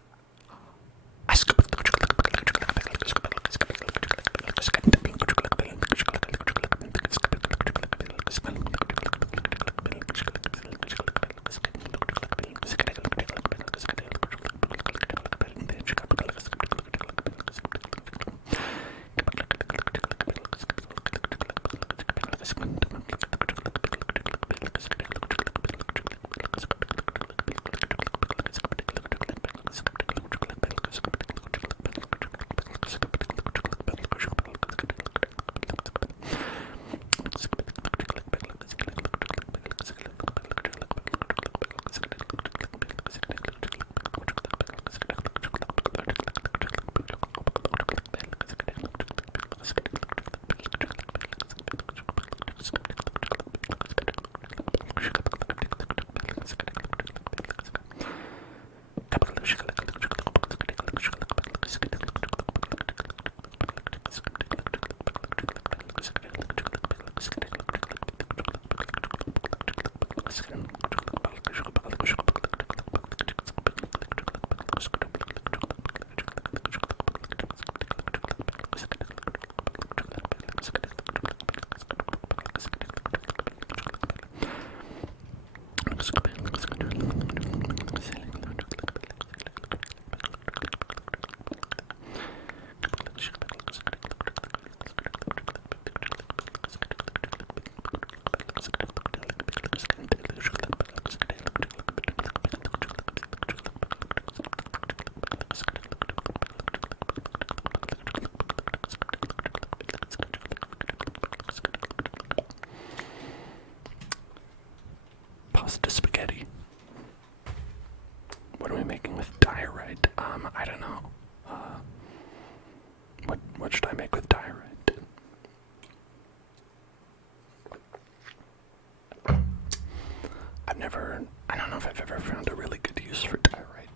I don't know if I've ever found a really good use for diorite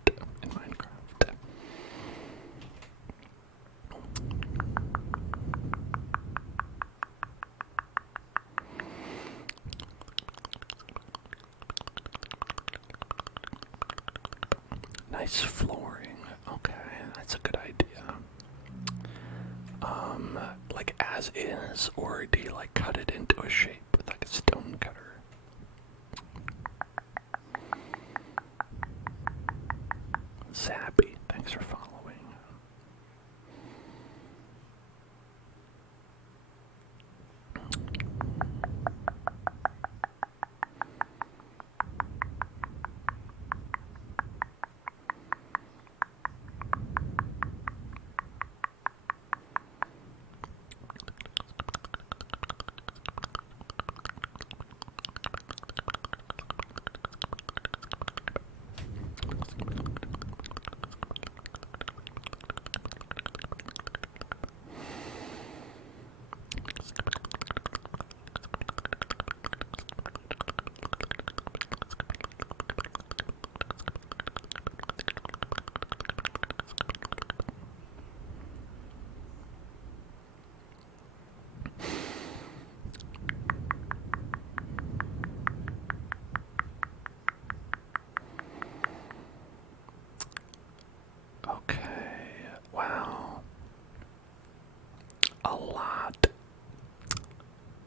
in Minecraft. Nice flooring. Okay, that's a good idea. Like as is, or do you like cut it into a shape with like a stone cutter? Zappy, thanks for following. Okay, wow. A lot.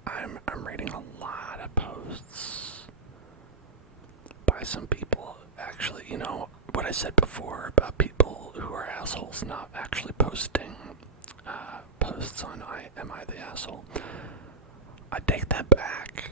I'm reading a lot of posts by some people. Actually, you know what I said before about people who are assholes not actually posting posts on Am I the Asshole? I take that back.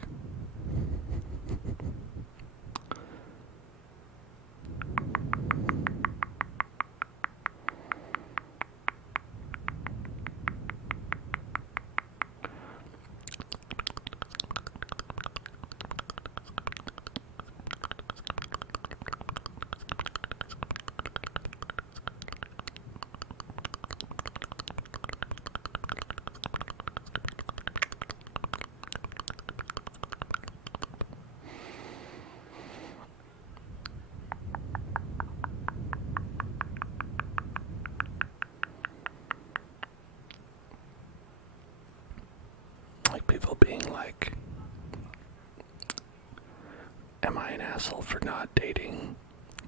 Like people being like, am I an asshole for not dating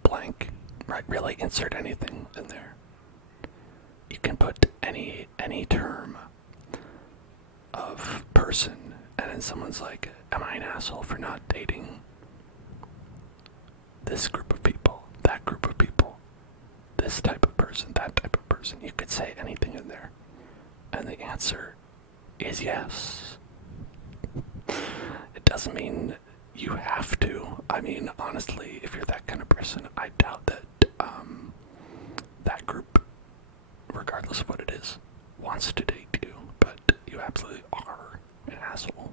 blank? Right, really insert anything in there. You can put any term of person, and then someone's like, am I an asshole for not dating this group of people, that group of people, this type of person, that type of person? You could say anything in there, and the answer is yes. It doesn't mean you have to. I mean, honestly, if you're that kind of person, I doubt that that group, regardless of what it is, wants to date you, but you absolutely are an asshole.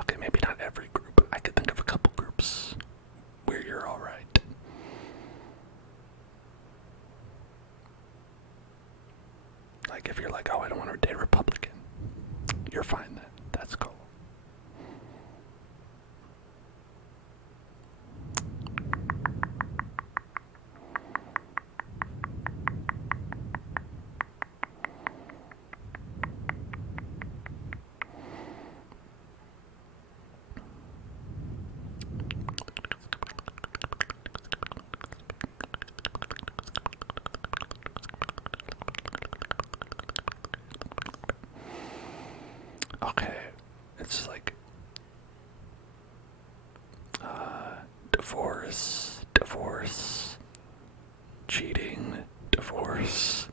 Okay, maybe not every group. I could think of a couple groups where you're alright. Like if you're like, oh, I don't want to date a Republican, you're fine then. That's cool. Okay, it's like divorce, cheating, divorce,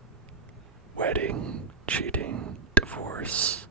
wedding, cheating, divorce.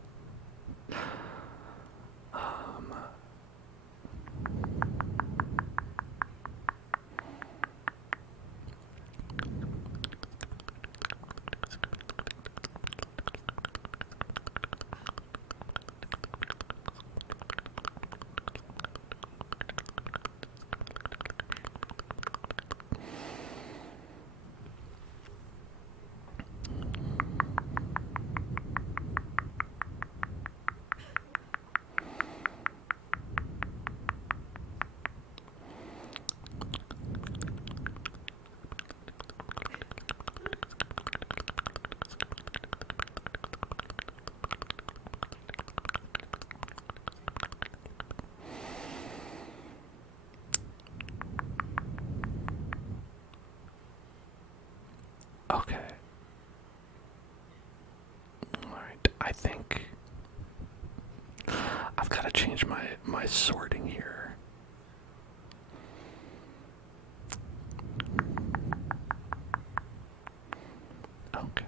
Okay. Alright, I think I've got to change my sorting here. Okay.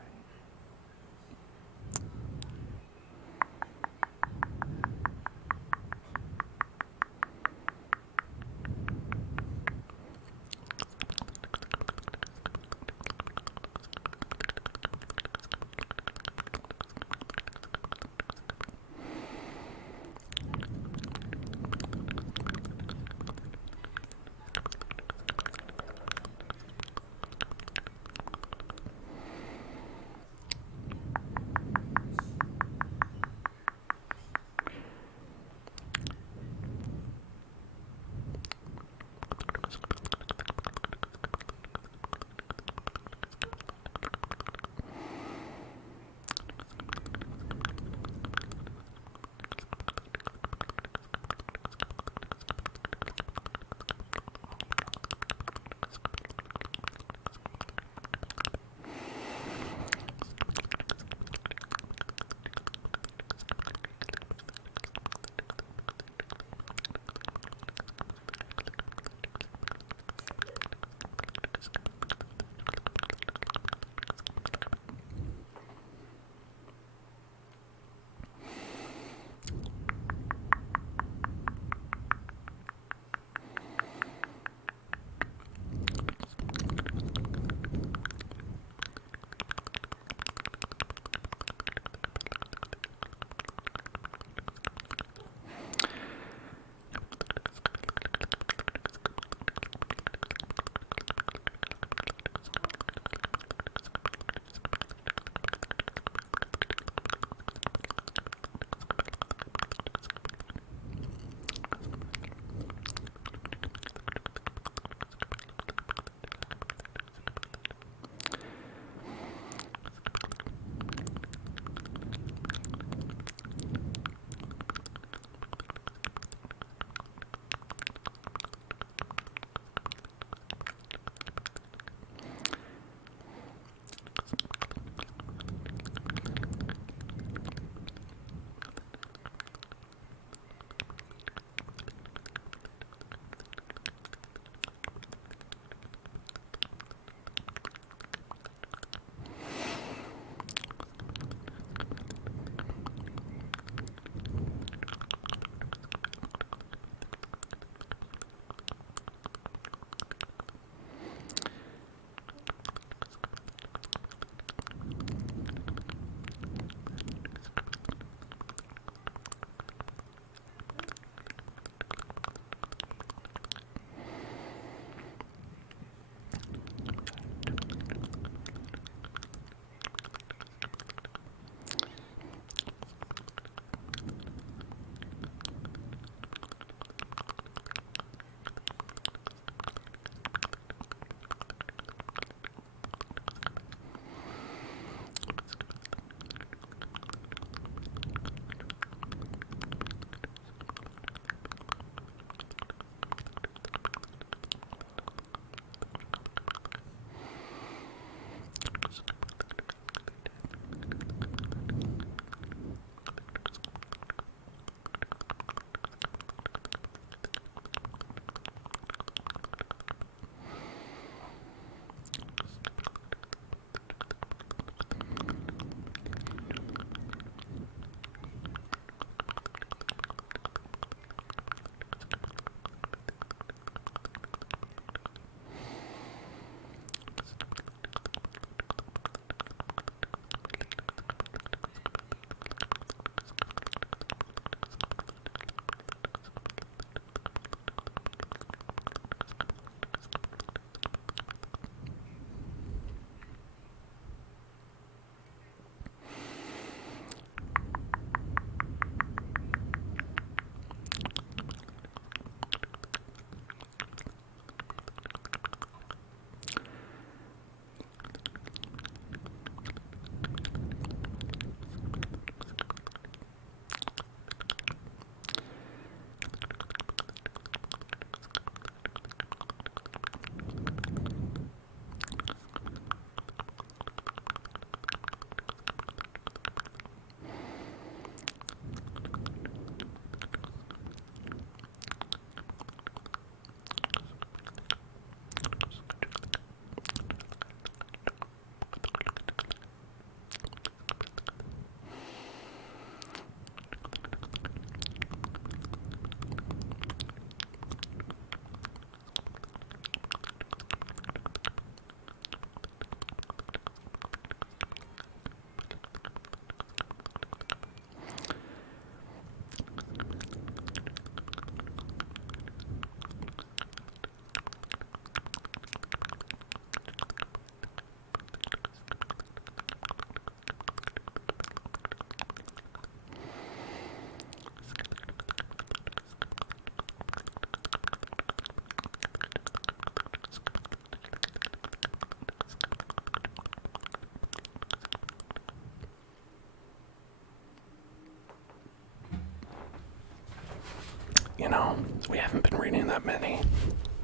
You know, we haven't been reading that many.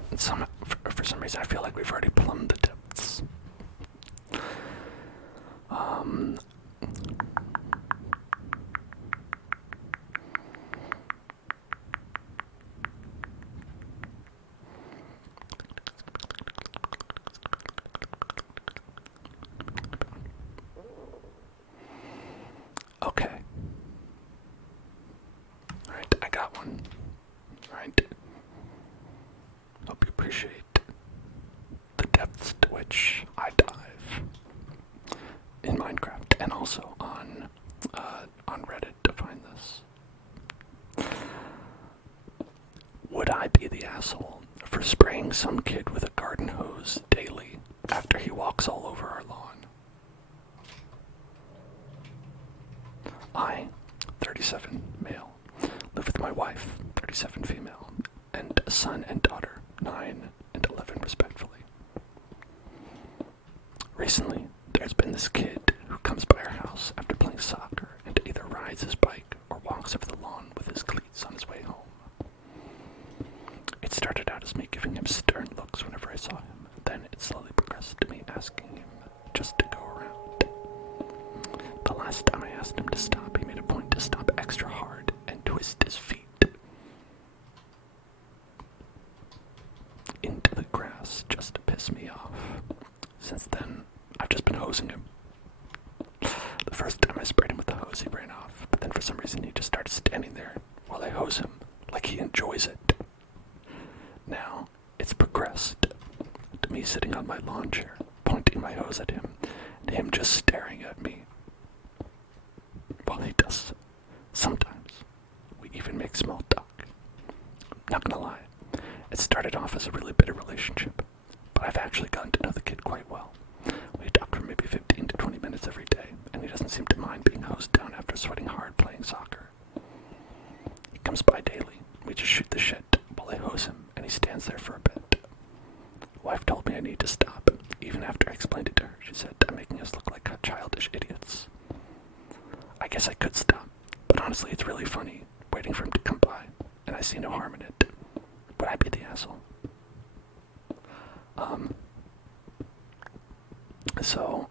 And for some reason, I feel like we've already plumbed the depths. Okay. Alright, I got one. Alright. Hope you appreciate the depths to which I dive in Minecraft, and also on Reddit to find this. Would I be the asshole for spraying some kid with a garden hose daily after he walks all over our lawn? I, 37, male, live with my wife, 37, female, and a son and daughter, 9 and 11 respectively. Recently, there's been this kid who comes by our house after playing soccer and either rides his bike or walks over the lawn with his cleats on his way home. It started out as me giving him stern looks whenever I saw him, then it slowly progressed to me asking him just to go around. The last time I asked him to stop, he made a point to stop extra hard and twist his feet into the grass just to piss me off. Since then, I've just been hosing him. The first time I sprayed him with the hose, he ran off, but then for some reason he just started standing there while I hose him, like he enjoys it. Now, it's progressed to me sitting on my lawn chair, pointing my hose at him, and him just staring at me while he does. Sometimes, we even make small talk. Not gonna lie, it started off as a really bitter relationship, but I've actually gotten to know the kid quite well. We talk for maybe 15 to 20 minutes every day, and he doesn't seem to mind being hosed down after sweating hard playing soccer. He comes by daily, we just shoot the shit while I hose him, and he stands there for a bit. Wife told me I need to stop. Even after I explained it to her, she said I'm making us look like childish idiots. I guess I could stop, but honestly it's really funny waiting for him to come by, and I see no harm in it. Would I be the asshole? So,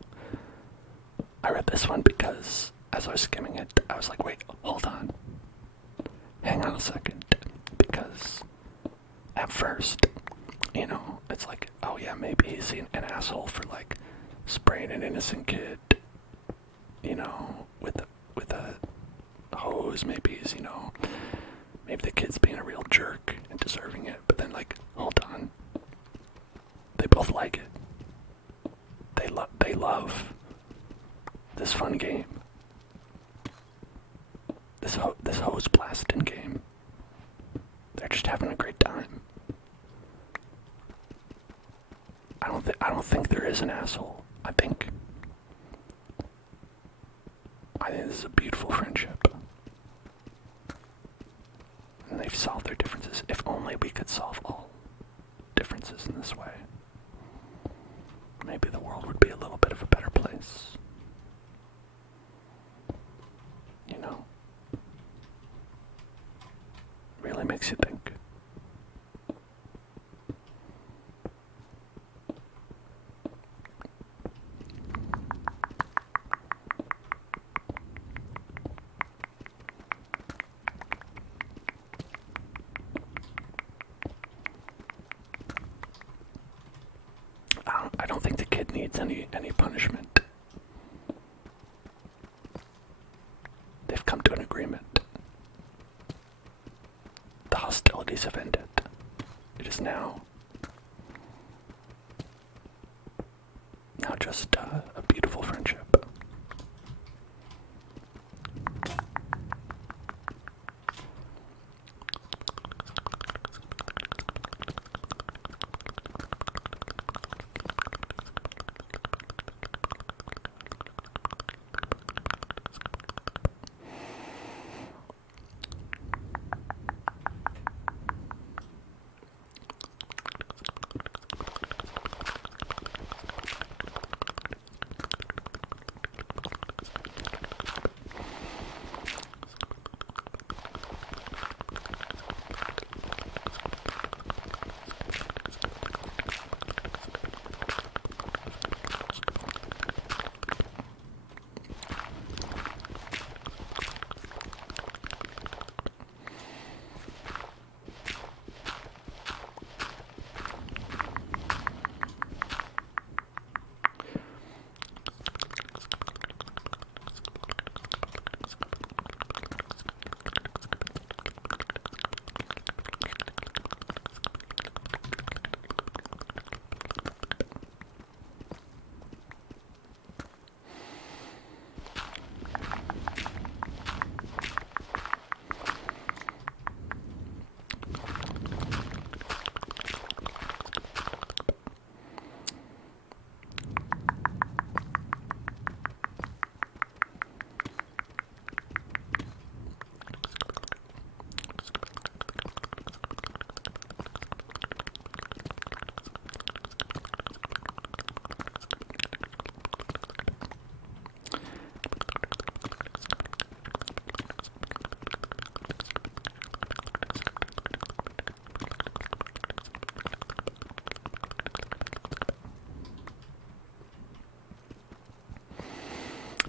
I read this one because as I was skimming it, I was like, wait, hold on. Hang on a second. Because at first, you know, it's like, oh yeah, maybe he's an asshole for like spraying an innocent kid, you know, with a hose. Maybe he's, you know, maybe the kid's being a real jerk and deserving it. But then like, hold on. They both like it. They love this fun game. This hose blasting game. They're just having a great time. I don't think there is an asshole. I think this is a beautiful friendship. And they've solved their differences. If only we could solve all differences in this way. Maybe the world would be a little bit of a better place. You know? Really makes you think. I don't think the kid needs any punishment. They've come to an agreement. The hostilities have ended. It is now just a beautiful friendship.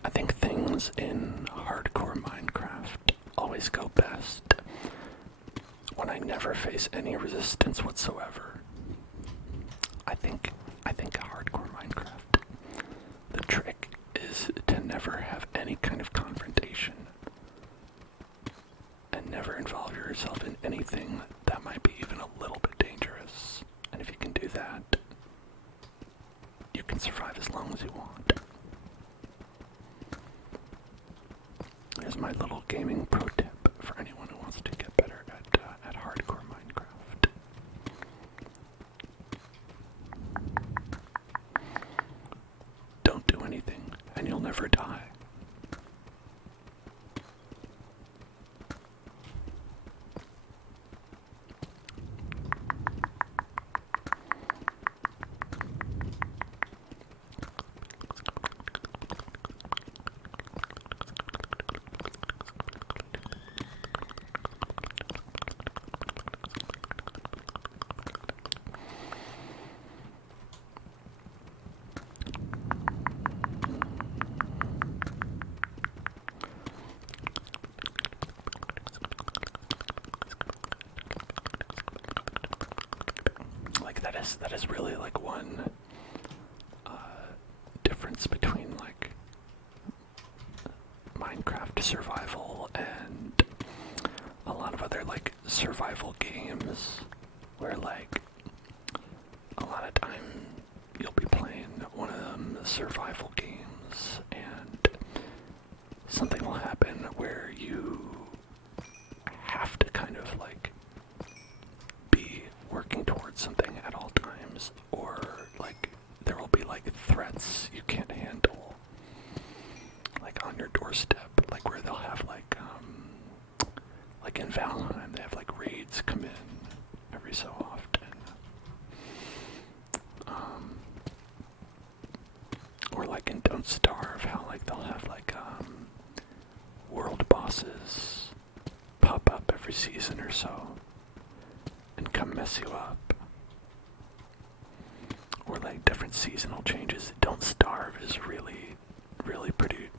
I think things in hardcore Minecraft always go best when I never face any resistance whatsoever. I think hardcore Minecraft, the trick is to never have any kind of confrontation and never involve yourself in anything that might be even a little bit dangerous. And if you can do that, you can survive as long as you want. Here's my little gaming pro tip for anyone who wants to get better at hardcore Minecraft. Don't do anything, and you'll never die. That is really like one difference between like Minecraft survival and a lot of other like survival games, where like a lot of time you'll be playing one of them survival games and something will happen where you have to kind of like be working towards something at all times, or like there will be like threats you can't handle, like on your doorstep, like where they'll have like in Valheim they have like raids come in every so often, or like in Don't Starve, how like they'll have like world bosses pop up every season or so and come mess you up. Or like different seasonal changes. Don't Starve is really, really pretty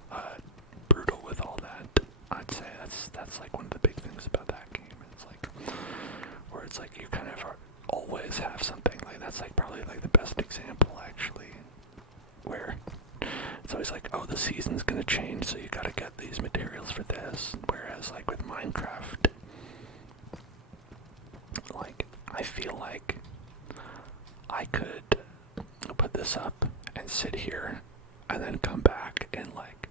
brutal with all that. I'd say that's like one of the big things about that game. It's like where it's like you kind of always have something. Like that's like probably like the best example actually, where it's always like, oh, the season's gonna change, so you gotta get these materials for this. Whereas like with Minecraft, like I feel like I could put this up and sit here and then come back in like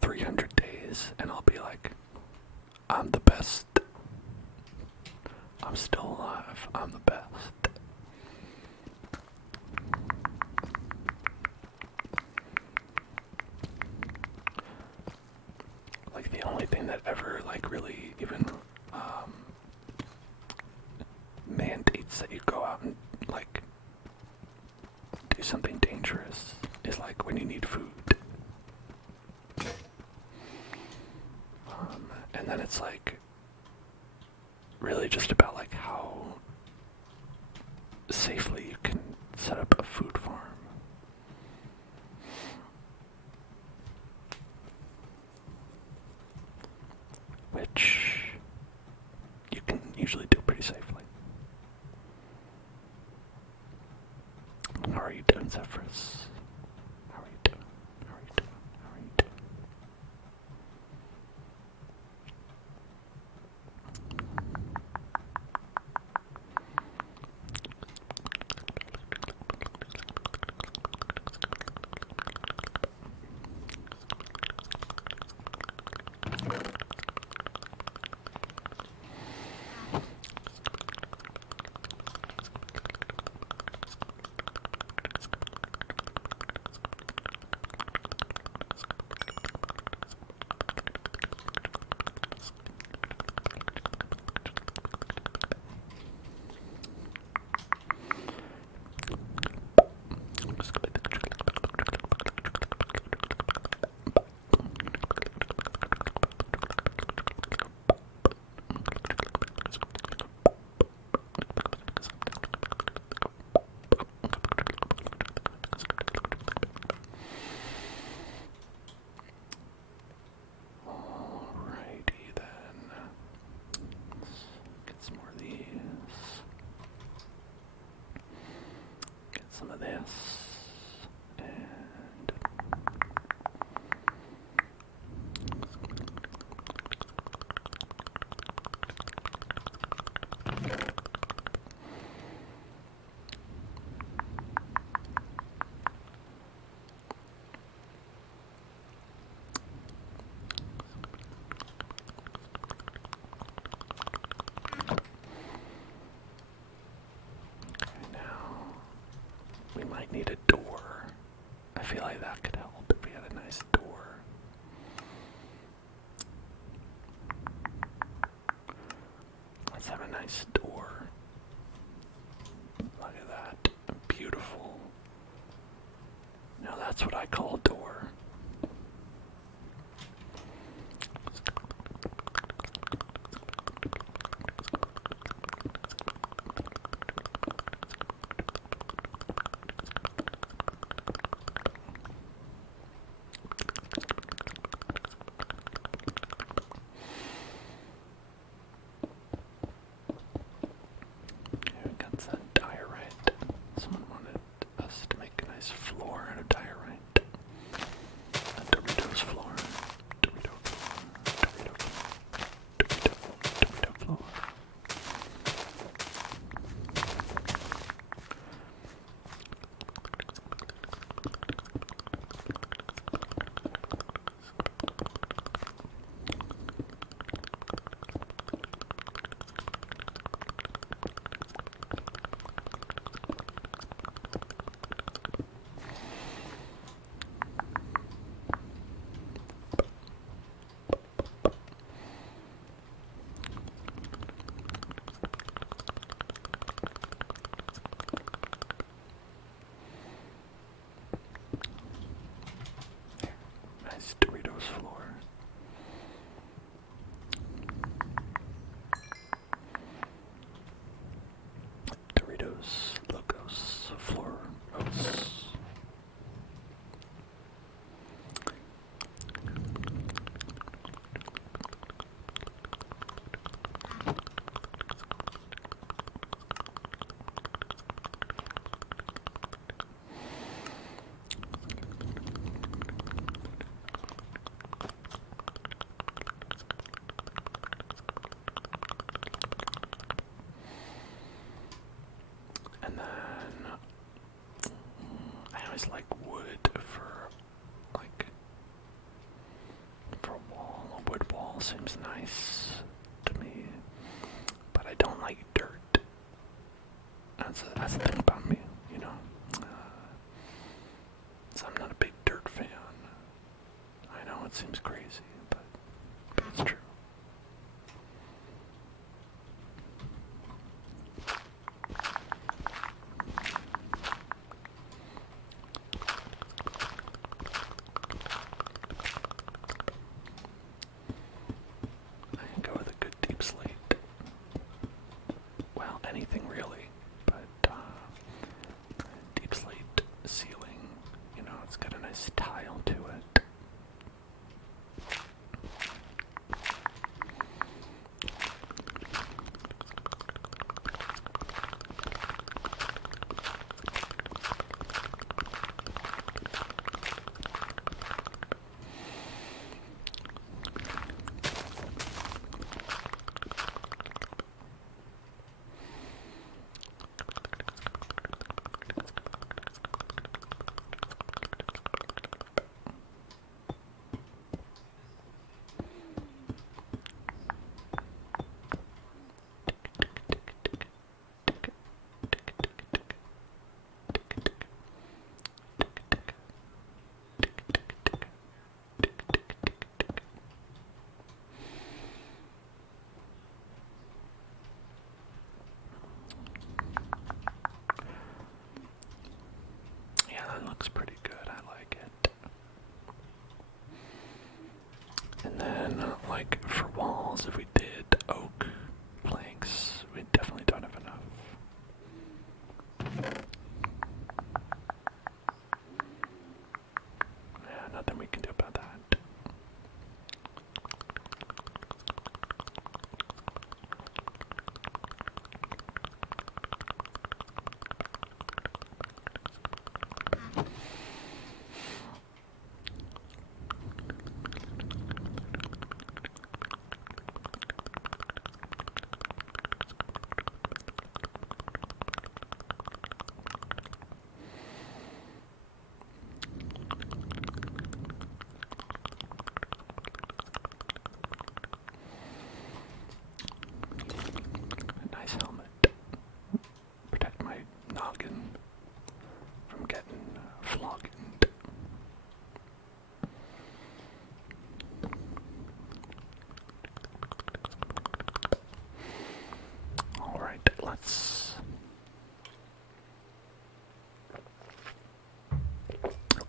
300 days and I'll be like, I'm the best. I'm still alive. I'm the best. Like the only thing that ever like really even mandates that you go out and like do something dangerous is like when you need food. And then it's like really just about like how safely you can set up a food farm. Which you can usually do pretty safely. How are you doing, Zephyrus? How are you doing? How are you doing? How are you doing? Definitely that could help if we had a nice door. Let's have a nice door. Look at that. Beautiful. Now that's what I call a door. Diorite. Someone wanted us to make a nice floor out of diorite. A Doritos floor. Dorito floor. Dorito floor. Dorito floor. Nice Doritos floor. Doritos logos floros. And then I always like wood for a wall. A wood wall seems nice to me, but I don't like dirt. That's the thing about me, you know. So I'm not a big dirt fan. I know it seems crazy, but it's true. I can go with a good deep slate. Well, anything really, but deep slate ceiling, you know, it's got a nice tile to it. Yeah, that looks pretty good. I like it. And then, like, for walls, if we did oak planks, we definitely don't have enough. Yeah, nothing we can do about that.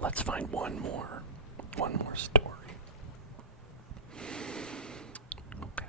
let's find one more story. Okay.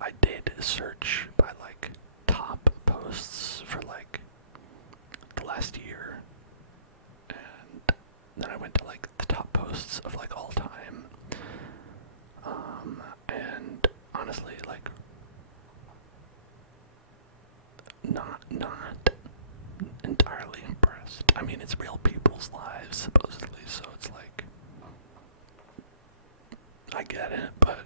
I did search by like top posts for like the last year, and then I went to like the top posts of like all time, and honestly, like not entirely impressed. I mean, it's real people's lives supposedly, so it's like I get it, but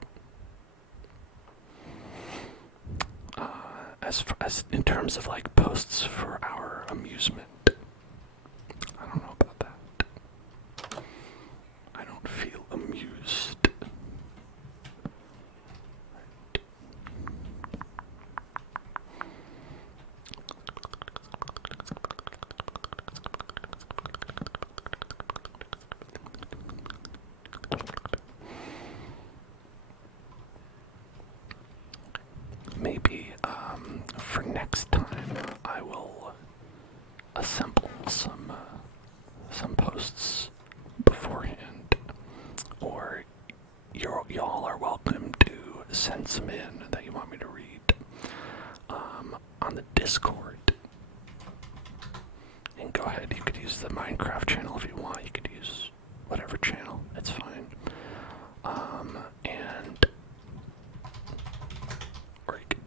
as in terms of like posts for our amusement, I don't know about that. I don't feel amused. Maybe for next time I will assemble some posts beforehand, or y'all are welcome to send some in that you want me to read on the Discord. And go ahead, you could use the Minecraft channel if you want. You could use whatever channel, it's fine. And or you could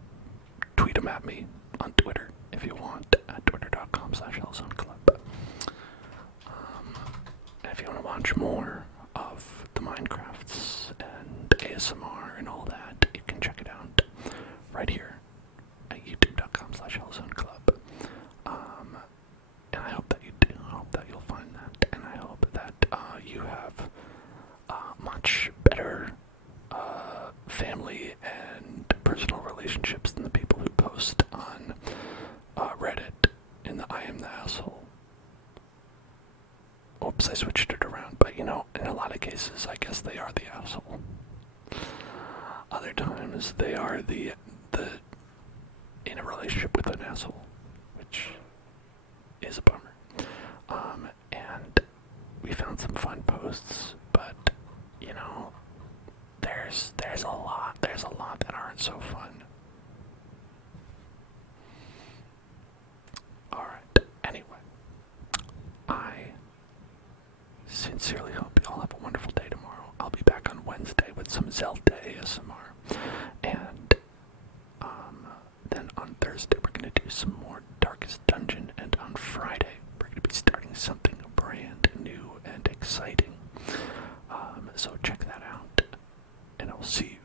tweet them at me on Twitter if you want, at twitter.com/hellzoneclub. And if you want to watch more of the Minecrafts and ASMR and all that, you can check it out right here at youtube.com/hellzoneclub. And I hope that you do. I hope that you'll find that, and I hope that you have much better family and personal relationships than the people who post on Reddit in the I am the asshole. Oops, I switched it around, but in a lot of cases, I guess they are the asshole. Other times, they are the in a relationship with an asshole, which is a bummer. And we found some fun posts, but there's a lot that aren't so fun. Alright, anyway, I sincerely hope you all have a wonderful day tomorrow. I'll be back on Wednesday with some Zelda ASMR, and then on Thursday we're going to do some more Darkest Dungeon, and on Friday we're going to be starting something brand new and exciting. So check that out, and I'll see you